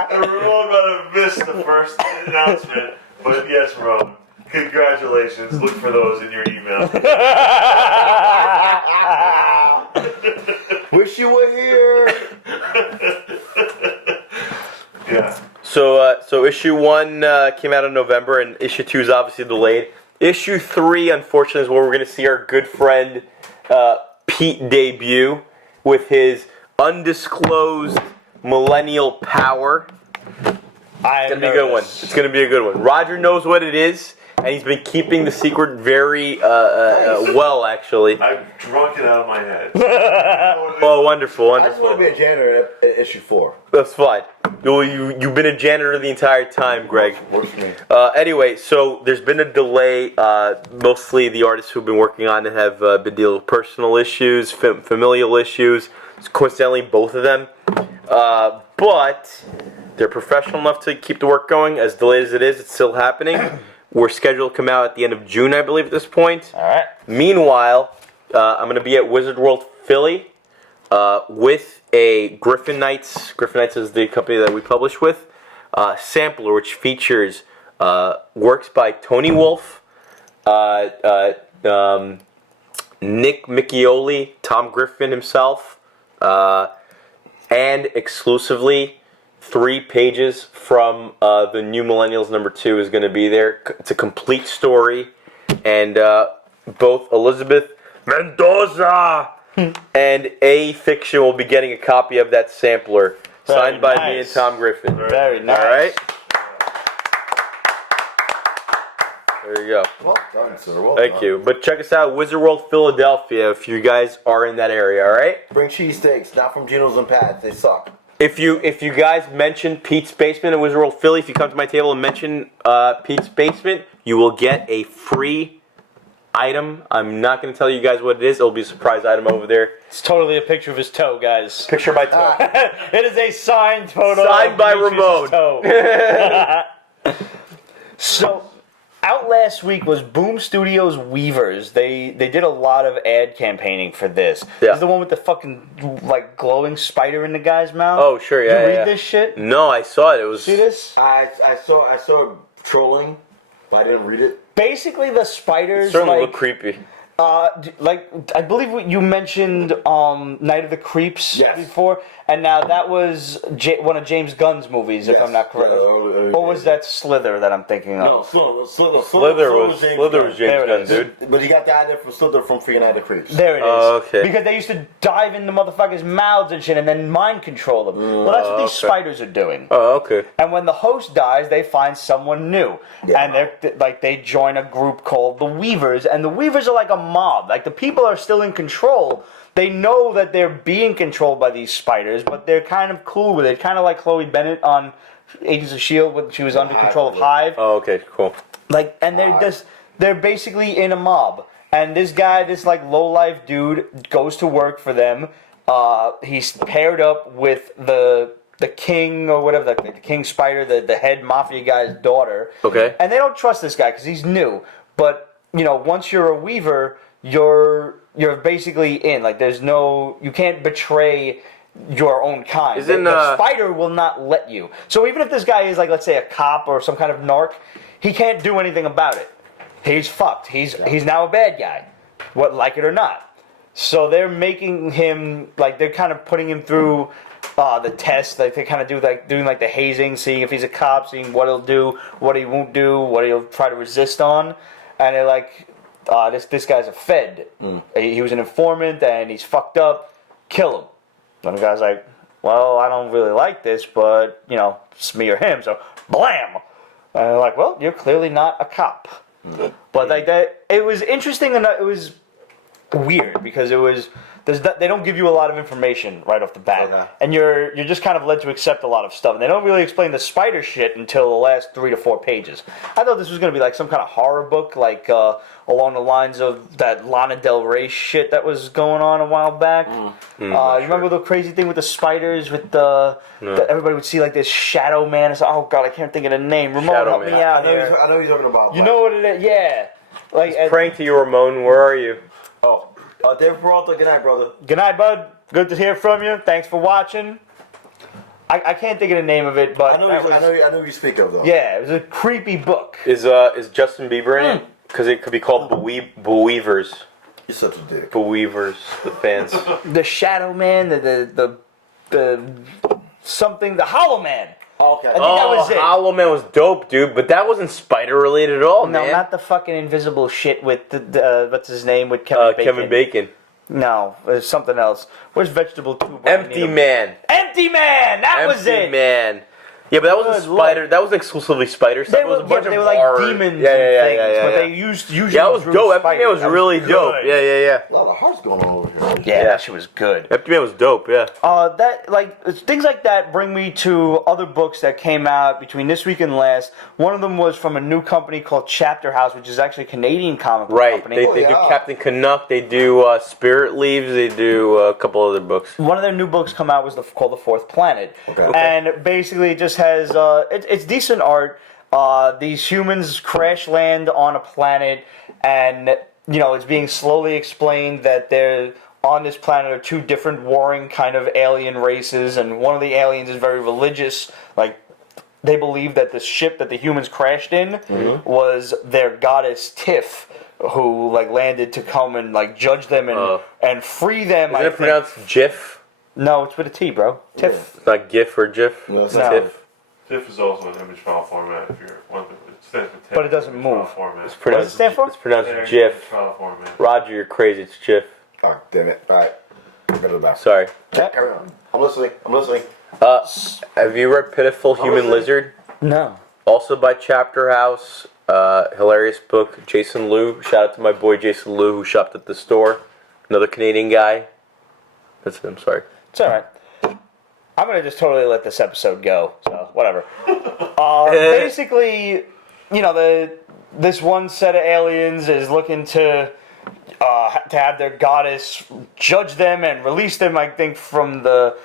And Ramon might have missed the first announcement, but yes, Ramon, congratulations. Look for those in your email. Wish you were here. Yeah. So issue 1 came out in November, and issue 2 is obviously delayed. Issue 3, unfortunately, is where we're going to see our good friend Pete debut with his undisclosed millennial power. It's going to be a good one. It's going to be a good one. Roger knows what it is, and he's been keeping the secret very well, actually. I've drunk it out of my head. Oh, wonderful, I just want to wonderful. be a janitor at issue 4. That's fine. You've been a janitor the entire time, Greg. Works for me. Anyway, so there's been a delay. Mostly the artists who've been working on it have been dealing with personal issues, familial issues. Coincidentally, both of them. But they're professional enough to keep the work going. As delayed as it is, it's still happening. We're scheduled to come out at the end of June, I believe, at this point. All right. Meanwhile, I'm going to be at Wizard World Philly with a Griffin Knights. Griffin Knights is the company that we publish with. Sampler, which features works by Tony Wolfe, Nick Miccioli, Tom Griffin himself, and exclusively 3 pages from the New Millennials number 2 is going to be there. It's a complete story, and both Elizabeth Mendoza and A Fiction will be getting a copy of that sampler, signed by me and Tom Griffin. Very nice. All right. There you go. Well done, sir. Well Thank you. But check us out, Wizard World Philadelphia, if you guys are in that area. All right. Bring cheesesteaks, not from Geno's and Pat's. They suck. If you guys mention Pete's Basement at Wizard World Philly, if you come to my table and mention Pete's Basement, you will get a free item. I'm not going to tell you guys what it is. It'll be a surprise item over there. It's totally a picture of his toe, guys. Picture my toe. It is a signed photo. Signed of by Dimitrios' Ramon. toe. So, out last week was Boom Studios Weavers. They did a lot of ad campaigning for this. Yeah. This is the one with the fucking like glowing spider in the guy's mouth. Oh, sure, yeah. Did you read yeah. this shit? No, I saw it. It was. See this? I saw trolling, but I didn't read it. Basically, the spiders It certainly like looked creepy. I believe you mentioned Night of the Creeps before, and now that was one of James Gunn's movies, if I'm not correct. Or was that Slither that I'm thinking of? No, Slither was James Gunn, dude. But he got the idea for Slither from freaking Night of the Creeps. There it is. Okay. Because they used to dive into motherfuckers' mouths and shit, and then mind control them. Well, that's what these spiders are doing. Oh, okay. And when the host dies, they find someone new, and they join a group called the Weavers, and the Weavers are like a mob. Like the people are still in control. They know that they're being controlled by these spiders, but they're kind of cool with it. Kind of like Chloe Bennett on Agents of S.H.I.E.L.D. when she was under control of Hive. Oh, okay, cool. And they're basically in a mob. And this guy, this like low-life dude, goes to work for them. He's paired up with the king or whatever, the king spider, the head mafia guy's daughter. Okay. And they don't trust this guy because he's new. But once you're a Weaver, you're basically in. Like you can't betray your own kind. The spider will not let you. So even if this guy is like, let's say, a cop or some kind of narc, he can't do anything about it. He's fucked. He's now a bad guy, like it or not. So they're making him they're kind of putting him through the test. Like they kind of doing the hazing, seeing if he's a cop, seeing what he'll do, what he won't do, what he'll try to resist on. And they're like, this guy's a Fed. He was an informant and he's fucked up. Kill him. And the guy's like, well, I don't really like this, but it's me or him. So blam. And they're like, well, you're clearly not a cop. But like that, it was interesting enough. It was weird because they don't give you a lot of information right off the bat, and you're just kind of led to accept a lot of stuff. And they don't really explain the spider shit until the last 3 to 4 pages. I thought this was going to be like some kind of horror book, like along the lines of that Lana Del Rey shit that was going on a while back. You remember the crazy thing with the spiders, with everybody would see like this shadow man. It's oh god, I can't think of the name. Ramon, help me out here. I know what you're talking about. You know what it is? Yeah. Like praying to you, Ramon. Where are you? Oh, David Peralta. Good night, brother. Good night, bud. Good to hear from you. Thanks for watching. I can't think of the name of it, but I know you speak of though. Yeah, it was a creepy book. Is Justin Bieber in it? Because it could be called Beweavers. You're such a dick. Beweavers, the fans. The Shadow Man, the something, the Hollow Man. Okay. I think that was it. Hollow Man was dope, dude, but that wasn't spider related at all, man. No, not the fucking invisible shit with the what's his name with Kevin Bacon. Kevin Bacon. No, there's something else. Where's Vegetable 2? Empty Man. Empty Man. That was it. Empty Man. Yeah, but that wasn't spider. That wasn't exclusively spider stuff. It was a bunch of they were like demons and things, but they usually that was dope. Empty Man was really dope. Yeah. A lot of hearts going on over here. Yeah, that shit was good. Empty Man was dope. Yeah. Things like that bring me to other books that came out between this week and last. One of them was from a new company called Chapter House, which is actually a Canadian comic book company. They do Captain Canuck. They do Spirit Leaves. They do a couple other books. One of their new books come out was called The Fourth Planet, and basically it just has it's decent art. These humans crash land on a planet, and it's being slowly explained that they're on this planet are two different warring kind of alien races, and one of the aliens is very religious. Like they believe that the ship that the humans crashed in was their goddess Tiff, who landed to come and judge them and free them. Is it pronounced Jiff? No, it's with a T, bro. Tiff. It's not GIF or Jiff. No, it's Tiff. TIFF is also an image file format. If you're one, it stands for TIFF. But it doesn't move. Format. What does it stand for? It's pronounced Jiff. File format. Roger, you're crazy. It's Jiff. Oh, damn it. All right. Go to the back. Sorry. Carry on. I'm listening. Have you read Pitiful Human Lizard? No. Also by Chapter House. Hilarious book. Jason Liu. Shout out to my boy Jason Liu who shopped at the store. Another Canadian guy. That's it. I'm sorry. It's alright. I'm going to just totally let this episode go. So, whatever. Basically, this one set of aliens is looking to have their goddess judge them and release them, I think, from the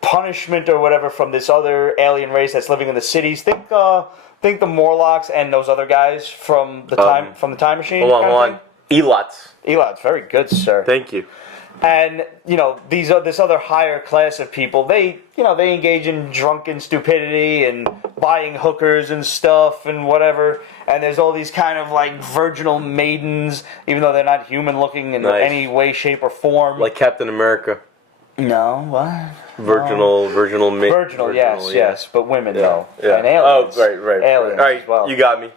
punishment or whatever from this other alien race that's living in the cities. Think the Morlocks and those other guys from the time machine. Hold on. Elots. Elots, very good, sir. Thank you. And this other higher class of people, they engage in drunken stupidity and buying hookers and stuff and whatever. And there's all these kind of like virginal maidens, even though they're not human looking in any way, shape, or form. Like Captain America. No, what? Virginal, yes, but women though, yeah. and aliens. Oh, right. Aliens All right, as well. you got me.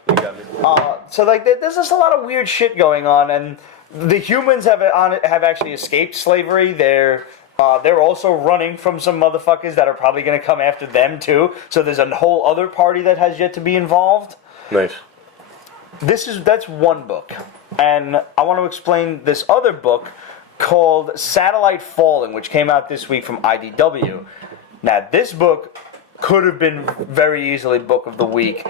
So like, there's just a lot of weird shit going on, and the humans have actually escaped slavery. They're also running from some motherfuckers that are probably going to come after them too. So there's a whole other party that has yet to be involved. Nice. That's one book, and I want to explain this other book called Satellite Falling, which came out this week from IDW. Now, this book could have been very easily book of the week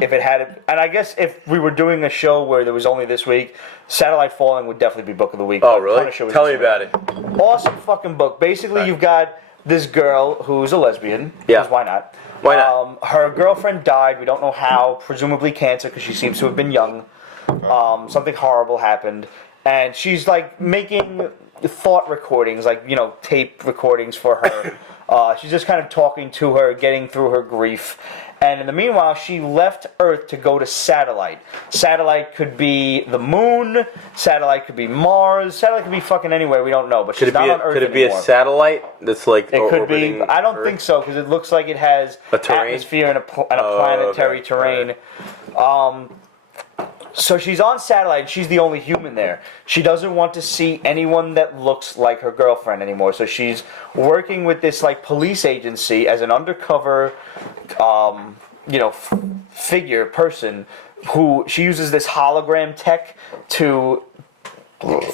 if it had. And I guess if we were doing a show where there was only this week, Satellite Falling would definitely be book of the week. Oh, really? Tell me about it. Awesome fucking book. Basically, you've got this girl who's a lesbian. Yeah. Because why not? Why not? Her girlfriend died. We don't know how. Presumably cancer, because she seems to have been young. Something horrible happened. And she's like making thought recordings, like, tape recordings for her. She's just kind of talking to her, getting through her grief. And in the meanwhile, she left Earth to go to Satellite. Satellite could be the moon. Satellite could be Mars. Satellite could be fucking anywhere. We don't know. But she's not on Earth anymore. Could it be a satellite that's like it could be. I don't Earth? think so, because it looks like it has atmosphere and a planetary terrain. So she's on Satellite, she's the only human there. She doesn't want to see anyone that looks like her girlfriend anymore. So she's working with this like police agency as an undercover, person who she uses this hologram tech to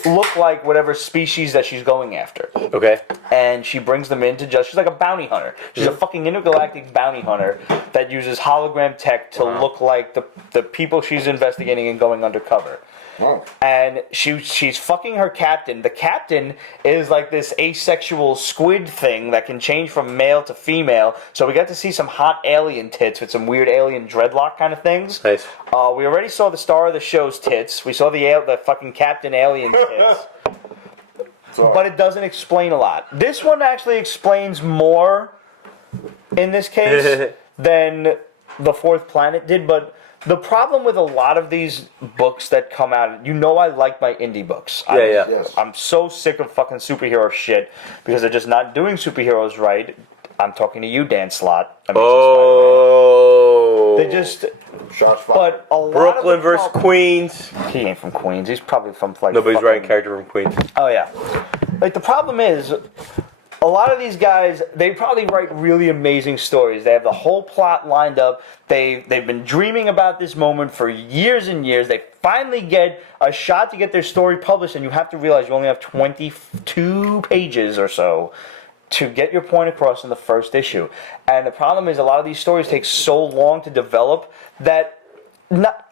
look like whatever species that she's going after. Okay. And she brings them in to she's like a bounty hunter. She's a fucking intergalactic bounty hunter that uses hologram tech to look like the people she's investigating and going undercover. Wow. And she's fucking her captain. The captain is like this asexual squid thing that can change from male to female. So we got to see some hot alien tits with some weird alien dreadlock kind of things. Nice. We already saw the star of the show's tits. We saw the fucking captain alien tits. But it doesn't explain a lot. This one actually explains more in this case than the Fourth Planet did, but the problem with a lot of these books that come out, I like my indie books. Yes. I'm so sick of fucking superhero shit because they're just not doing superheroes right. I'm talking to you, Dan Slott. They just... Shots fired. But a lot Brooklyn versus Queens. He ain't from Queens. He's probably from like... Nobody's writing character from Queens. Oh, yeah. Like, the problem is... A lot of these guys, they probably write really amazing stories. They have the whole plot lined up. They've been dreaming about this moment for years and years. They finally get a shot to get their story published, and you have to realize you only have 22 pages or so to get your point across in the first issue. And the problem is a lot of these stories take so long to develop that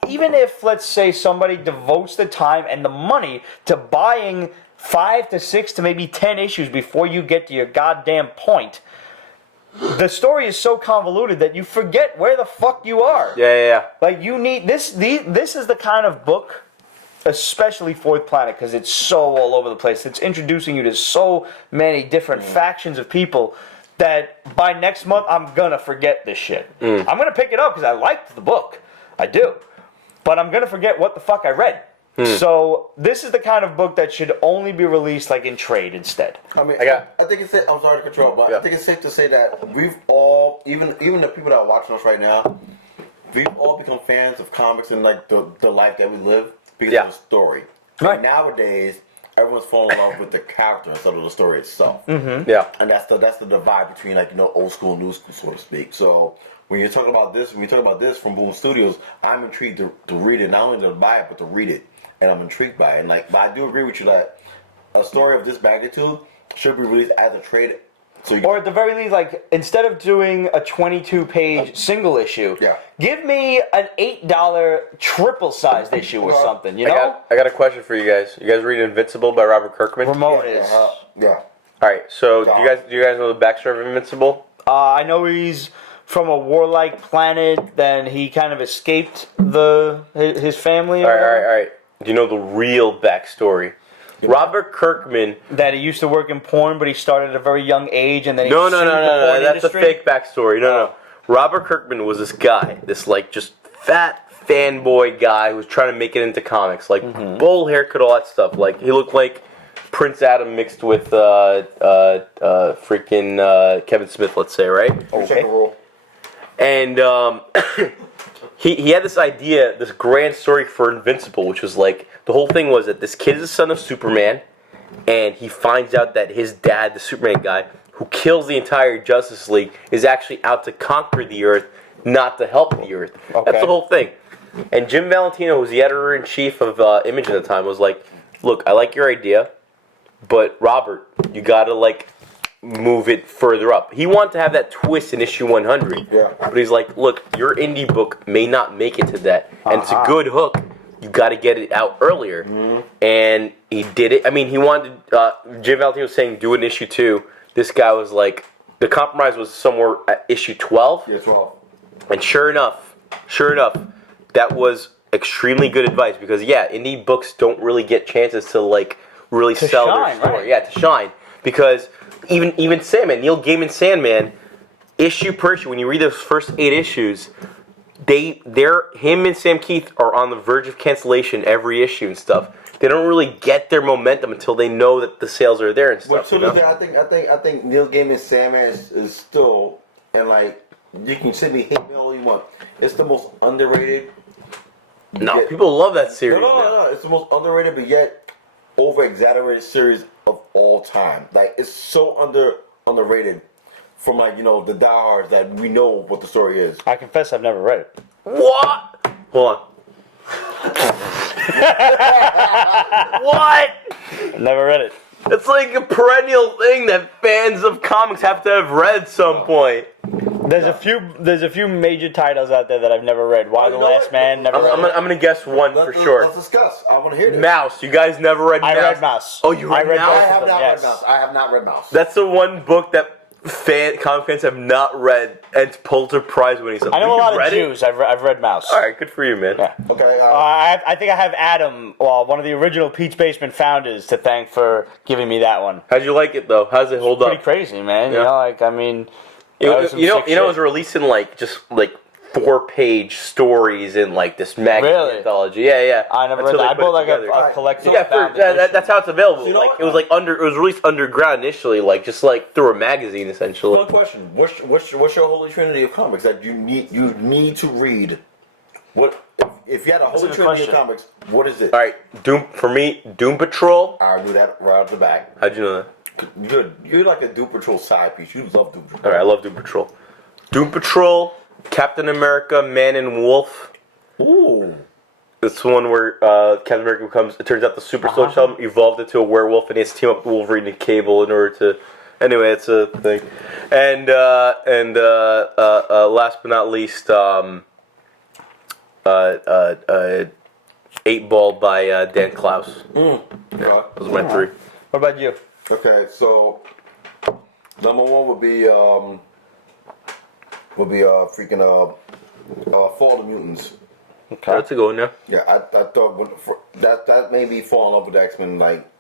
even if, let's say, somebody devotes the time and the money to buying 5 to 6 to maybe 10 issues before you get to your goddamn point, the story is so convoluted that you forget where the fuck you are. Yeah. Like, you need this is the kind of book, especially Fourth Planet, because it's so all over the place. It's introducing you to so many different factions of people that by next month I'm gonna forget this shit. I'm gonna pick it up because I liked the book. I do. But I'm gonna forget what the fuck I read. So this is the kind of book that should only be released like in trade instead. I mean, I think it's. I'm sorry to control, but I think it's safe to say that we've all, even the people that are watching us right now, we've all become fans of comics and like the life that we live because of the story. Right. And nowadays, everyone's falling in love with the character instead of the story itself. Mm-hmm. Yeah. And that's the divide between like old school and new school, so to speak. So when you're talking about this, from Boom Studios, I'm intrigued to read it, not only to buy it but to read it. And I'm intrigued by it. And but I do agree with you that a story of this magnitude should be released as a trade. Or at the very least, like, instead of doing a 22-page single issue, give me an $8 triple-sized issue or something, I got a question for you guys. You guys read Invincible by Robert Kirkman? Ramon is. Yeah. Alright, so do you guys know the backstory of Invincible? I know he's from a warlike planet, then he kind of escaped his family. Alright. Do you know the real backstory Robert Kirkman. That he used to work in porn, but he started at a very young age, and then he No. sued the porn That's industry? a fake backstory. No. Robert Kirkman was this guy, this like just fat fanboy guy who was trying to make it into comics, like bowl haircut, all that stuff. Like he looked like Prince Adam mixed with freaking Kevin Smith, let's say, right? Okay. And he had this idea, this grand story for Invincible, which was like, the whole thing was that this kid is the son of Superman, and he finds out that his dad, the Superman guy, who kills the entire Justice League, is actually out to conquer the Earth, not to help the Earth. Okay. That's the whole thing. And Jim Valentino, who was the editor-in-chief of Image at the time, was like, look, I like your idea, but Robert, you gotta like move it further up. He wanted to have that twist in issue 100. Yeah. But he's like, look, your indie book may not make it to that. And it's a good hook. You got to get it out earlier. And he did it. I mean, he wanted, Jim Valentino was saying, do it in issue 2. This guy was like, the compromise was somewhere at issue 12. Yeah, 12. And sure enough, that was extremely good advice, because indie books don't really get chances to like really sell shine, their story. right. Yeah, to shine. Because even Sandman, Neil Gaiman's Sandman, issue per issue, when you read those first 8 issues, him and Sam Keith are on the verge of cancellation every issue and stuff. They don't really get their momentum until they know that the sales are there and But stuff. to this day, I think Neil Gaiman's Sandman is still, and like, you can send me hate mail all you want. It's the most underrated. No, people love that series. No. It's the most underrated, but yet over-exaggerated series of all time. Like, it's so underrated from, like, you know, the diehards that we know what the story is. I confess I've never read it. What? Hold on. What? Never read it. It's like a perennial thing that fans of comics have to have read at some point. There's a few major titles out there that I've never read. Why Oh, the you know Last what? Man? Never read. I'm gonna guess one for sure. Let's discuss. I want to hear this. Mouse. You guys never read Mouse? I read Mouse. Oh, you read I read Mouse? I both have of them, not yes. read Mouse. I have not read Mouse. That's the one book that comic fans have not read, and it's Pulitzer Prize winning. I know a lot of read it? Jews. I've read Mouse. All right, good for you, man. Yeah. Okay. I think I have Adam, one of the original Peach Basement founders, to thank for giving me that one. How'd you like it though? How's it hold Pretty up? crazy, man. Yeah. You know, like, I mean, You that know, was some you know, sick it was shit. releasing like just like 4-page stories in like this magazine Really? anthology. Yeah. I never Until read that. they I put bought it like together. a collected. Yeah, bound that's how it's available. So you know like what? it was like it was released underground initially, like just like through a magazine essentially. One question: What's your holy trinity of comics that you need to read? What if you had a holy good trinity question. of comics? What is it? All right, Doom for me. Doom Patrol. I knew that right off the back. How'd you know that? You're like a Doom Patrol side piece. You love Doom Patrol. All right, I love Doom Patrol. Doom Patrol, Captain America, Man and Wolf. Ooh. It's the one where Captain America becomes. It turns out the super soldier element evolved into a werewolf, and he has to team up with Wolverine and Cable in order to. Anyway, it's a thing. And last but not least, 8 Ball by Dan Klaus. Okay. Those are my 3. What about you? Okay, so number 1 would be Fall of the Mutants. Okay. That's a good one, yeah. Yeah, I thought that made me fall in love with the X-Men, like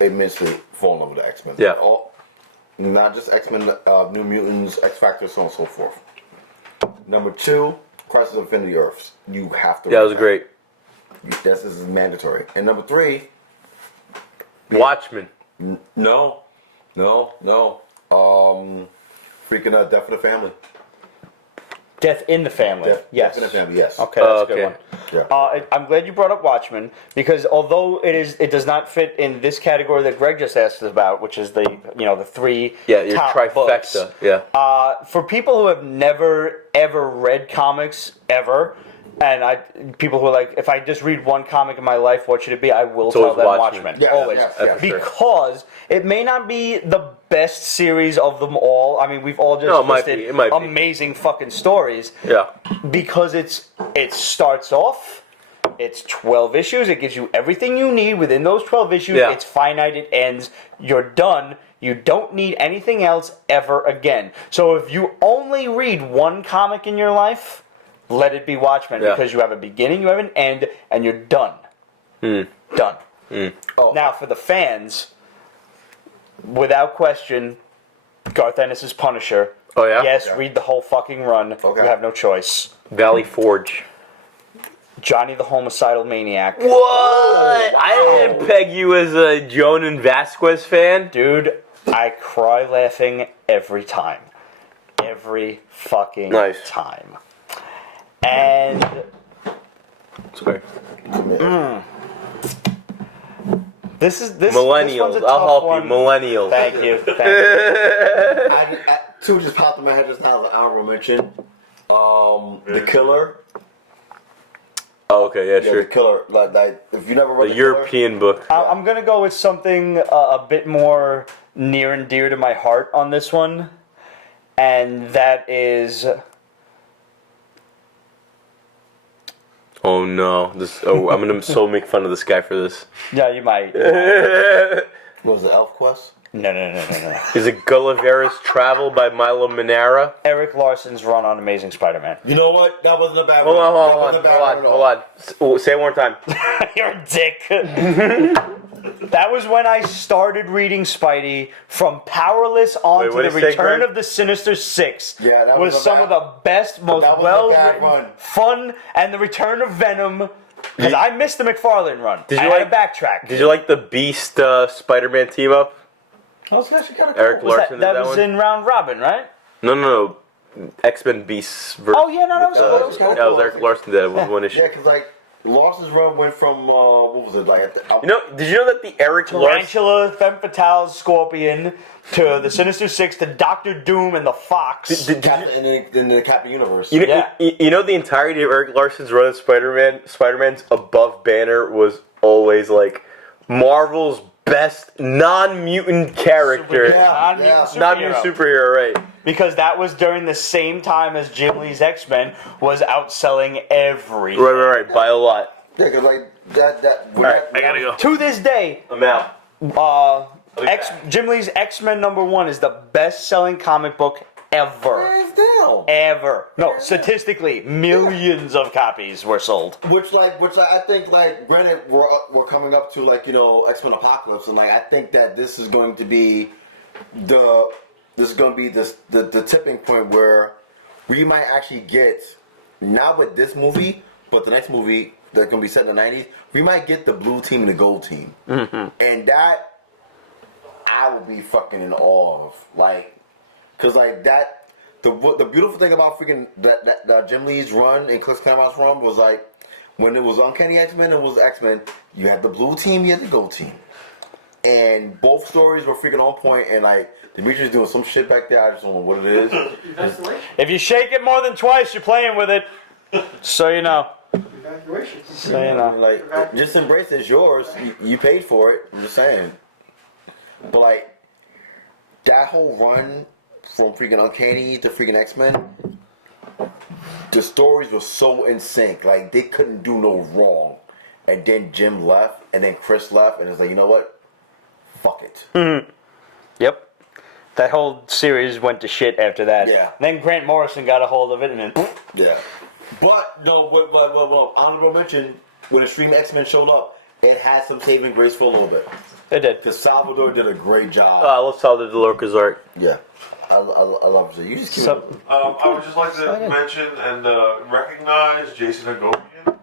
immensely fall in love with the X-Men. Yeah. Not just X-Men, New Mutants, X-Factor, so on and so forth. Number 2, Crisis on Infinity Earths. You have to. Yeah, it read was great. This is mandatory. And number 3, Watchmen. no. Death of the Family. Death in the Family. Yes. Death in the Family. Yes. Okay, that's a good Okay. one. Yeah. I'm glad you brought up Watchmen, because although it does not fit in this category that Greg just asked us about, which is the 3 Yeah, your top trifecta. books. Yeah. For people who have never ever read comics ever, and people who are like, if I just read one comic in my life, what should it be? I will tell always them Watchmen. Watchmen. Yeah, Always. yeah, for sure. Because it may not be the best series of them all. I mean, we've all just No, it might listed be. It might be. amazing fucking stories. Yeah. Because it starts off, it's 12 issues, it gives you everything you need within those 12 issues, Yeah. it's finite, it ends, you're done, you don't need anything else ever again. So if you only read one comic in your life, let it be Watchmen, Yeah. because you have a beginning, you have an end, and you're done. Done. Oh. Now, for the fans, without question, Garth Ennis' Punisher. Oh, yeah? Yes, Okay. read the whole fucking run. Okay. You have no choice. Valley Forge. Johnny the Homicidal Maniac. What? I didn't peg you as a Joan and Vasquez fan. Dude, I cry laughing every time. Every fucking time. And Sorry. this Millennials. one's a I'll tough help one. you. Millennials. Thank you. Thank you. Two just popped in my head just now. The honorable mention. The Killer. Oh, okay, yeah, Yeah, sure. The Killer. Like if you never read The the Killer, European book. I'm gonna go with something a bit more near and dear to my heart on this one, and that is. Oh no! I'm gonna so make fun of this guy for this. Yeah, you might. what was it, Elf Quest? No. Is it Gulliver's Travel by Milo Manara? Eric Larson's run on Amazing Spider-Man. You know what? That wasn't a bad Hold one. on, That hold wasn't on, a bad one at all. hold on. Say it one more time. You're a dick. That was when I started reading Spidey from Powerless on Wait, to what the did you say, Return Greg? of the Sinister Six. Yeah, that was was a some bad- of the best, most that was a bad well-written, run. fun, and the Return of Venom. Because I missed the McFarlane run. Did you I had like- to backtrack. Did you like the Beast Spider-Man team up? That was actually kind of Eric cool. Larson did that that was one? in Round Robin, right? No. X-Men Beasts. Oh yeah, no, that was cool. That was cool. Yeah, it was Eric Larson did it with one issue. Yeah, because like Larson's run went from what was it like? You know? Did you know that the Eric Larson? Tarantula, Femme Fatale, Scorpion, to the Sinister Six, to Doctor Doom and the Fox. Did you, in the Captain Universe. you know, Yeah. you know the entirety of Eric Larson's run of Spider-Man's above banner was always like Marvel's best non-mutant character. Yeah. Non-mutant superhero, right? Because that was during the same time as Jim Lee's X-Men was outselling everything. Right, by a lot. Yeah, because like that. All right, I gotta go. To this day, I'm out. Jim Lee's X-Men #1 is the best-selling comic book ever. Hands down. Ever. No, statistically, millions of copies were sold. Which I think like granted we're coming up to like X-Men Apocalypse, and like I think that this is going to be the tipping point where we might actually get, not with this movie, but the next movie that's gonna be set in the 90s, we might get the blue team and the gold team, and that I would be fucking in awe of, like, cause like that. The beautiful thing about freaking that Jim Lee's run and Chris Claremont's run was like when it was Uncanny X-Men and it was X-Men, you had the blue team, you had the gold team, and both stories were freaking on point. And like Dimitrios doing some shit back there, I just don't know what it is. If you shake it more than twice, you're playing with it. So you know. Evacuation. So you know. Like just embrace it. It's yours. You paid for it. I'm just saying. But like that whole run from freaking Uncanny to freaking X-Men, the stories were so in sync. Like they couldn't do no wrong. And then Jim left, and then Chris left, and it's like, you know what? Fuck it. Yep. That whole series went to shit after that. Yeah. Then Grant Morrison got a hold of it, and then. Yeah. But no, what honorable mention, when Extreme X-Men showed up, it had some saving grace for a little bit. It did. Because Salvador did a great job. Let's tell the DeLorca's art. Yeah. I love it. You just keep So, I would just like to mention and recognize Jason Hagopian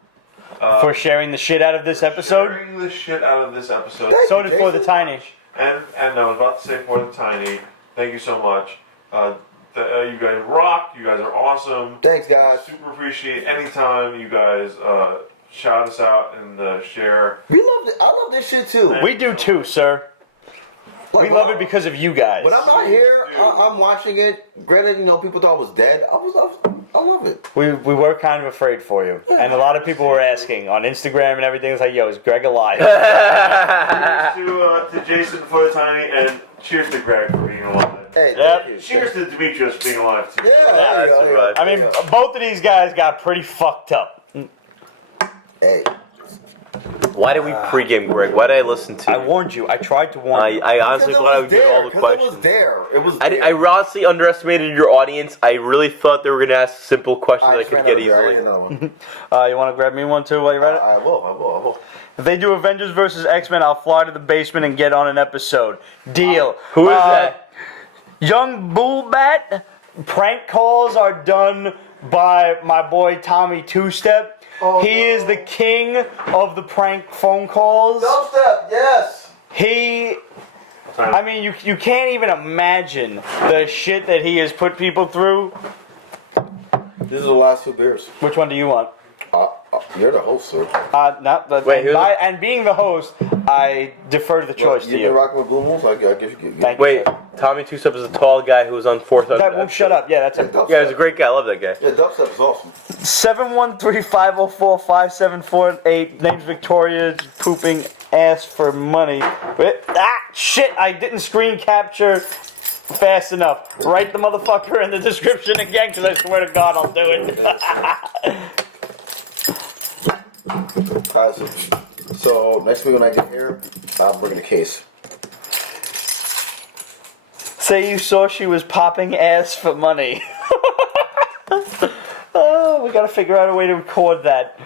for sharing the shit out of this episode. sharing the shit out of this episode. So did For the Tiny. And I was about to say For the Tiny, thank you so much. You guys rock. You guys are awesome. Thanks, guys. Super appreciate anytime you guys shout us out and share. We love it. I love this shit too. We do too, sir. We love it because of you guys. When I'm not here, I'm watching it. Granted, people thought I was dead. I love it. We were kind of afraid for you. And a lot of people were asking on Instagram and everything. It's like, yo, is Greg alive? Cheers to Jason For the Tiny, and cheers to Greg for being alive. Hey, Yep. thank you. Cheers to Dimitrios for being alive too. Yeah, that's there you go, right. I mean, both of these guys got pretty fucked up. Hey. Why did we pregame, Greg? Why did I listen to I you? warned you. I tried to warn you. I honestly thought I would get all the It questions. was there. It was I there. honestly underestimated your audience. I really thought they were going to ask simple questions I just could ran get out of there. I easily. didn't know. You want to grab me one too while you're at it? I will. If they do Avengers versus X-Men, I'll fly to the basement and get on an episode. Deal. Who is that? Young Bullbat. Prank calls are done by my boy Tommy Two-Step. He is the king of the prank phone calls. Dubstep, yes. I mean, you can't even imagine the shit that he has put people through. This is the last 2 beers. Which one do you want? You're the host, sir. Wait, and being the host, I defer the choice to you. You've been rocking with Blue Moons? I give you. Thank Wait, you, Tommy Two-Step is a tall guy who was on 4th. that won't shut up. Yeah, that's it. Yeah, he's a great guy. I love that guy. Yeah, Dubstep is awesome. 713-504-5748. Name's Victoria. Pooping ass for money. Shit! I didn't screen capture fast enough. Write the motherfucker in the description again, because I swear to God I'll do it. So next week when I get here, I'm bringing a case. Say you saw she was popping ass for money. Oh, we gotta figure out a way to record that.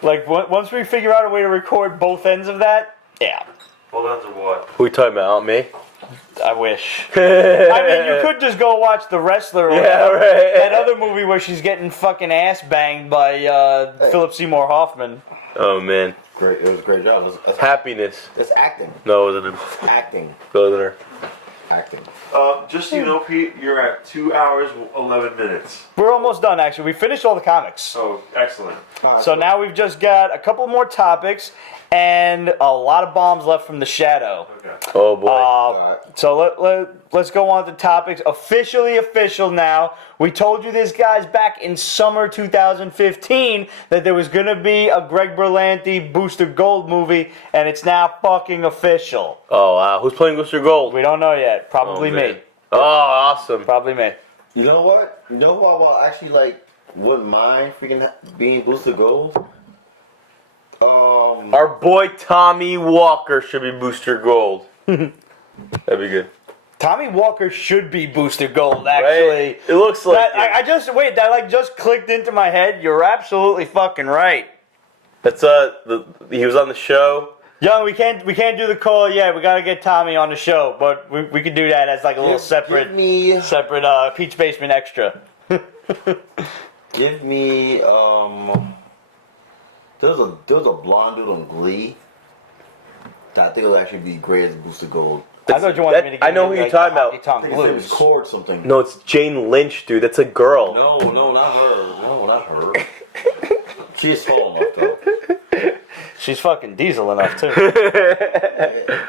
Like, once we figure out a way to record both ends of that, yeah. Hold on to what? Who are you talking about? Me? I wish. I mean, you could just go watch The Wrestler or that other movie where she's getting fucking ass banged by Philip Seymour Hoffman. Oh, man. Great, it was a great job. Happiness. It's acting. No, it wasn't him. Acting. It wasn't her. Acting. Just so you know, Pete, you're at 2 hours 11 minutes. We're almost done, actually. We finished all the comics. Oh, excellent. So now we've just got a couple more topics and a lot of bombs left from the Shadow. Okay. Oh, boy. So let's go on to topics. Officially official now. We told you this, guys, back in summer 2015 that there was going to be a Greg Berlanti Booster Gold movie, and it's now fucking official. Oh, wow. Who's playing Booster Gold? We don't know yet. Probably me. Oh, awesome. Probably me. You know what? You know who I will actually wouldn't mind freaking being Booster Gold? Our boy Tommy Walker should be Booster Gold. That'd be good. Tommy Walker should be Booster Gold, actually. Right? It looks like that just clicked into my head. You're absolutely fucking right. that's he was on the show. Young, we can't do the call yet. We gotta get Tommy on the show, but we could do that as like a little separate Pete's Basement extra. Give me There's a blonde dude on Glee that I think will actually be great as Booster Gold. I thought you wanted me to give I know you, who you're talking about. I think his name is Cord something. No, it's Jane Lynch, dude. That's a girl. No, not her. No, not her. She's tall enough though. She's fucking diesel enough too.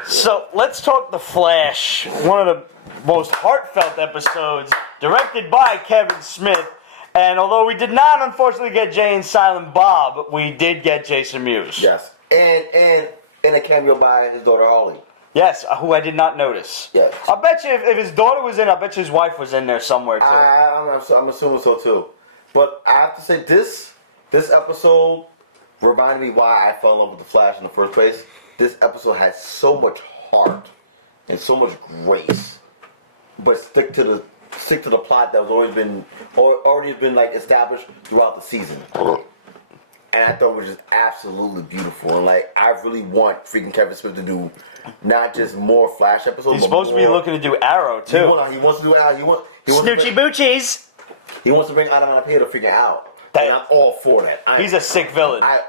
So let's talk The Flash, one of the most heartfelt episodes, directed by Kevin Smith. And although we did not unfortunately get Jay and Silent Bob, we did get Jason Mewes. Yes, and a cameo by his daughter Holly. Yes, who I did not notice. Yes. I bet you if his daughter was in, I bet you his wife was in there somewhere too. I'm assuming so too. But I have to say this episode reminded me why I fell in love with the Flash in the first place. This episode had so much heart and so much grace, but stick to the plot that was already been like established throughout the season. And I thought it was just absolutely beautiful. And like, I really want freaking Kevin Smith to do not just more Flash episodes. He's supposed to be looking to do Arrow too. He wants to do Arrow. Snoochie Boochies. He wants to bring Onomatopoeia to figure out. And I'm all for that. He's a sick villain. I'm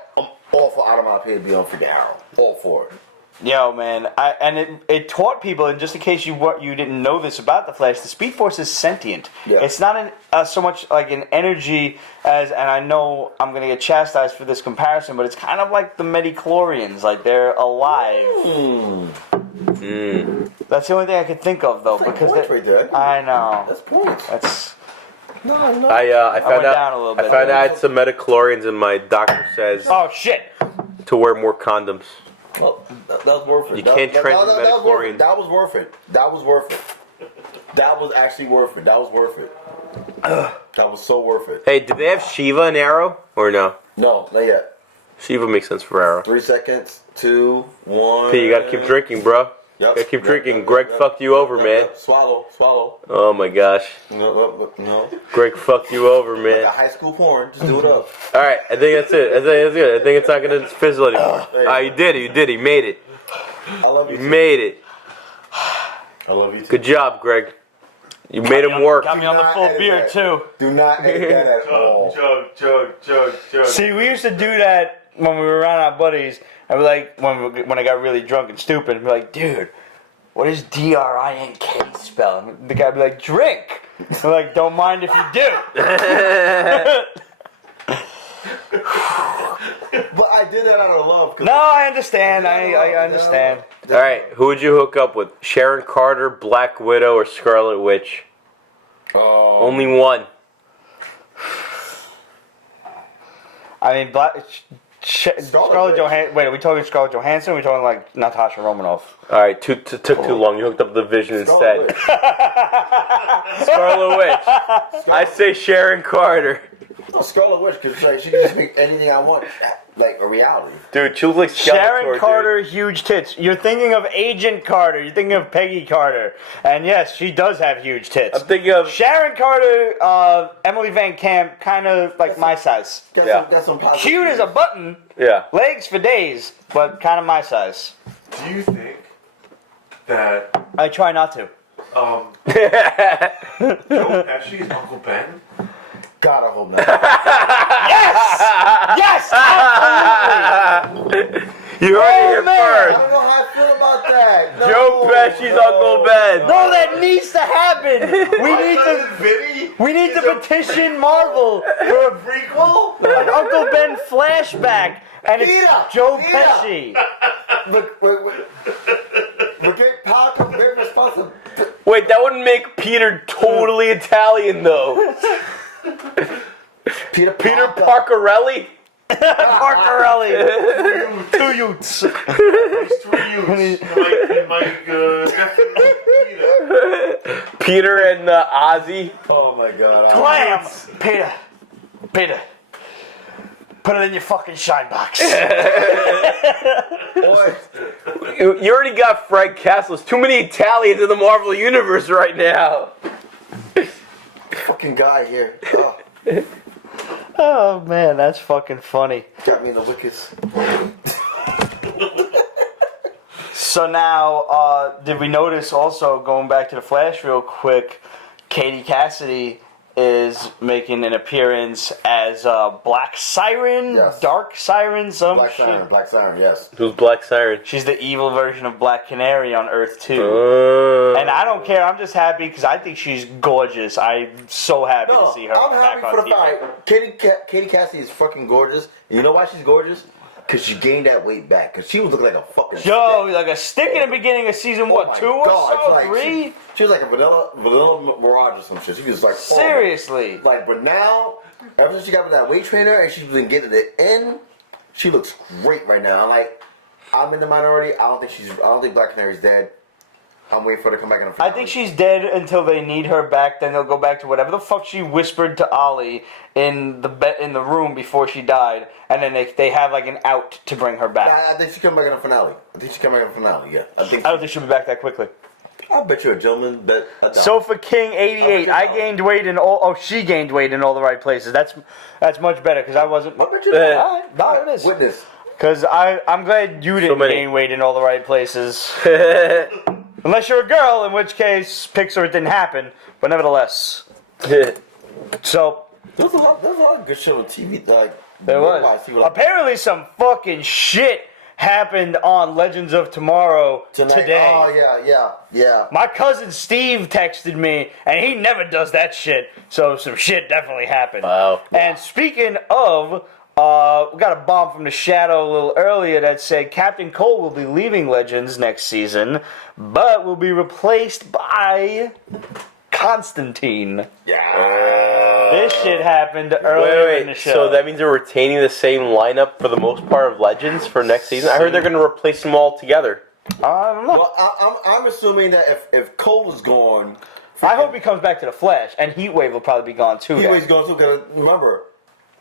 all for Onomatopoeia to be on freaking Arrow. All for it. Yo, man, it taught people, and just in case you didn't know this about the Flash, the Speed Force is sentient. Yeah. It's not so much like an energy as, and I know I'm gonna get chastised for this comparison, but it's kind of like the Midi-chlorians, like they're alive. That's the only thing I could think of, though, that's because right there. I know That's points. that's. No. I found went out. down a little bit. I found out I had some metachlorians, and my doctor says Oh shit! to wear more condoms. Well, that was worth it. You can't transmit metachlorians. That was worth it. That was actually worth it. That was worth it. That was so worth it. Hey, did they have Shiva in Arrow or no? No, not yet. Shiva makes sense for Arrow. 3 seconds. 2, 1. Hey, you gotta keep drinking, bro. Yep. Gotta keep drinking. Greg fucked you over, man. Swallow. Oh my gosh. No. Greg fucked you over, man. Like high school porn. Just do it up. All right, I think that's it. I think that's good. I think it's not gonna fizzle anymore. You did it. You did it. You made it. I love you. You made it. I love you too. Good job, Greg. You made him work. Got me on the full beer too. Do not edit that at all. Chug. See, we used to do that when we were around our buddies. I was like, when I got really drunk and stupid, I'd be like, dude, what does drink spell? And the guy would be like, drink. I'm like, don't mind if you do. But I did that out of love. No, I understand. I understand. All right, who would you hook up with? Sharon Carter, Black Widow, or Scarlet Witch? Only one. I mean, Scarlett Johansson. Wait, are we talking Scarlett Johansson? Or are we talking like Natasha Romanoff? All right, took too long. You hooked up the Vision instead. Witch. Scarlet Witch. I say Sharon Carter. No, Scarlet Witch, because like, she can just make anything I want, like a reality. Dude, she looks like Skeletor, Sharon Carter, huge tits. You're thinking of Agent Carter. You're thinking of Peggy Carter. And yes, she does have huge tits. I'm thinking of Sharon Carter, Emily Van Camp, kind of like my size. Got some positive Cute as a button. Yeah. Legs for days, but kind of my size. Do you think that I try not to. Joe Pesci is Uncle Ben? God, I hope not. Yes! Absolutely! You heard it here man. I first. don't know how I feel about that. No, Joe Pesci's Uncle Ben. No, that needs to happen. We need to petition Marvel for a Prequel? an Uncle Ben flashback, and it's Peter, Joe Peter. Pesci. Look, wait. Great power comes great responsibility. Wait, that wouldn't make Peter totally Italian, though. Peter Parkerelli? Parkerelli. Two youths. These three youths. Mike, Peter. Peter and Ozzy. Oh my God. Clam. Peter. Put it in your fucking shine box. Boy, You already got Frank Castle. There's too many Italians in the Marvel Universe right now. fucking guy here. Oh, Oh man, that's fucking funny. got me in the wickets. So now, did we notice also, going back to the Flash real quick, Katie Cassidy is making an appearance as Black Siren, Yes. Dark Siren, some Black shit. Siren, yes. Who's Black Siren? She's the evil version of Black Canary on Earth 2. And I don't care, I'm just happy because I think she's gorgeous. I'm so happy to see her I'm back happy on for the TV. fact Katie Cassidy is fucking gorgeous. And you know why she's gorgeous? Because she gained that weight back. Because she was looking like a fucking Yo, stick. like a stick in the beginning of season, Oh what, my 2 or God, so? like, 3? She was like a vanilla Mirage or some shit. She was like horrible. Seriously. Like, but now, ever since she got with that weight trainer and she's been getting it in, she looks great right now. I'm in the minority. I don't think Black Canary's dead. I'm waiting for her to come back in the I think she's dead until they need her back. Then they'll go back to whatever the fuck she whispered to Ollie in the room before she died, and then they have like an out to bring her back. I think she's coming back in the finale. Yeah. I don't think she'll be back that quickly. I bet you're a gentleman. Bet Sofa King 88. I gained weight in all. Oh, she gained weight in all the right places. That's much better because I wasn't. What bet you? All right, no, it is. Witness. Because I'm glad you didn't many. gain weight in all the right places. Unless you're a girl, in which case, Pixar, it didn't happen. But nevertheless. So, There's a lot of good shit on TV. there was. Apparently some fucking shit happened on Legends of Tomorrow today. Oh, yeah. My cousin Steve texted me, and he never does that shit. So some shit definitely happened. Wow. And speaking of... we got a bomb from the shadow a little earlier that said Captain Cole will be leaving Legends next season, but will be replaced by Constantine. Yeah. This shit happened earlier in the show. So that means they're retaining the same lineup for the most part of Legends for next season? I heard they're going to replace them all together. I don't know. Well, I'm assuming that if Cole is gone, I hope he comes back to the Flash, and Heatwave will probably be gone too. he then. was going to. Because remember.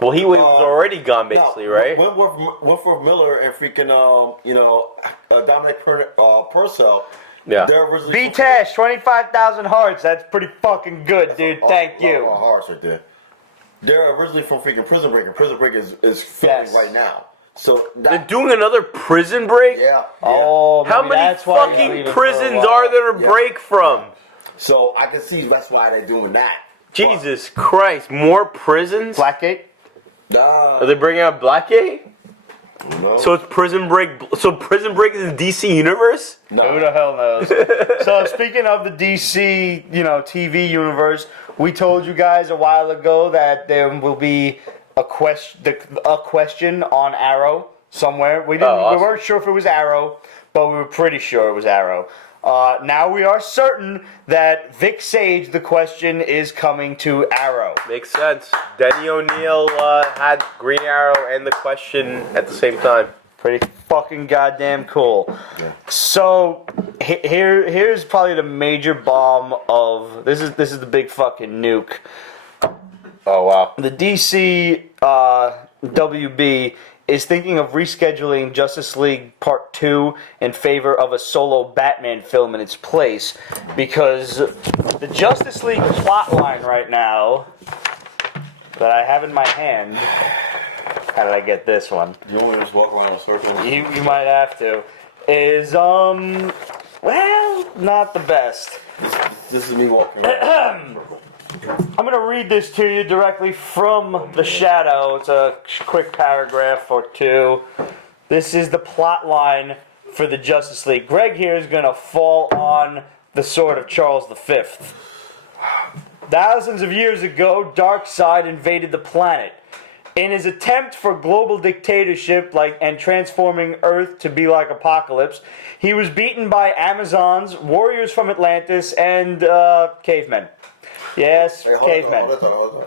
Well, he was already gone, basically, right? Wentworth Miller and freaking Dominic Purcell, Yeah. They're originally B-Tash, 25,000 hearts. That's pretty fucking good, dude. Thank you. Hearts right there. They're originally from freaking Prison Break, and Prison Break is filming right now. So they're doing another Prison Break? Yeah. Oh, how many fucking prisons are there to break from? So I can see that's why they're doing that. Jesus Christ, more prisons? Blackgate? Are they bringing out Blackgate? No. So it's Prison Break. So Prison Break is the DC universe? No. Who the hell knows? So speaking of the DC, TV universe, we told you guys a while ago that there will be a question on Arrow somewhere. We weren't sure if it was Arrow, but we were pretty sure it was Arrow. Now we are certain that Vic Sage, the question, is coming to Arrow. Makes sense. Denny O'Neil had Green Arrow and the question at the same time. Pretty fucking goddamn cool. Yeah. So here's probably the major bomb of this is the big fucking nuke. Oh wow. The DC WB is thinking of rescheduling Justice League Part 2 in favor of a solo Batman film in its place because the Justice League plotline right now that I have in my hand, how did I get this one? You want to just walk around in circles? You might have to. Is, well, not the best. This is me walking around. I'm going to read this to you directly from the shadow. It's a quick paragraph or two. This is the plot line for the Justice League. Greg here is going to fall on the sword of Charles V. Thousands of years ago, Darkseid invaded the planet. In his attempt for global dictatorship and transforming Earth to be like Apocalypse, he was beaten by Amazons, warriors from Atlantis, and cavemen. Yes, cavemen. Hold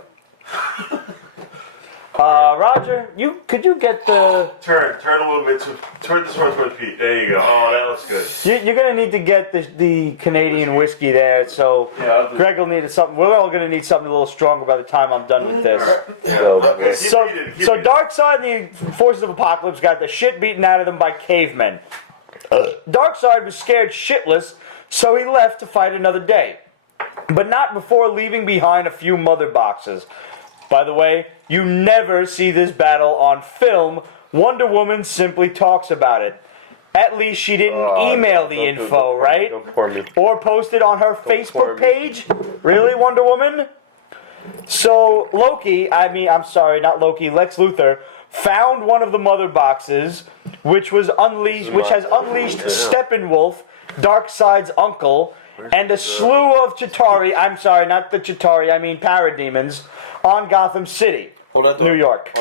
Roger, could you get the... Turn a little bit. Turn this one toward Pete. There you go. Oh, that looks good. You're going to need to get the Canadian whiskey there, so Greg will need something. We're all going to need something a little stronger by the time I'm done with this. Okay. So Darkseid and the forces of Apocalypse got the shit beaten out of them by cavemen. Darkseid was scared shitless, so he left to fight another day. But not before leaving behind a few mother boxes. By the way, you never see this battle on film. Wonder Woman simply talks about it. At least she didn't email the info, right? Don't pour me. Or post it on her Facebook page? Really, Wonder Woman? So Lex Luthor, found one of the mother boxes, which has unleashed Steppenwolf, Darkseid's uncle, and a slew of Chitauri, I'm sorry, not the Chitauri, I mean parademons, on Gotham City, New York.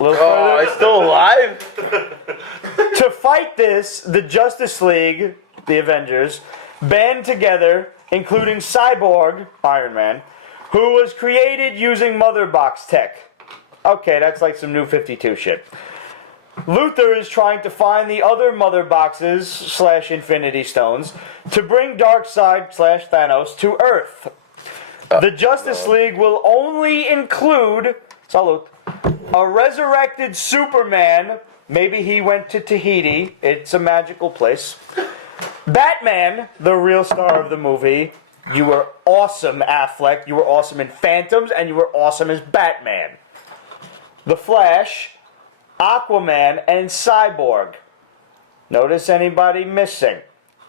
Oh, he's still alive? To fight this, the Justice League, the Avengers, band together, including Cyborg, Iron Man, who was created using Mother Box tech. Okay, that's like some New 52 shit. Luthor is trying to find the other Mother Boxes / Infinity Stones to bring Darkseid / Thanos to Earth. The Justice League will only include a resurrected Superman. Maybe he went to Tahiti. It's a magical place. Batman, the real star of the movie. You were awesome, Affleck. You were awesome in Phantoms, and you were awesome as Batman. The Flash, Aquaman, and Cyborg. Notice anybody missing?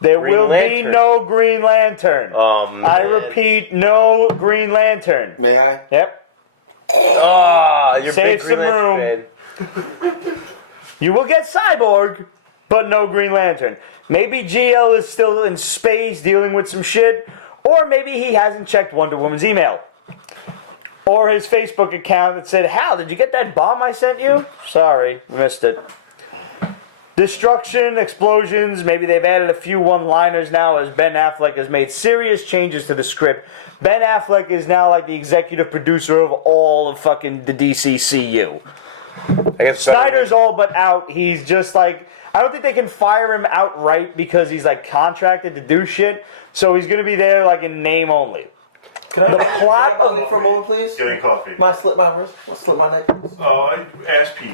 There will be no Green Lantern. I repeat, no Green Lantern. May I? Yep. You're Save big Green some Lantern room. You will get Cyborg, but no Green Lantern. Maybe GL is still in space dealing with some shit, or maybe he hasn't checked Wonder Woman's email. Or his Facebook account that said, Hal, did you get that bomb I sent you? Sorry, missed it. Destruction, explosions, maybe they've added a few one-liners now as Ben Affleck has made serious changes to the script. Ben Affleck is now like the executive producer of all of fucking the DCCU. I guess Snyder's all but out. He's just like, I don't think they can fire him outright because he's like contracted to do shit. So he's going to be there like in name only. Can I plot for a moment, please? Getting coffee. Slip my wrist? Slip my neck? Oh, I asked Pete.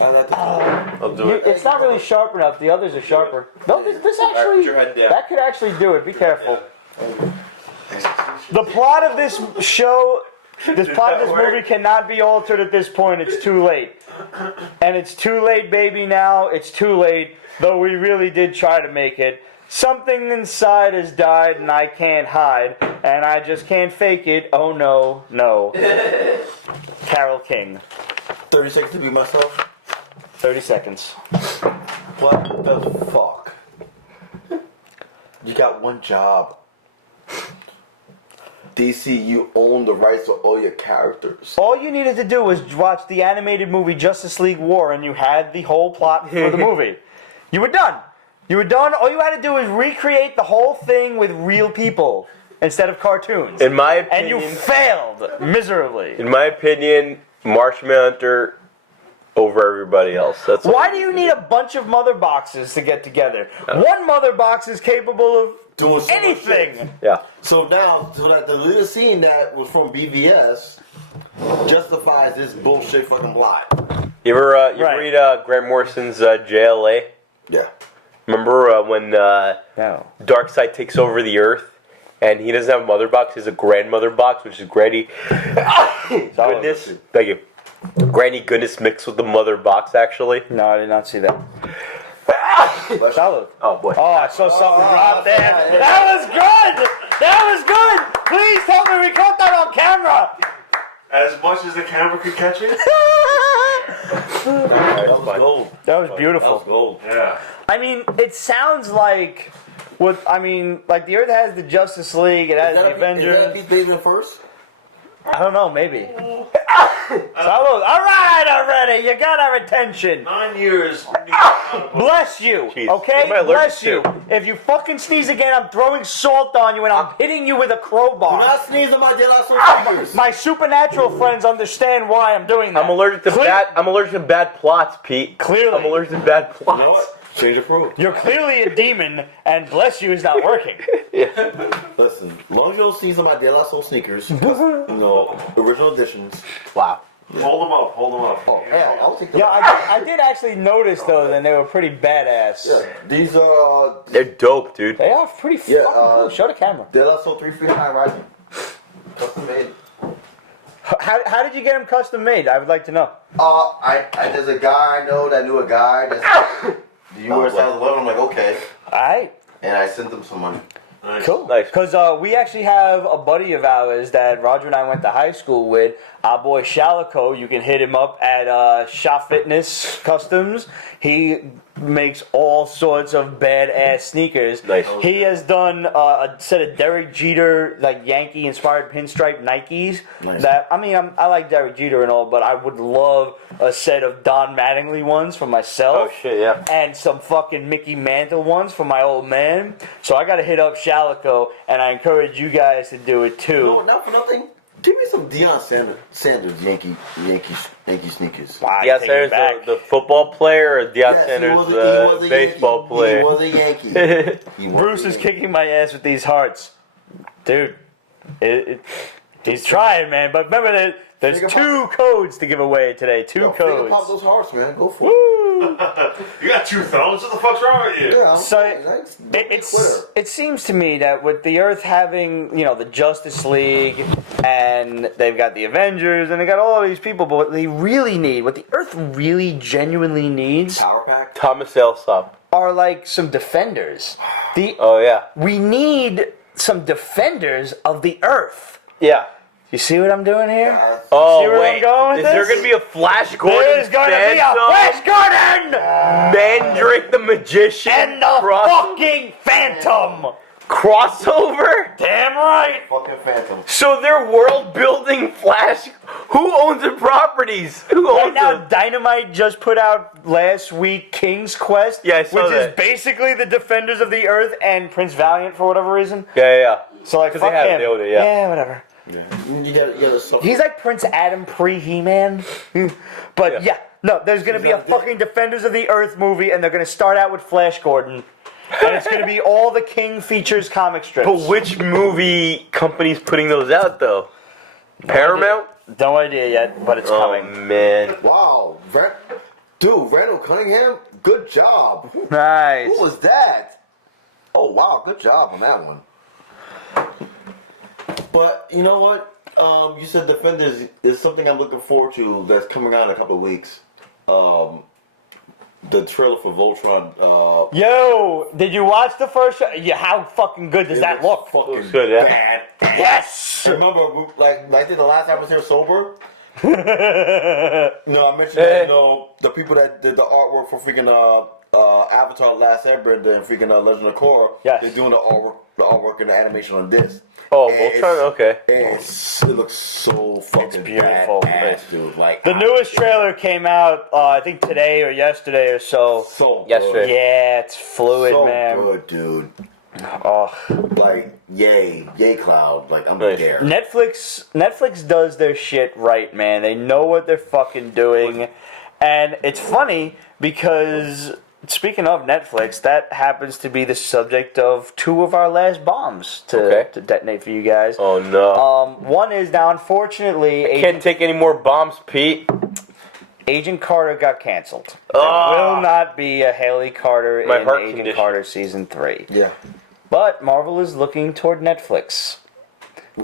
I like the I'll do it. It's not really sharp enough. The others are sharper. No, this actually, Put your head down. that could actually do it. Be careful. The plot of this show, this plot of this movie cannot be altered at this point. It's too late. And it's too late, baby, now. It's too late, though we really did try to make it. Something inside has died and I can't hide, and I just can't fake it. Oh no, no. Carole King. 30 seconds to be myself. 30 seconds. What the fuck? You got one job. DC, you own the rights to all your characters. All you needed to do was watch the animated movie Justice League War, and you had the whole plot for the movie. You were done. You were done. All you had to do was recreate the whole thing with real people instead of cartoons. In my opinion, and you failed miserably. In my opinion, Martian Manhunter over everybody else. That's why do you need a bunch of mother boxes to get together? One mother box is capable of doing so anything. Yeah. So now, so that the little scene that was from BVS justifies this bullshit fucking plot. You ever read Grant Morrison's JLA? Yeah. Remember when Darkseid takes over the Earth and he doesn't have a mother box, he has a grandmother box, which is Granny Goodness. Thank you. Granny Goodness mixed with the mother box, actually. No, I did not see that. Salud. Oh boy. Oh, I saw something drop there. That was good! That was good! Please tell me we caught that on camera! As much as the camera could catch it? That was gold. That was beautiful. That was gold. Yeah. I mean, it sounds like like the Earth has the Justice League, it has the Avengers. Is that Pete Davidson first? I don't know, maybe. Salud. All right, already. You got our attention. 9 years. Bless you. Jeez. Okay? What am I Bless allergic you. If you fucking sneeze again, I'm throwing salt on you and I'm hitting you with a crowbar. Do not sneeze on my De La Soul fingers. My supernatural friends understand why I'm doing that. I'm allergic to bad plots, Pete. Clearly. I'm allergic to bad plots. You know what? Change your crew. You're clearly a demon, and bless you is not working. Listen, as long as you don't sneeze on my De La Soul sneakers, original editions. Wow. Hold them up. Hold them up. Oh, yeah, I'll take them. Yeah, I did actually notice, though, that they were pretty badass. Yeah, these are... They're dope, dude. They are pretty fucking cool. Show the camera. De La Soul 3 feet high rising. Custom made. How did you get them custom made? I would like to know. There's a guy I know that knew a guy that's... Do you wear size 11? I'm like, okay. Alright. And I sent them some money. Nice. Cool. Nice. Because we actually have a buddy of ours that Roger and I went to high school with, our boy Shalico. You can hit him up at Shop Fitness Customs. He makes all sorts of badass sneakers. Nice. He has done a set of Derek Jeter, like Yankee-inspired pinstripe Nikes. Nice. I like Derek Jeter and all, but I would love a set of Don Mattingly ones for myself. Oh shit, yeah. And some fucking Mickey Mantle ones for my old man. So I gotta hit up Shalico, and I encourage you guys to do it too. No, not for nothing. Give me some Deion Sanders Yankee sneakers. Deion Sanders, the football player, or Deion Sanders, the baseball player? He was a Yankee. Bruce is kicking my ass with these hearts. Dude, he's trying, man. But remember, there's two codes to give away today. Two codes. Pop those hearts, man. Go for it. You got 2 thumbs? What the fuck's wrong with you? Yeah, So it seems to me that with the Earth having, the Justice League, and they've got the Avengers, and they got all these people, but what the Earth really genuinely needs, Power pack. Thomas Alsop. are like some defenders. Oh yeah. We need some defenders of the Earth. Yeah. You see what I'm doing here? Oh, See where wait. I'm going with Is there this? going to be a Flash Gordon? There's going to be a Flash Gordon! Mandrake the Magician? And the fucking Phantom! Crossover? Damn right! Fucking Phantom. So they're world building Flash. Who owns the properties? Who Right owns now, them? Dynamite just put out last week King's Quest, Yeah, I saw which that. is basically the Defenders of the Earth and Prince Valiant for whatever reason. Yeah. So like, 'Cause fuck they have him. it, they own it, yeah. Yeah, whatever. Yeah. You gotta suffer. He's like Prince Adam pre-He-Man. But yeah, no, there's gonna be a fucking Defenders of the Earth movie, and they're gonna start out with Flash Gordon. And it's gonna be all the King Features comic strips. But which movie company's putting those out, though? Paramount? No idea yet, but it's Oh, coming. man. Wow. Dude, Randall Cunningham, good job. Nice. Who was that? Oh, wow, good job on that one. But, you know what? You said Defenders is something I'm looking forward to that's coming out in a couple of weeks. The trailer for Voltron. Yo, did you watch the first show? Yeah, how fucking good does that look? Fucking good, yeah. bad. Yes! Remember, like I did the last time I was here sober? No, I mentioned that, the people that did the artwork for freaking Avatar: Last Airbender and freaking Legend of Korra. Yes. They're doing the artwork and the animation on this. Oh, And Voltron? Okay. It looks so fucking beautiful. badass, dude. Like The newest trailer came out, I think today or yesterday or so. So Yesterday. good. Yeah, it's fluid, So man. good, dude. Oh. Like, yay Cloud. Like, I'm Nice. there. Netflix does their shit right, man. They know what they're fucking doing. And it's funny because, speaking of Netflix, that happens to be the subject of 2 of our last bombs to detonate for you guys. Oh no. One is now, unfortunately, Can't take any more bombs, Pete. Agent Carter got canceled. There Oh. will not be a Haley Carter My in heart Agent condition. Carter Season 3. Yeah. But Marvel is looking toward Netflix.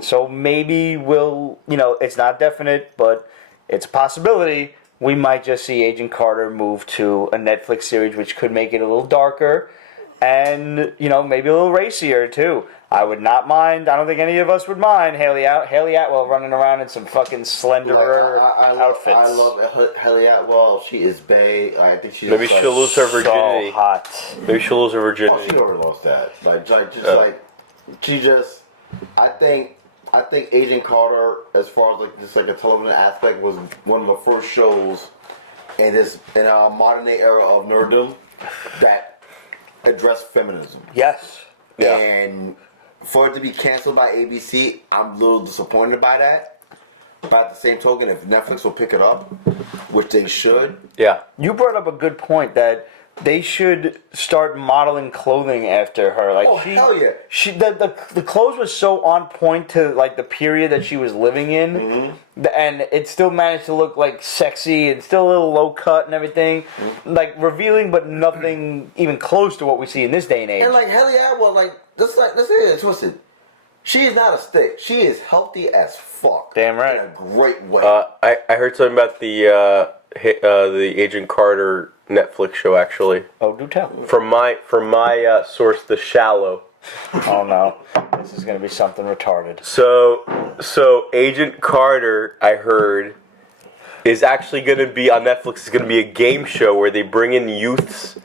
So maybe we'll, it's not definite, but it's a possibility. We might just see Agent Carter move to a Netflix series, which could make it a little darker and, maybe a little racier, too. I would not mind. I don't think any of us would mind Haley Atwell running around in some fucking slenderer outfits. I love Haley Atwell. She is bae. I think she's Maybe she'll lose her virginity. So hot. Maybe she'll lose her Oh, virginity. she already lost that. I think Agent Carter, as far as just a television aspect, was one of the first shows in our modern day era of nerddom that addressed feminism. Yes. Yeah. And for it to be canceled by ABC, I'm a little disappointed by that. But at the same token, if Netflix will pick it up, which they should. Yeah. You brought up a good point that they should start modeling clothing after her. Like hell yeah. The clothes was so on point to the period that she was living in, and it still managed to look sexy and still a little low cut and everything, revealing, but nothing even close to what we see in this day and age. And Haley Atwell, let's say it twisted. She is not a stick. She is healthy as fuck. Damn right. In a great way. I heard something about the Agent Carter Netflix show, actually. Oh, do tell. From my source, The Shallow. Oh no, this is gonna be something retarded. So Agent Carter, I heard, is actually gonna be on Netflix. It's gonna be a game show where they bring in youths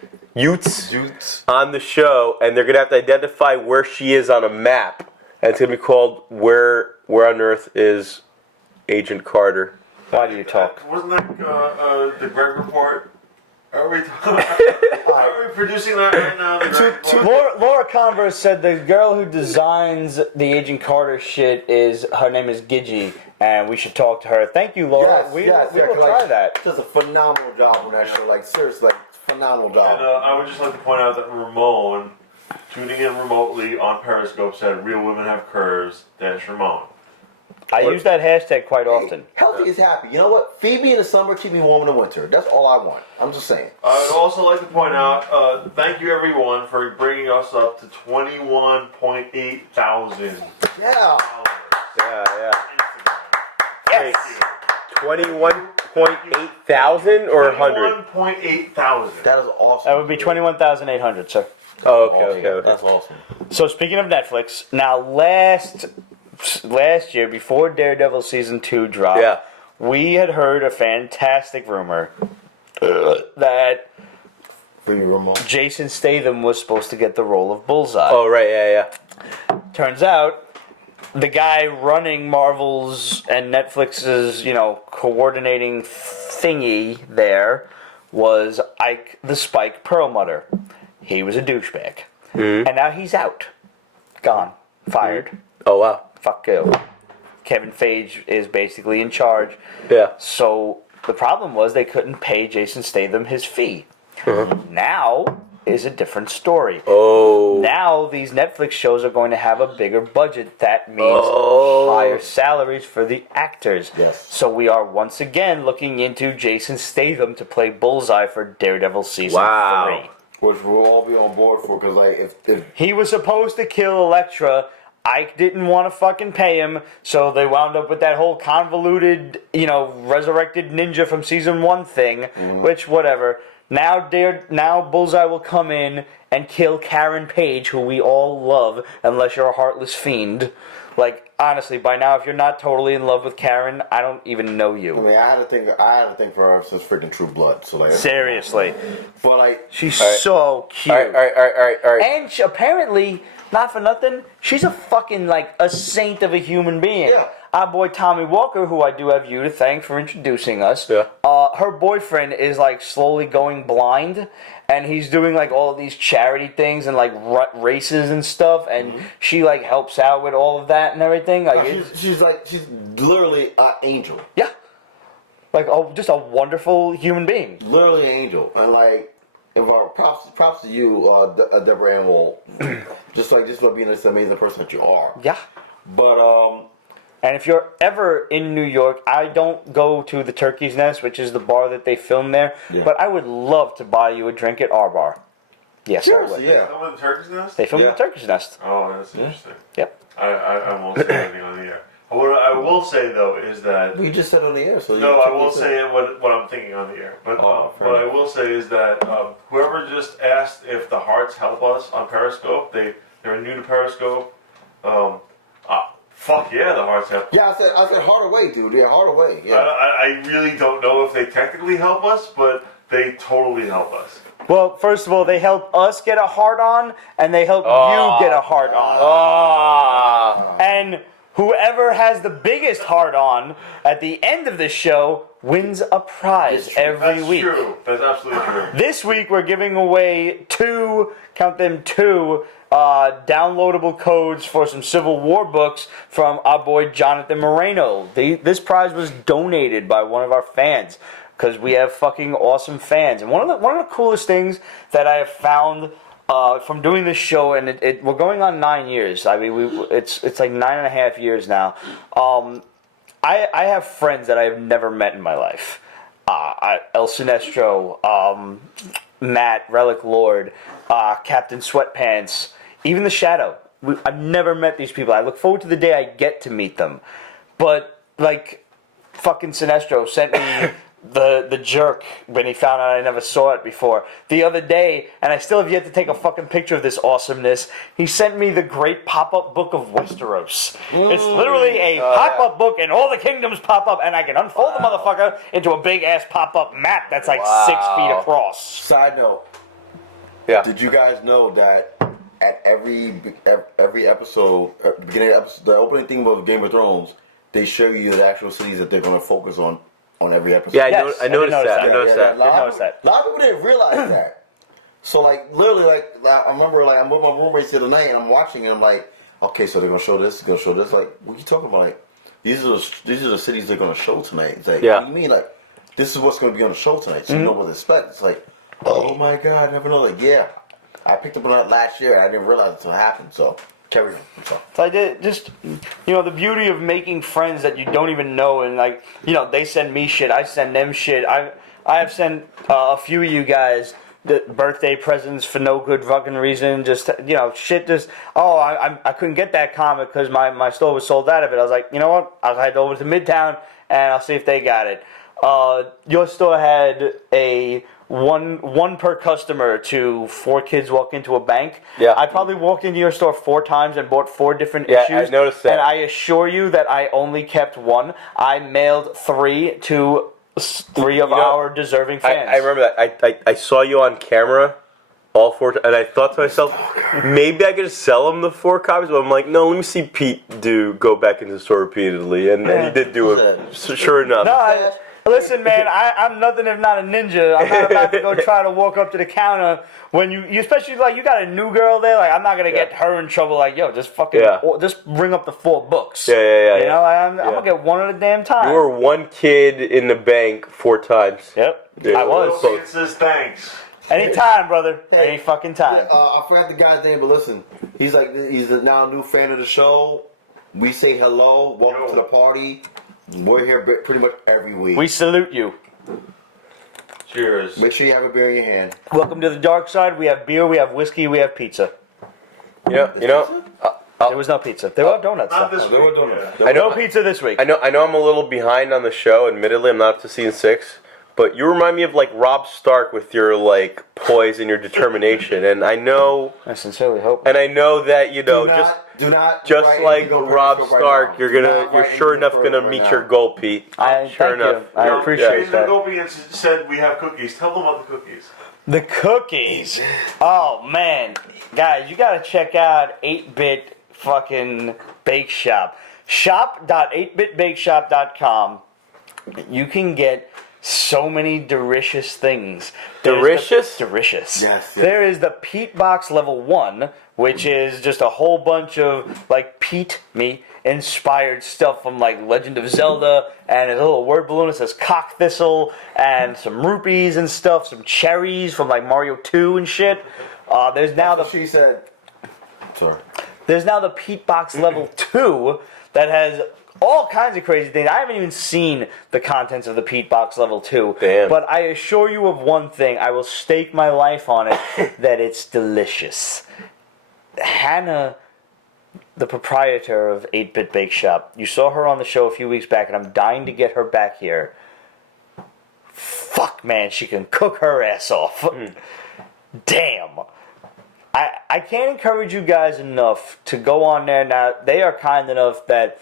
on the show, and they're gonna have to identify where she is on a map, and it's gonna be called Where on Earth is Agent Carter. Why do you talk? Wasn't that the Greg report? Are we producing that right now? The Greg report? Laura Converse said the girl who designs the Agent Carter shit her name is Gigi, and we should talk to her. Thank you, Laura. We will try that. She does a phenomenal job on that show. Seriously, phenomenal job. And I would just like to point out that Ramon, tuning in remotely on Periscope, said real women have curves. That's Ramon. I use that hashtag quite often. Healthy is happy. You know what? Feed me in the summer, keep me warm in the winter. That's all I want. I'm just saying. I would also like to point out, thank you everyone for bringing us up to 21.8 thousand. Yeah. Yeah. Yes. 21.8 thousand or 100? 21.8 thousand. That is awesome. That would be 21,800, sir. Oh, okay. That's awesome. So speaking of Netflix, now last year, before Daredevil Season 2 dropped, we had heard a fantastic rumor that Jason Statham was supposed to get the role of Bullseye. Oh, right, yeah. Turns out, the guy running Marvel's and Netflix's, coordinating thingy there was Ike the Spike Perlmutter. He was a douchebag. Mm-hmm. And now he's out. Gone. Fired. Oh, wow. Fuck you. Kevin Feige is basically in charge. Yeah. So the problem was they couldn't pay Jason Statham his fee. Now is a different story. Oh. Now these Netflix shows are going to have a bigger budget. That means higher salaries for the actors. Yes. So we are once again looking into Jason Statham to play Bullseye for Daredevil season 3. Which we'll all be on board for, because like if he was supposed to kill Elektra, Ike didn't want to fucking pay him, so they wound up with that whole convoluted, resurrected ninja from season 1 thing, which, whatever. Now Bullseye will come in and kill Karen Page, who we all love, unless you're a heartless fiend. Like, honestly, by now, if you're not totally in love with Karen, I don't even know you. I mean, I had to think for her since freaking True Blood. So like, seriously, but like, she's so cute. All right. And she, apparently, not for nothing, she's a fucking, like, a saint of a human being. Yeah. Our boy Tommy Walker, who I do have you to thank for introducing us, her boyfriend is, like, slowly going blind, and he's doing, like, all of these charity things and, like, races and stuff, and she, like, helps out with all of that and everything. Like, she's literally an angel. Yeah. Like, just a wonderful human being. Literally an angel. And, like, props to you, Deborah Ann Wall. just for being this amazing person that you are. Yeah. But, and if you're ever in New York, I don't go to the Turkey's Nest, which is the bar that they film there, but I would love to buy you a drink at our bar. Yes, seriously, I would. They film in the Turkey's Nest? They film in the Turkey's Nest. Oh, that's interesting. Yep. I won't say anything on the air. What I will say, though, is that... You just said on the air, so... No, I won't say what I'm thinking on the air. But what I will say is that whoever just asked if the hearts help us on Periscope, they're new to Periscope. Fuck yeah, the hearts help. Yeah, I said heart away, dude. Yeah, heart away. Yeah. I really don't know if they technically help us, but they totally help us. Well, first of all, they help us get a heart on, and they help you get a heart on. And whoever has the biggest heart on at the end of the show wins a prize every week. That's true. That's absolutely true. This week we're giving away two downloadable codes for some Civil War books from our boy Jonathan Moreno. This prize was donated by one of our fans, because we have fucking awesome fans. And one of the coolest things that I have found from doing this show, and we're going on 9 years. I mean, it's like 9.5 years now. I have friends that I have never met in my life. El Sinestro, Matt, Relic Lord, Captain Sweatpants, even the Shadow. I've never met these people. I look forward to the day I get to meet them. But, like, fucking Sinestro sent me the jerk when he found out I never saw it before the other day, and I still have yet to take a fucking picture of this awesomeness. He sent me the Great Pop-Up Book of Westeros. It's literally a pop-up book, and all the kingdoms pop up, and I can unfold the motherfucker into a big-ass pop-up map that's like 6 feet across. Side note. Yeah. Did you guys know that at every episode, beginning of episode, the opening theme of Game of Thrones, they show you the actual cities that they're going to focus on every episode? Yeah, I noticed that. A lot of people didn't realize that. So, like, literally, like, I remember, like, I'm with my roommates the other night, and I'm watching, and I'm like, okay, so they're going to show this, going to show this. Like, what are you talking about? Like, these are the cities they're going to show tonight. It's like, what do you mean? Like, this is what's going to be on the show tonight, so you know what to expect. It's like, oh my God, I never know. Like, yeah, I picked up on that last year. I didn't realize it until it happened, so... Carry on. So I did just, the beauty of making friends that you don't even know, and like, they send me shit, I send them shit. I have sent a few of you guys the birthday presents for no good fucking reason. Just shit. Just I couldn't get that comic because my store was sold out of it. I was like, you know what? I'll head over to Midtown and I'll see if they got it. Your store had a one per customer to 4 kids walk into a bank. Yeah. I probably walked into your store 4 times and bought 4 different issues. I noticed that. And I assure you that I only kept 1. I mailed 3 to 3 of our deserving fans. I remember that. I saw you on camera all 4 times, and I thought to myself, maybe I could just sell him the 4 copies, but I'm like, no, let me see Pete go back into the store repeatedly, and he did do it. So, sure enough. No, listen, man, I'm nothing if not a ninja. I'm not about to go try to walk up to the counter when you especially, like, you got a new girl there. Like, I'm not going to get her in trouble. Like, yo, just fucking, just bring up the 4 books. I'm going to get 1 at a damn time. You were 1 kid in the bank 4 times. Yep, Dude, I was. It says thanks. Anytime, brother. Any fucking time. I forgot the guy's name, but listen, he's now a new fan of the show. We say hello, welcome to the party. We're here pretty much every week. We salute you. Cheers. Make sure you have a beer in your hand. Welcome to the dark side. We have beer, we have whiskey, we have pizza. Yeah, There was no pizza. There were donuts. Not though. this There were week. donuts. Yeah. I know No pizza this week. I know I'm a little behind on the show, admittedly. I'm not up to season 6. But you remind me of like Rob Stark with your like poise and your determination. And I know I sincerely hope. that Do not just write like anything on Rob Periscope right Stark, now. you're Do not write sure anything enough gonna right meet now. your goal, Pete. Thank you. I Yeah. appreciate Jason that. Gopi said we have cookies. Tell them about the cookies. The cookies. Oh man, guys, you gotta check out 8-Bit fucking Bake Shop. Shop.8bitbakeshop.com. You can get so many delicious things. Delicious? Yes, yes. There is the Pete Box Level 1, which is just a whole bunch of like Pete me inspired stuff from like Legend of Zelda, and a little word balloon that says cock thistle, and some rupees and stuff, some cherries from like Mario 2 and shit. There's now She said. Sorry. there's now the Pete Box Level 2 that has all kinds of crazy things. I haven't even seen the contents of the Pete Box Level 2. Damn. But I assure you of one thing. I will stake my life on it, that it's delicious. Hanna, the proprietor of 8-Bit Bake Shop, you saw her on the show a few weeks back, and I'm dying to get her back here. Fuck, man, she can cook her ass off. Damn. I can't encourage you guys enough to go on there. Now, they are kind enough that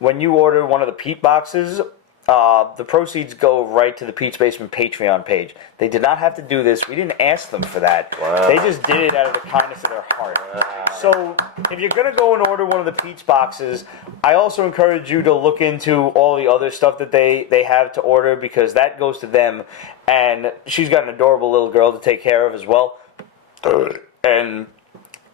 when you order one of the Pete boxes, the proceeds go right to the Pete's Basement Patreon page. They did not have to do this. We didn't ask them for that. Wow. They just did it out of the kindness of their heart. So, if you're going to go and order one of the Pete's boxes, I also encourage you to look into all the other stuff that they have to order, because that goes to them. And she's got an adorable little girl to take care of as well. And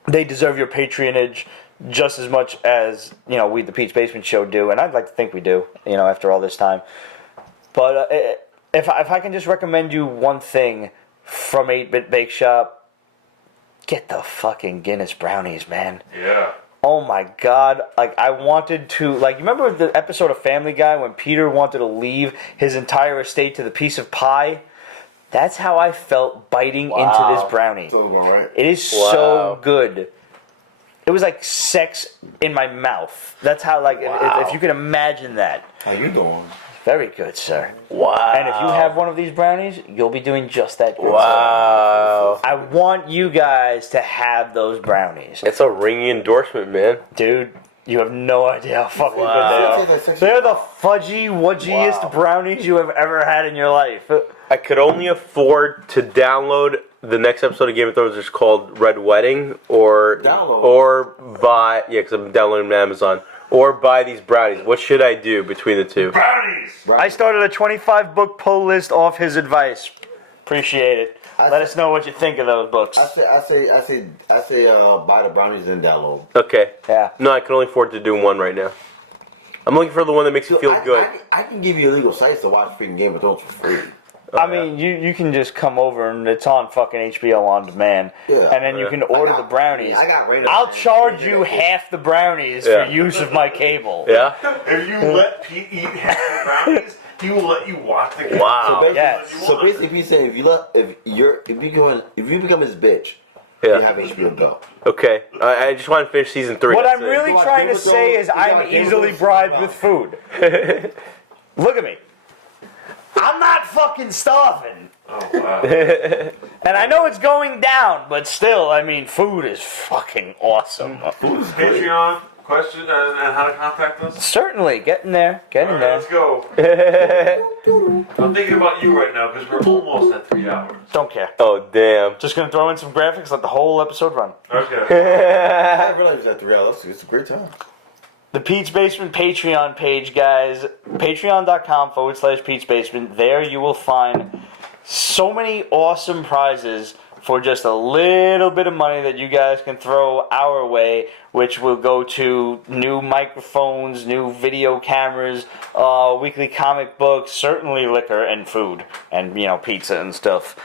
they deserve your patronage just as much as, we, the Pete's Basement Show, do. And I'd like to think we do, after all this time. But if I can just recommend you one thing from 8-Bit Bake Shop, get the fucking Guinness brownies, man. Yeah. Oh my God. Like, I wanted to, you remember the episode of Family Guy when Peter wanted to leave his entire estate to the piece of pie? That's how I felt biting into this brownie. So all right. It is so good. It was like sex in my mouth. That's how, if you can imagine that. How you doing? Very good, sir. Wow. And if you have one of these brownies, you'll be doing just that good. Wow. I want you guys to have those brownies. It's a ringy endorsement, man. Dude, you have no idea how fucking good Wow. they are. They're the fudgy, wudgiest brownies you have ever had in your life. I could only afford to download the next episode of Game of Thrones, is called Red Wedding, or buy, because I'm downloading them on Amazon, or buy these brownies. What should I do between the two? Brownies! I started a 25-book pull list off his advice. Appreciate it. Let us know what you think of those books. I say, buy the brownies and download. Okay. Yeah. No, I can only afford to do one right now. I'm looking for the one that makes you feel good. I can give you illegal sites to watch freaking Game of Thrones for free. I mean, you can just come over and it's on fucking HBO on demand. Yeah. And then you can order the brownies. I got radar. I'll charge you half the brownies for use of my cable. Yeah? If you let Pete eat half the brownies, he will let you watch the game. Wow. So basically, Pete's saying if you become his bitch, Yeah. you have HBO Go. Okay. I just want to finish season 3. What I'm that's it. really trying to say is I'm easily bribed with food. Look at me. I'm not fucking starving. Oh, wow. And I know it's going down, but still, I mean, food is fucking awesome. Patreon, question, and how to contact us? Certainly, getting there, getting Alright, there. let's go. I'm thinking about you right now because we're almost at 3 hours. Don't care. Oh, damn. Just gonna throw in some graphics, let the whole episode run. Okay. I didn't realize it was at 3 hours. It's a great time. The Pete's Basement Patreon page, guys. Patreon.com/Pete's Basement. There you will find so many awesome prizes for just a little bit of money that you guys can throw our way, which will go to new microphones, new video cameras, weekly comic books, certainly liquor and food, and, pizza and stuff.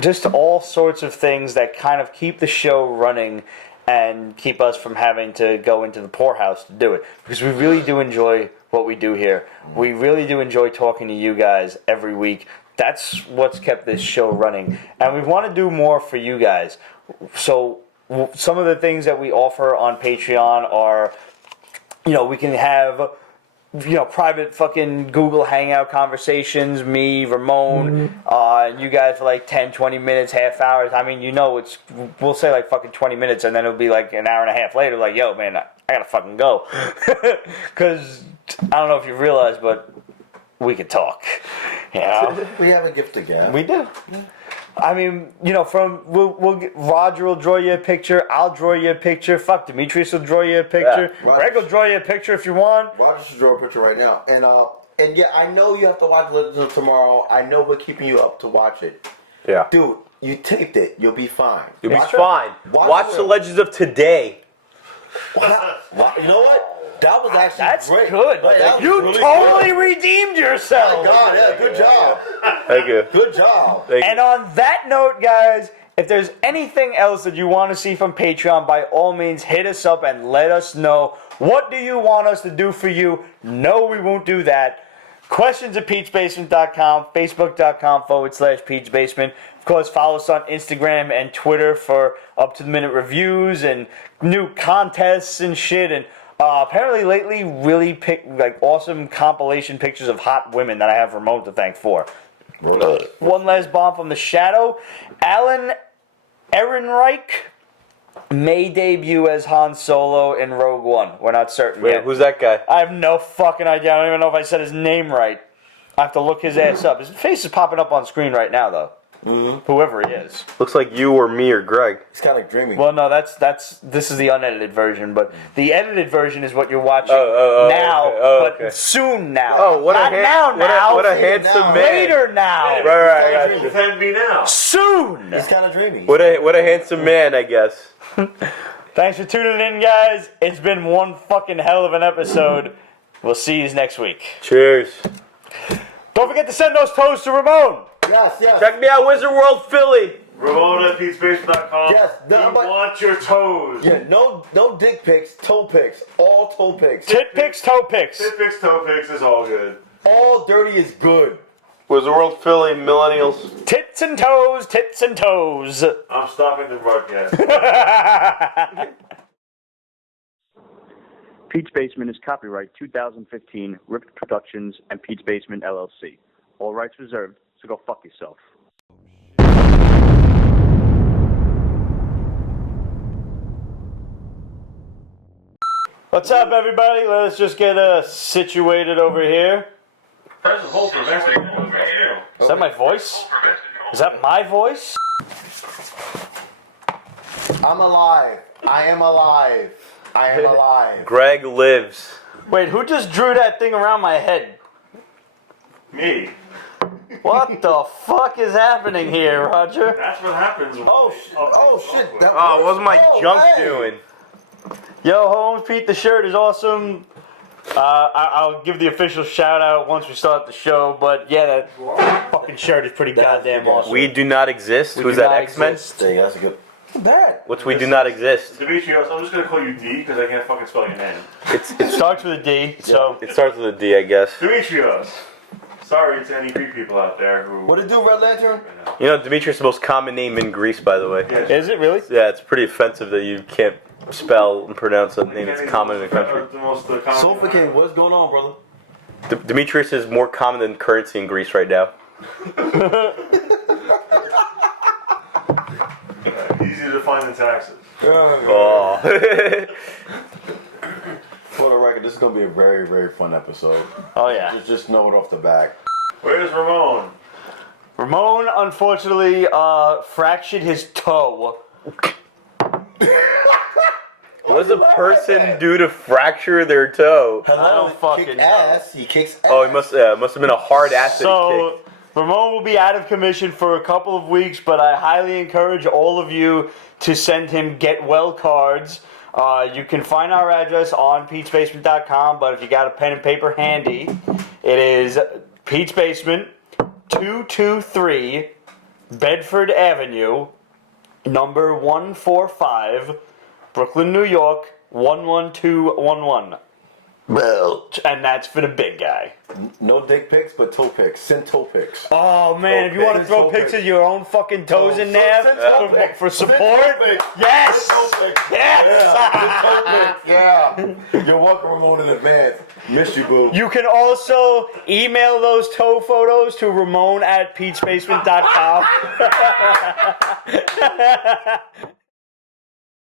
Just all sorts of things that kind of keep the show running and keep us from having to go into the poorhouse to do it. Because we really do enjoy what we do here. We really do enjoy talking to you guys every week. That's what's kept this show running. And we want to do more for you guys. So some of the things that we offer on Patreon are, we can have private fucking Google Hangout conversations, me, Ramon, and you guys for like 10, 20 minutes, half hours. I mean, we'll say like fucking 20 minutes and then it'll be like an hour and a half later, like, yo, man, I gotta fucking go. Because I don't know if you realize, but we can talk. We have a gift to give. We do. I mean, Roger will draw you a picture. I'll draw you a picture. Fuck, Dimitrios will draw you a picture. Yeah. Greg will draw you a picture if you want. Roger should draw a picture right now. And yeah, I know you have to watch it tomorrow. I know we're keeping you up to watch it. Yeah. Dude, you taped it. You'll be fine. You'll be fine. Watch the Legends of Today. Wow. You know what? That was actually great. Good. You really totally good. redeemed yourself. Oh my God, yeah, good job. Thank you. Good job. And on that note, guys, if there's anything else that you want to see from Patreon, by all means, hit us up and let us know. What do you want us to do for you? No, we won't do that. Questions@peachbasement.com, facebook.com/peachbasement. Of course, follow us on Instagram and Twitter for up-to-the-minute reviews and new contests and shit. And apparently lately, really awesome compilation pictures of hot women that I have Ramon to thank for. One last bomb from the shadow. Alan Ehrenreich may debut as Han Solo in Rogue One. We're not certain Wait, yet. who's that guy? I have no fucking idea. I don't even know if I said his name right. I have to look his ass up. His face is popping up on screen right now, though. Mm-hmm. Whoever he is. Looks like you or me or Greg. It's kind of dreamy. Well, no, this is the unedited version, but the edited version is what you're watching now, but soon now. Oh, what Not a now. What a handsome man. Later now. Right. Defend me now. Soon. It's kind of dreamy. What a handsome man, I guess. Thanks for tuning in, guys. It's been one fucking hell of an episode. We'll see you next week. Cheers. Don't forget to send those toes to Ramon. Yes. Check me out, Wizard World Philly. Ramon at peachbasement.com. Yes, we want your toes. Yeah, no dick pics, toe pics, all toe pics. Tit pics, toe pics. Tit pics, toe pics is all good. All dirty is good. Wizard World Philly, millennials. Tits and toes, tits and toes. I'm stopping the broadcast. Pete's Basement is copyright 2015, Ripped Productions and Pete's Basement LLC. All rights reserved, so go fuck yourself. What's up, everybody? Let's just get situated over here. Press and hold for message. Is that my voice? Is that my voice? I'm alive. I am alive. I am alive. Greg lives. Wait, who just drew that thing around my head? Me. What the fuck is happening here, Roger? That's what happens. When Oh shit. Oh, what's my junk doing? Yo, Holmes, Pete, the shirt is awesome. I'll give the official shout out once we start the show, but yeah, that fucking shirt is pretty goddamn awesome. We do not exist. We Who's do that, not X-Men? exist. Dang, that's a good. What's that? What's we do not exist? Dimitrios, I'm just gonna call you D because I can't fucking spell your name. It starts with a D, so. It starts with a D, I guess. Dimitrios. Sorry to any Greek people out there who. What it do, Red Lantern? You know, Dimitrios is the most common name in Greece, by the way. Yes. Is it really? Yeah, it's pretty offensive that you can't spell and pronounce a name that's common in the country. Sophocane, what's going on, brother? Dimitrios is more common than currency in Greece right now. Easy to find in taxes. Oh. For the record, this is gonna be a very, very fun episode. Oh, yeah. Just know it off the back. Where's Ramon? Ramon, unfortunately, fractured his toe. What does a person do to fracture their toe? Hello, I don't fucking know. ass. He kicks ass. Oh, it must have been a hard acid So, kick. Ramon will be out of commission for a couple of weeks, but I highly encourage all of you to send him get well cards. You can find our address on peachbasement.com, but if you got a pen and paper handy, it is Pete's Basement, 223 Bedford Avenue, number 145, Brooklyn, New York, 11211. Well, And that's for the big guy. no dick pics, but toe pics. Send toe pics. Oh man, if you want to throw pics of your own fucking toes in there for support, yes, yes. Yeah. You're welcome, Ramon, in advance. Miss you, boo. You can also email those toe photos to Ramon@Pete'sBasement.com.